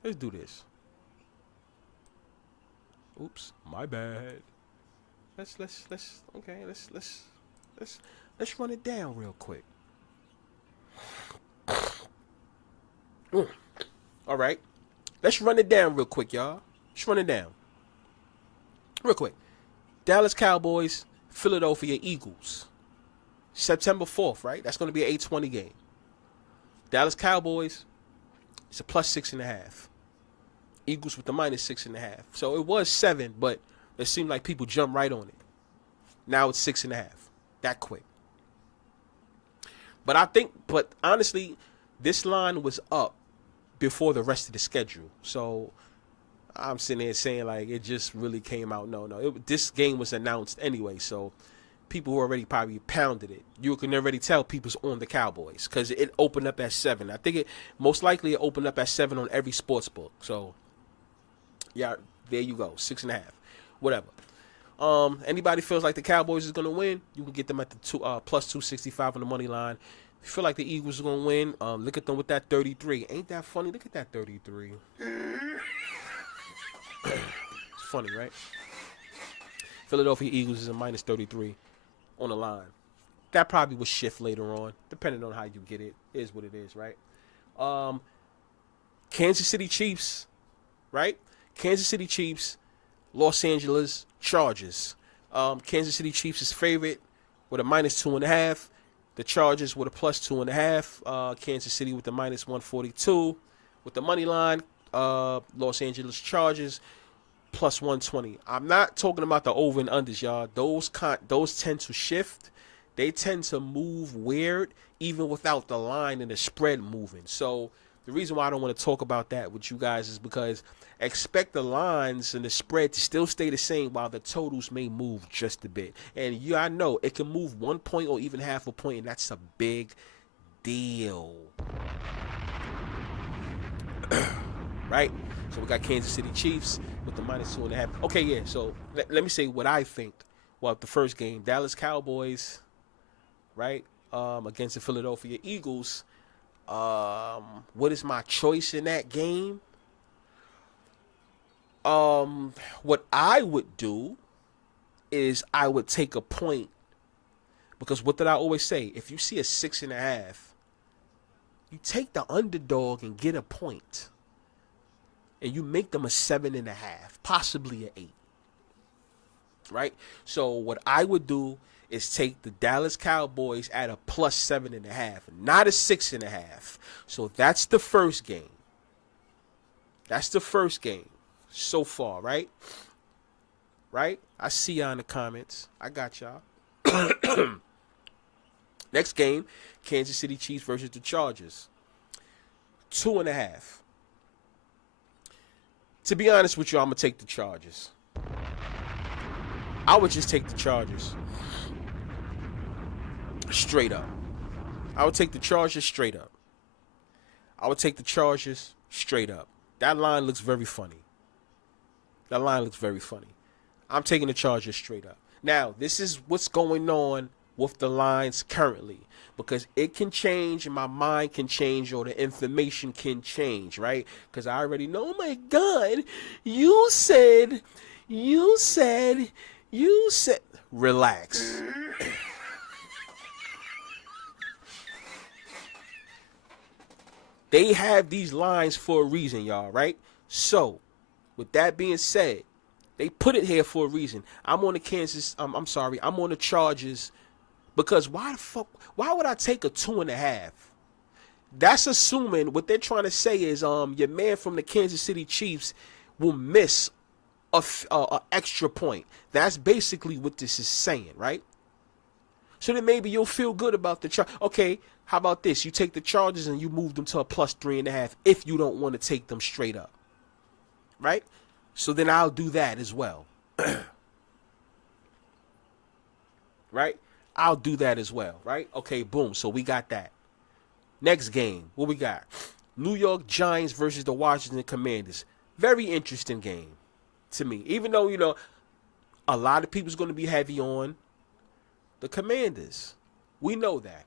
Let's do this. Oops, my bad. Let's run it down real quick. All right. Let's run it down real quick, y'all. Let's run it down. Real quick. Dallas Cowboys, Philadelphia Eagles. September 4th, right? That's going to be an 8:20 game. Dallas Cowboys, it's a +6.5. Eagles with the -6.5. So it was 7, but it seemed like people jumped right on it. Now it's 6.5. That quick. But honestly, this line was up before the rest of the schedule. So I'm sitting there saying like it just really came out. No. This game was announced anyway, so people who already probably pounded it. You can already tell people's on the Cowboys because it opened up at 7. I think it most likely it opened up at 7 on every sports book. So yeah, there you go, 6.5, whatever. Anybody feels like the Cowboys is gonna win, you can get them at the +265 on the money line. If you feel like the Eagles are gonna win, look at them with that 33. Ain't that funny? Look at that 33. It's funny, right? Philadelphia Eagles is a -33 on the line. That probably will shift later on, depending on how you get it. It is what it is, right? Kansas City Chiefs, right? Kansas City Chiefs, Los Angeles Chargers. Kansas City Chiefs is favorite with a -2.5. The Chargers with a +2.5. Kansas City with the -142. With the money line, Los Angeles Chargers +120. I'm not talking about the over and unders, y'all. Those tend to shift. They tend to move weird, even without the line and the spread moving. So the reason why I don't want to talk about that with you guys is because expect the lines and the spread to still stay the same while the totals may move just a bit. And I know it can move 1 point or even half a point, and that's a big deal. Right? So we got Kansas City Chiefs with the -2.5. Okay, yeah, so let me say what I think. Well, the first game, Dallas Cowboys, right, against the Philadelphia Eagles. What is my choice in that game? What I would do is I would take a point, because what did I always say? If you see a 6.5, you take the underdog and get a point, and you make them a 7.5, possibly an 8. Right? So what I would do is take the Dallas Cowboys at a +7.5, not a 6.5. So that's the first game. That's the first game so far, right? Right? I see y'all in the comments. I got y'all. Next game, Kansas City Chiefs versus the Chargers. 2.5. To be honest with you, I'm going to take the Chargers. I would just take the Chargers. Straight up. I would take the Chargers straight up. I would take the Chargers straight up. That line looks very funny. That line looks very funny. I'm taking the Chargers straight up. Now, this is what's going on with the lines currently, because it can change and my mind can change or the information can change, right? Because I already know, oh my God, you said, relax. They have these lines for a reason, y'all, right? So, with that being said, they put it here for a reason. I'm on the I'm on the Chargers, because why would I take a 2.5? That's assuming what they're trying to say is your man from the Kansas City Chiefs will miss a extra point. That's basically what this is saying, right? So then maybe you'll feel good about the Chargers. Okay, how about this? You take the Chargers and you move them to a +3.5 if you don't want to take them straight up, right? So then I'll do that as well. Right? I'll do that as well, right? Okay, boom. So we got that. Next game, what we got? New York Giants versus the Washington Commanders. Very interesting game to me. Even though, a lot of people's going to be heavy on the Commanders. We know that.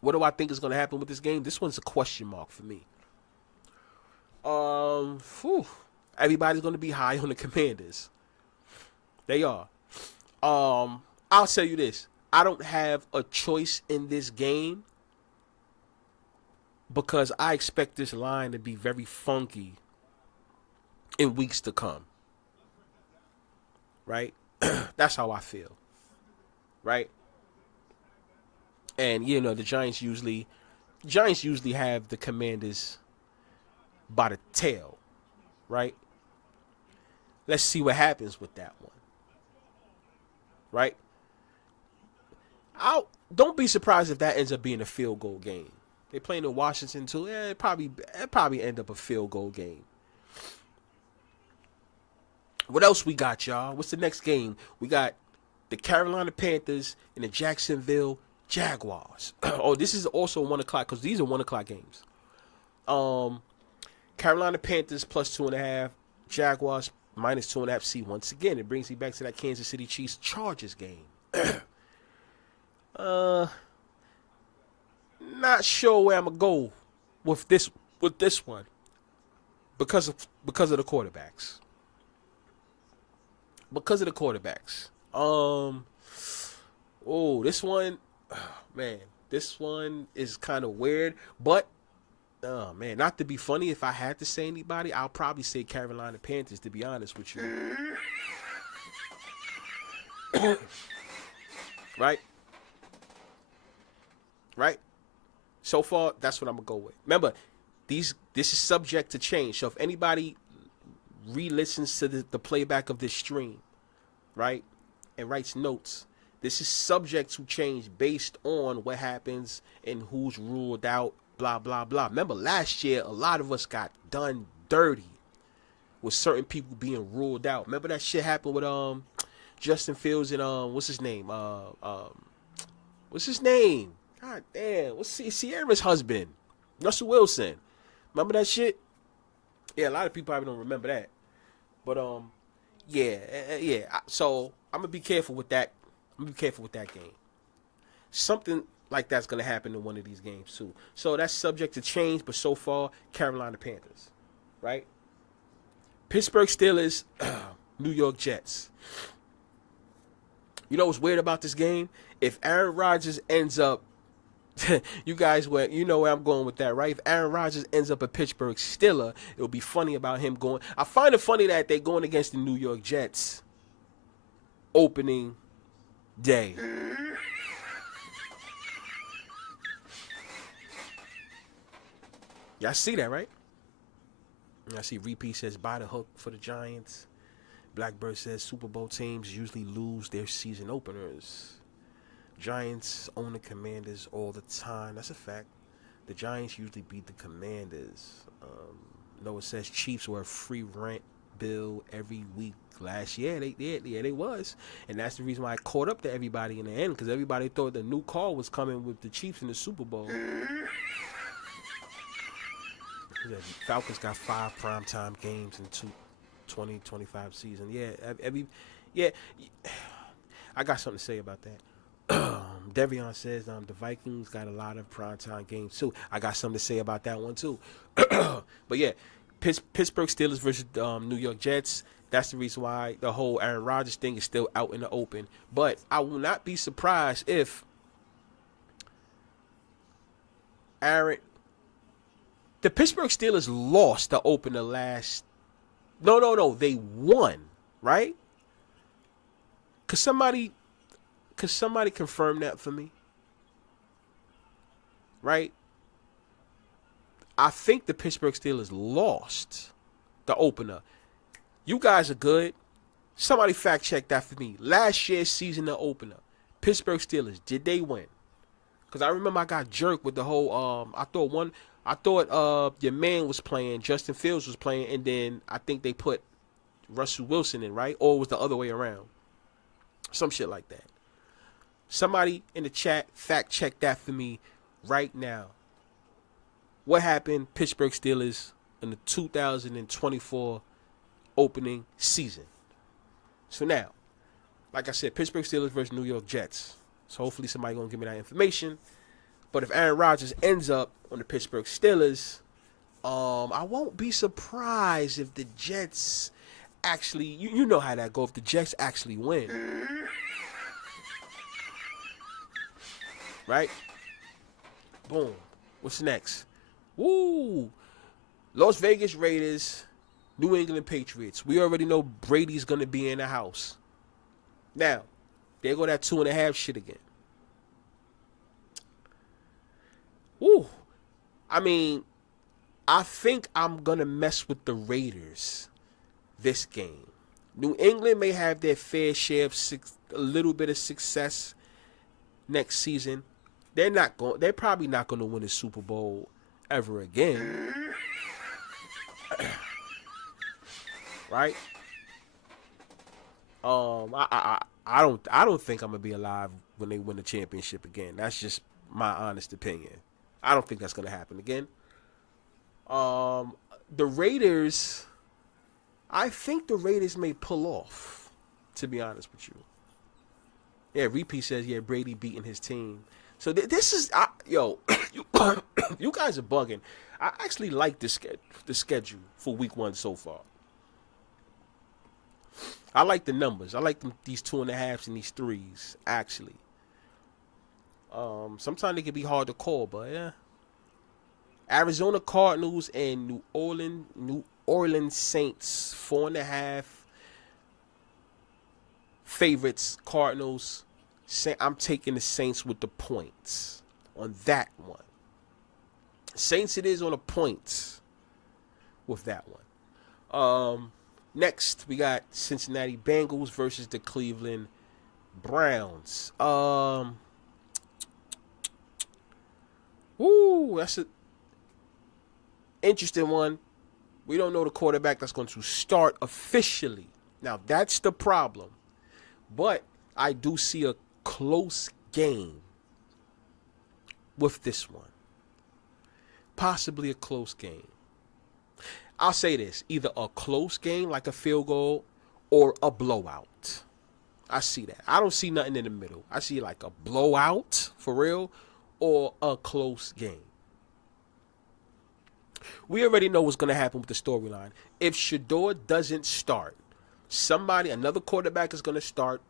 What do I think is going to happen with this game? This one's a question mark for me. Everybody's going to be high on the Commanders. They are. I'll tell you this. I don't have a choice in this game because I expect this line to be very funky in weeks to come. Right? That's how I feel. Right? And the Giants usually have the Commanders by the tail, right? Let's see what happens with that one. Right? Don't be surprised if that ends up being a field goal game. They're playing in Washington too. It probably end up a field goal game. What else we got, y'all? What's the next game? We got the Carolina Panthers and the Jacksonville Jaguars. Oh, this is also 1 o'clock because these are 1 o'clock games. Carolina Panthers plus 2.5. Jaguars minus 2.5. See, once again, it brings me back to that Kansas City Chiefs Chargers game. Not sure where I'm gonna go with this one because of the quarterbacks. Because of the quarterbacks. This one, man, this one is kind of weird, but man, not to be funny, if I had to say anybody, I'll probably say Carolina Panthers, to be honest with you. Right? So far, that's what I'm gonna go with. Remember, this is subject to change. So if anybody re-listens to the playback of this stream, right, and writes notes, this is subject to change based on what happens and who's ruled out, blah, blah, blah. Remember, last year, a lot of us got done dirty with certain people being ruled out. Remember that shit happened with Justin Fields and what's his name? God damn, what's Sierra's husband? Russell Wilson. Remember that shit? Yeah, a lot of people probably don't remember that. But yeah. So I'm gonna be careful with that. Game. Something like that's gonna happen in one of these games too. So that's subject to change. But so far, Carolina Panthers, right? Pittsburgh Steelers, New York Jets. You know what's weird about this game? If Aaron Rodgers ends up, you know where I'm going with that, right? If Aaron Rodgers ends up a Pittsburgh Steeler, it'll be funny about him going. I find it funny that they're going against the New York Jets opening day. Y'all see that, right? I see Repeat says buy the hook for the Giants. Blackbird says Super Bowl teams usually lose their season openers. Giants own the Commanders all the time. That's a fact. The Giants usually beat the Commanders. Noah says Chiefs were a free rent bill every week last year. They was. And that's the reason why I caught up to everybody in the end, because everybody thought the new call was coming with the Chiefs in the Super Bowl. Falcons got 5 primetime games in 2025 season. Yeah, I got something to say about that. Devion says the Vikings got a lot of primetime games too. I got something to say about that one too. But yeah, Pittsburgh Steelers versus New York Jets. That's the reason why the whole Aaron Rodgers thing is still out in the open. But I will not be surprised if the Pittsburgh Steelers lost the opener last. No. They won, right? Could somebody confirm that for me? Right? I think the Pittsburgh Steelers lost the opener. You guys are good. Somebody fact check that for me. Last year's season, the opener. Pittsburgh Steelers, did they win? Because I remember I got jerked with the whole, I thought your man was playing, Justin Fields was playing, and then I think they put Russell Wilson in, right? Or it was the other way around. Some shit like that. Somebody in the chat fact check that for me. right now. What happened, Pittsburgh Steelers, in the 2024 opening season? So now, like I said, Pittsburgh Steelers versus New York Jets. So hopefully somebody gonna give me that information. But if Aaron Rodgers ends up on the Pittsburgh Steelers, I won't be surprised if the Jets actually, you know how that go, if the Jets actually win. Right? Boom. What's next? Woo! Las Vegas Raiders, New England Patriots. We already know Brady's going to be in the house. Now, there go that 2.5 shit again. Woo! I mean, I think I'm going to mess with the Raiders this game. New England may have their fair share of a little bit of success next season. They're probably not going to win a Super Bowl ever again. Right? I don't think I'm gonna be alive when they win the championship again. That's just my honest opinion. I don't think that's gonna happen again. The Raiders, I think the Raiders may pull off, to be honest with you. Yeah, Repeat says, yeah, Brady beating his team. So this is, you guys are bugging. I actually like the schedule for week 1 so far. I like the numbers. I like these 2.5s and these 3s, actually. Sometimes they can be hard to call, but yeah. Arizona Cardinals and New Orleans Saints, 4.5 favorites. Cardinals. I'm taking the Saints with the points on that one. Saints it is on the points with that one. Next, we got Cincinnati Bengals versus the Cleveland Browns. That's an interesting one. We don't know the quarterback that's going to start officially. Now, that's the problem. But I do see a close game with this one. Possibly a close game. I'll say this, either a close game like a field goal or a blowout. I see that. I don't see nothing in the middle. I see like a blowout for real or a close game. We already know what's going to happen with the storyline. If Shador doesn't start, another quarterback is going to start.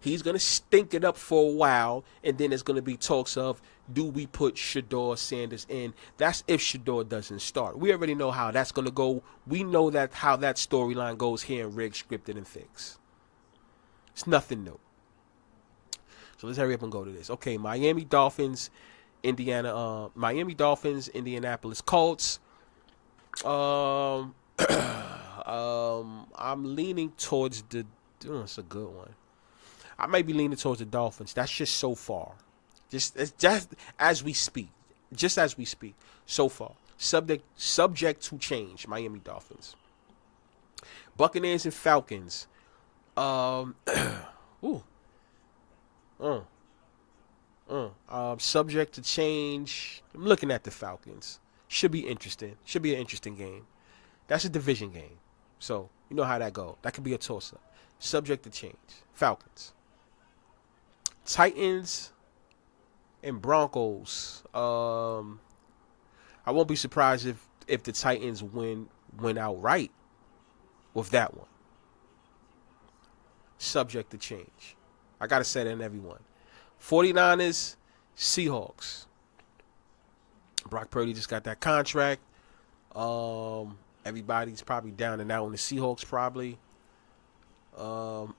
He's going to stink it up for a while, and then there's going to be talks of, do we put Shador Sanders in? That's if Shador doesn't start. We already know how that's going to go. We know that how that storyline goes here in Rig, Scripted, and Fix. It's nothing new. So let's hurry up and go to this. Okay, Miami Dolphins, Indianapolis Colts. I'm leaning towards it's a good one. I might be leaning towards the Dolphins. That's just so far. Just as we speak. Just as we speak. So far. Subject to change. Miami Dolphins. Buccaneers and Falcons. Subject to change. I'm looking at the Falcons. Should be interesting. Should be an interesting game. That's a division game. So, you know how that goes. That could be a toss-up. Subject to change. Falcons. Titans and Broncos. I won't be surprised if the Titans win outright with that one. Subject to change. I got to say that in every one. 49ers, Seahawks. Brock Purdy just got that contract. Everybody's probably down and out on the Seahawks probably. I'll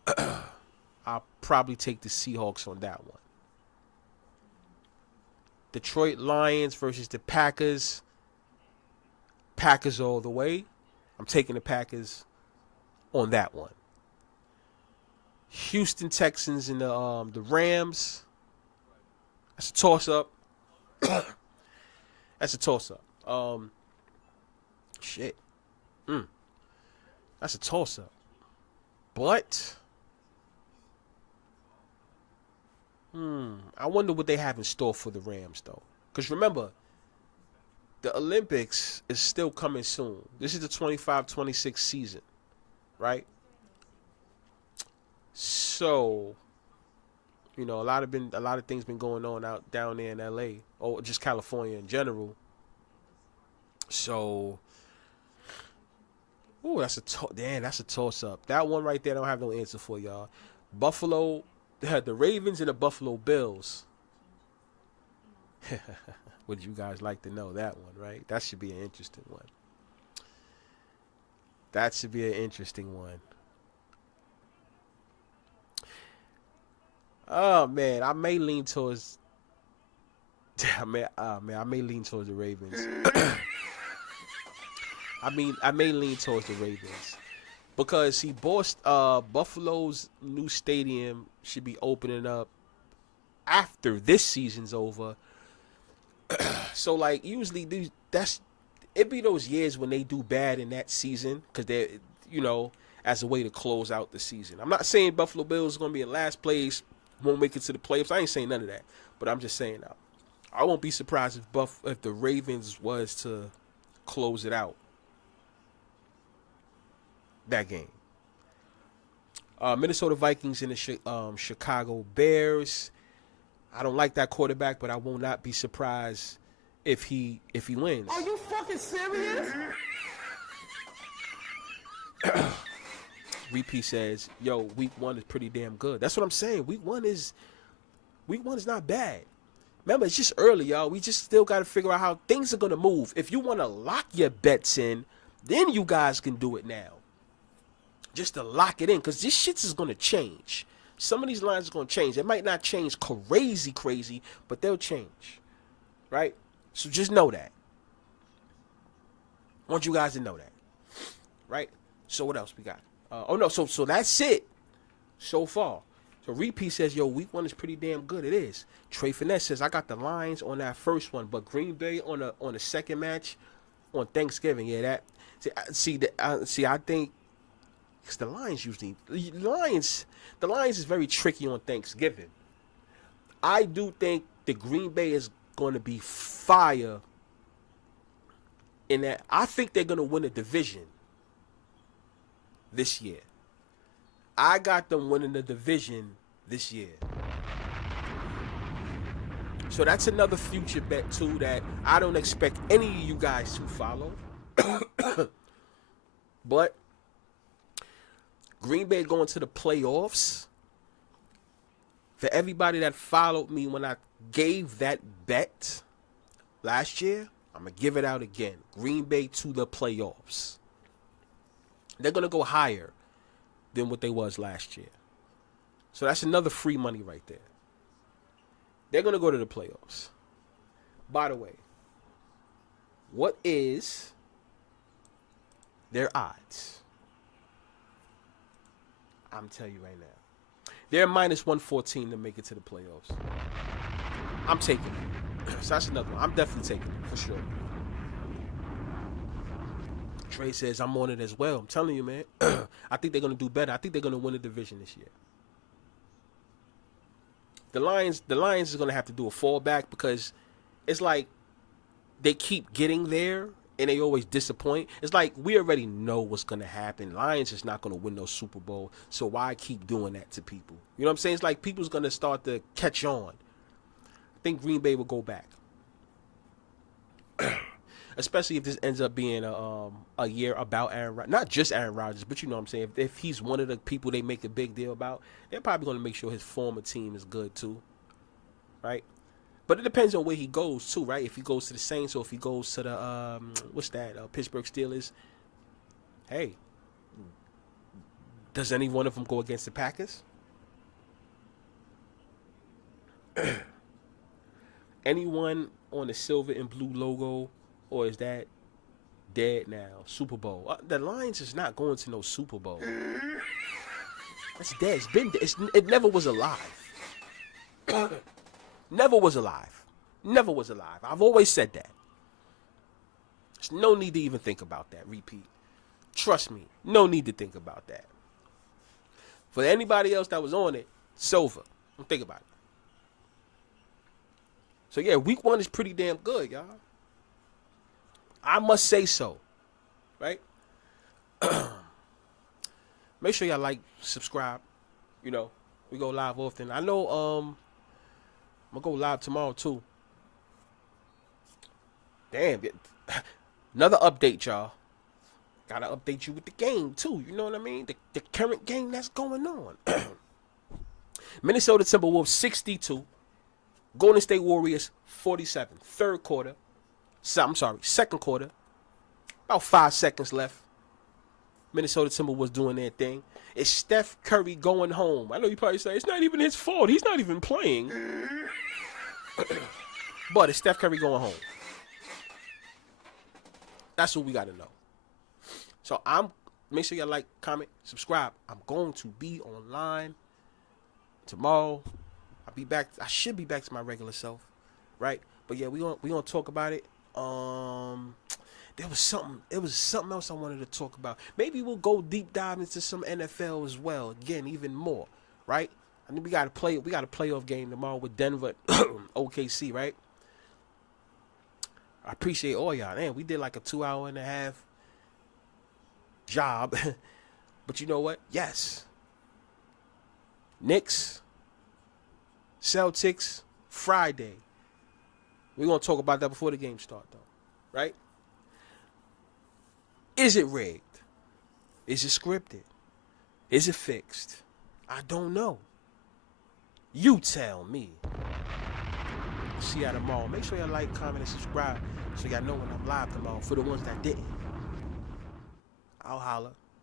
probably take the Seahawks on that one. Detroit Lions versus the Packers. Packers all the way. I'm taking the Packers on that one. Houston Texans and the Rams. That's a toss-up. That's a toss-up. That's a toss-up. But I wonder what they have in store for the Rams, though. Because remember, the Olympics is still coming soon. This is the 25-26 season, right? So, a lot of things been going on out down there in LA or just California in general. So, that's a toss up. That one right there, I don't have no answer for y'all. Buffalo, the Ravens and the Buffalo Bills. Would you guys like to know that one, right? That should be an interesting one. Oh man, I may lean towards. I may lean towards the Ravens. I may lean towards the Ravens because Buffalo's new stadium should be opening up after this season's over. So like usually it be those years when they do bad in that season because they're as a way to close out the season. I'm not saying Buffalo Bills are gonna be in last place, won't make it to the playoffs. I ain't saying none of that, but I'm just saying I won't be surprised if the Ravens was to close it out that game. Minnesota Vikings and the Chicago Bears. I don't like that quarterback, but I will not be surprised if he wins. Are you fucking serious? Repeat says, "Yo, week 1 is pretty damn good." That's what I'm saying. Week one is not bad. Remember, it's just early, y'all. We just still got to figure out how things are gonna move. If you want to lock your bets in, then you guys can do it now. Just to lock it in, because this shit is gonna change. Some of these lines are gonna change. It might not change crazy, but they'll change, right? So just know that. I want you guys to know that, right? So what else we got? So that's it so far. So Repeat says, yo, week 1 is pretty damn good. It is. Trey Finesse says, I got the Lions on that first one, but Green Bay on the second match on Thanksgiving. Yeah, that. I think because the Lions is very tricky on Thanksgiving. I do think the Green Bay is going to be fire in that. I think they're going to win a division this year. I got them winning the division this year. So that's another future bet too that I don't expect any of you guys to follow. But Green Bay going to the playoffs. For everybody that followed me when I gave that bet last year, I'm going to give it out again. Green Bay to the playoffs. They're going to go higher than what they was last year. So that's another free money right there. They're going to go to the playoffs. By the way, what is their odds? I'm telling you right now. They're minus 114 to make it to the playoffs. I'm taking it. So that's another one. I'm definitely taking it, for sure. Trey says, I'm on it as well. I'm telling you, man. I think they're going to do better. I think they're going to win the division this year. The Lions is going to have to do a fallback because it's like they keep getting there and they always disappoint. It's like we already know what's going to happen. Lions is not going to win no Super Bowl, so why keep doing that to people? You know what I'm saying? It's like people's going to start to catch on. I think Green Bay will go back. Especially if this ends up being a year about Aaron Rodgers. Not just Aaron Rodgers, but you know what I'm saying. If he's one of the people they make a big deal about, they're probably going to make sure his former team is good too. Right? But it depends on where he goes too, right? If he goes to the Saints or if he goes to the, Pittsburgh Steelers. Hey, does any one of them go against the Packers? Anyone on the silver and blue logo, or is that dead now? Super Bowl. The Lions is not going to no Super Bowl. That's dead. It never was alive. Never was alive. Never was alive. I've always said that. There's no need to even think about that. Repeat. Trust me. No need to think about that. For anybody else that was on it, it's over. Don't think about it. So yeah, week 1 is pretty damn good, y'all. I must say so, right? Make sure y'all like, subscribe. You know, we go live often. I know I'm gonna go live tomorrow too. Damn, another update, y'all. Gotta update you with the game too. You know what I mean? The current game that's going on. Minnesota Timberwolves 62. Golden State Warriors 47. Second quarter. About 5 seconds left. Minnesota Timberwolves doing their thing. It's Steph Curry going home. I know you probably say it's not even his fault. He's not even playing. But it's Steph Curry going home. That's what we got to know. So make sure y'all like, comment, subscribe. I'm going to be online tomorrow. I'll be back. I should be back to my regular self, right? But yeah, we gonna talk about it. There was something else I wanted to talk about. Maybe we'll go deep dive into some NFL as well. Again, even more, right? I mean, we got a playoff game tomorrow with Denver, OKC, right? I appreciate all y'all. Man, we did like a 2.5-hour job. But you know what? Yes. Knicks, Celtics, Friday. We're going to talk about that before the game starts, though. Right? Is it rigged? Is it scripted? Is it fixed? I don't know. You tell me. See y'all tomorrow. Make sure y'all like, comment, and subscribe so y'all know when I'm live tomorrow. For the ones that didn't, I'll holler.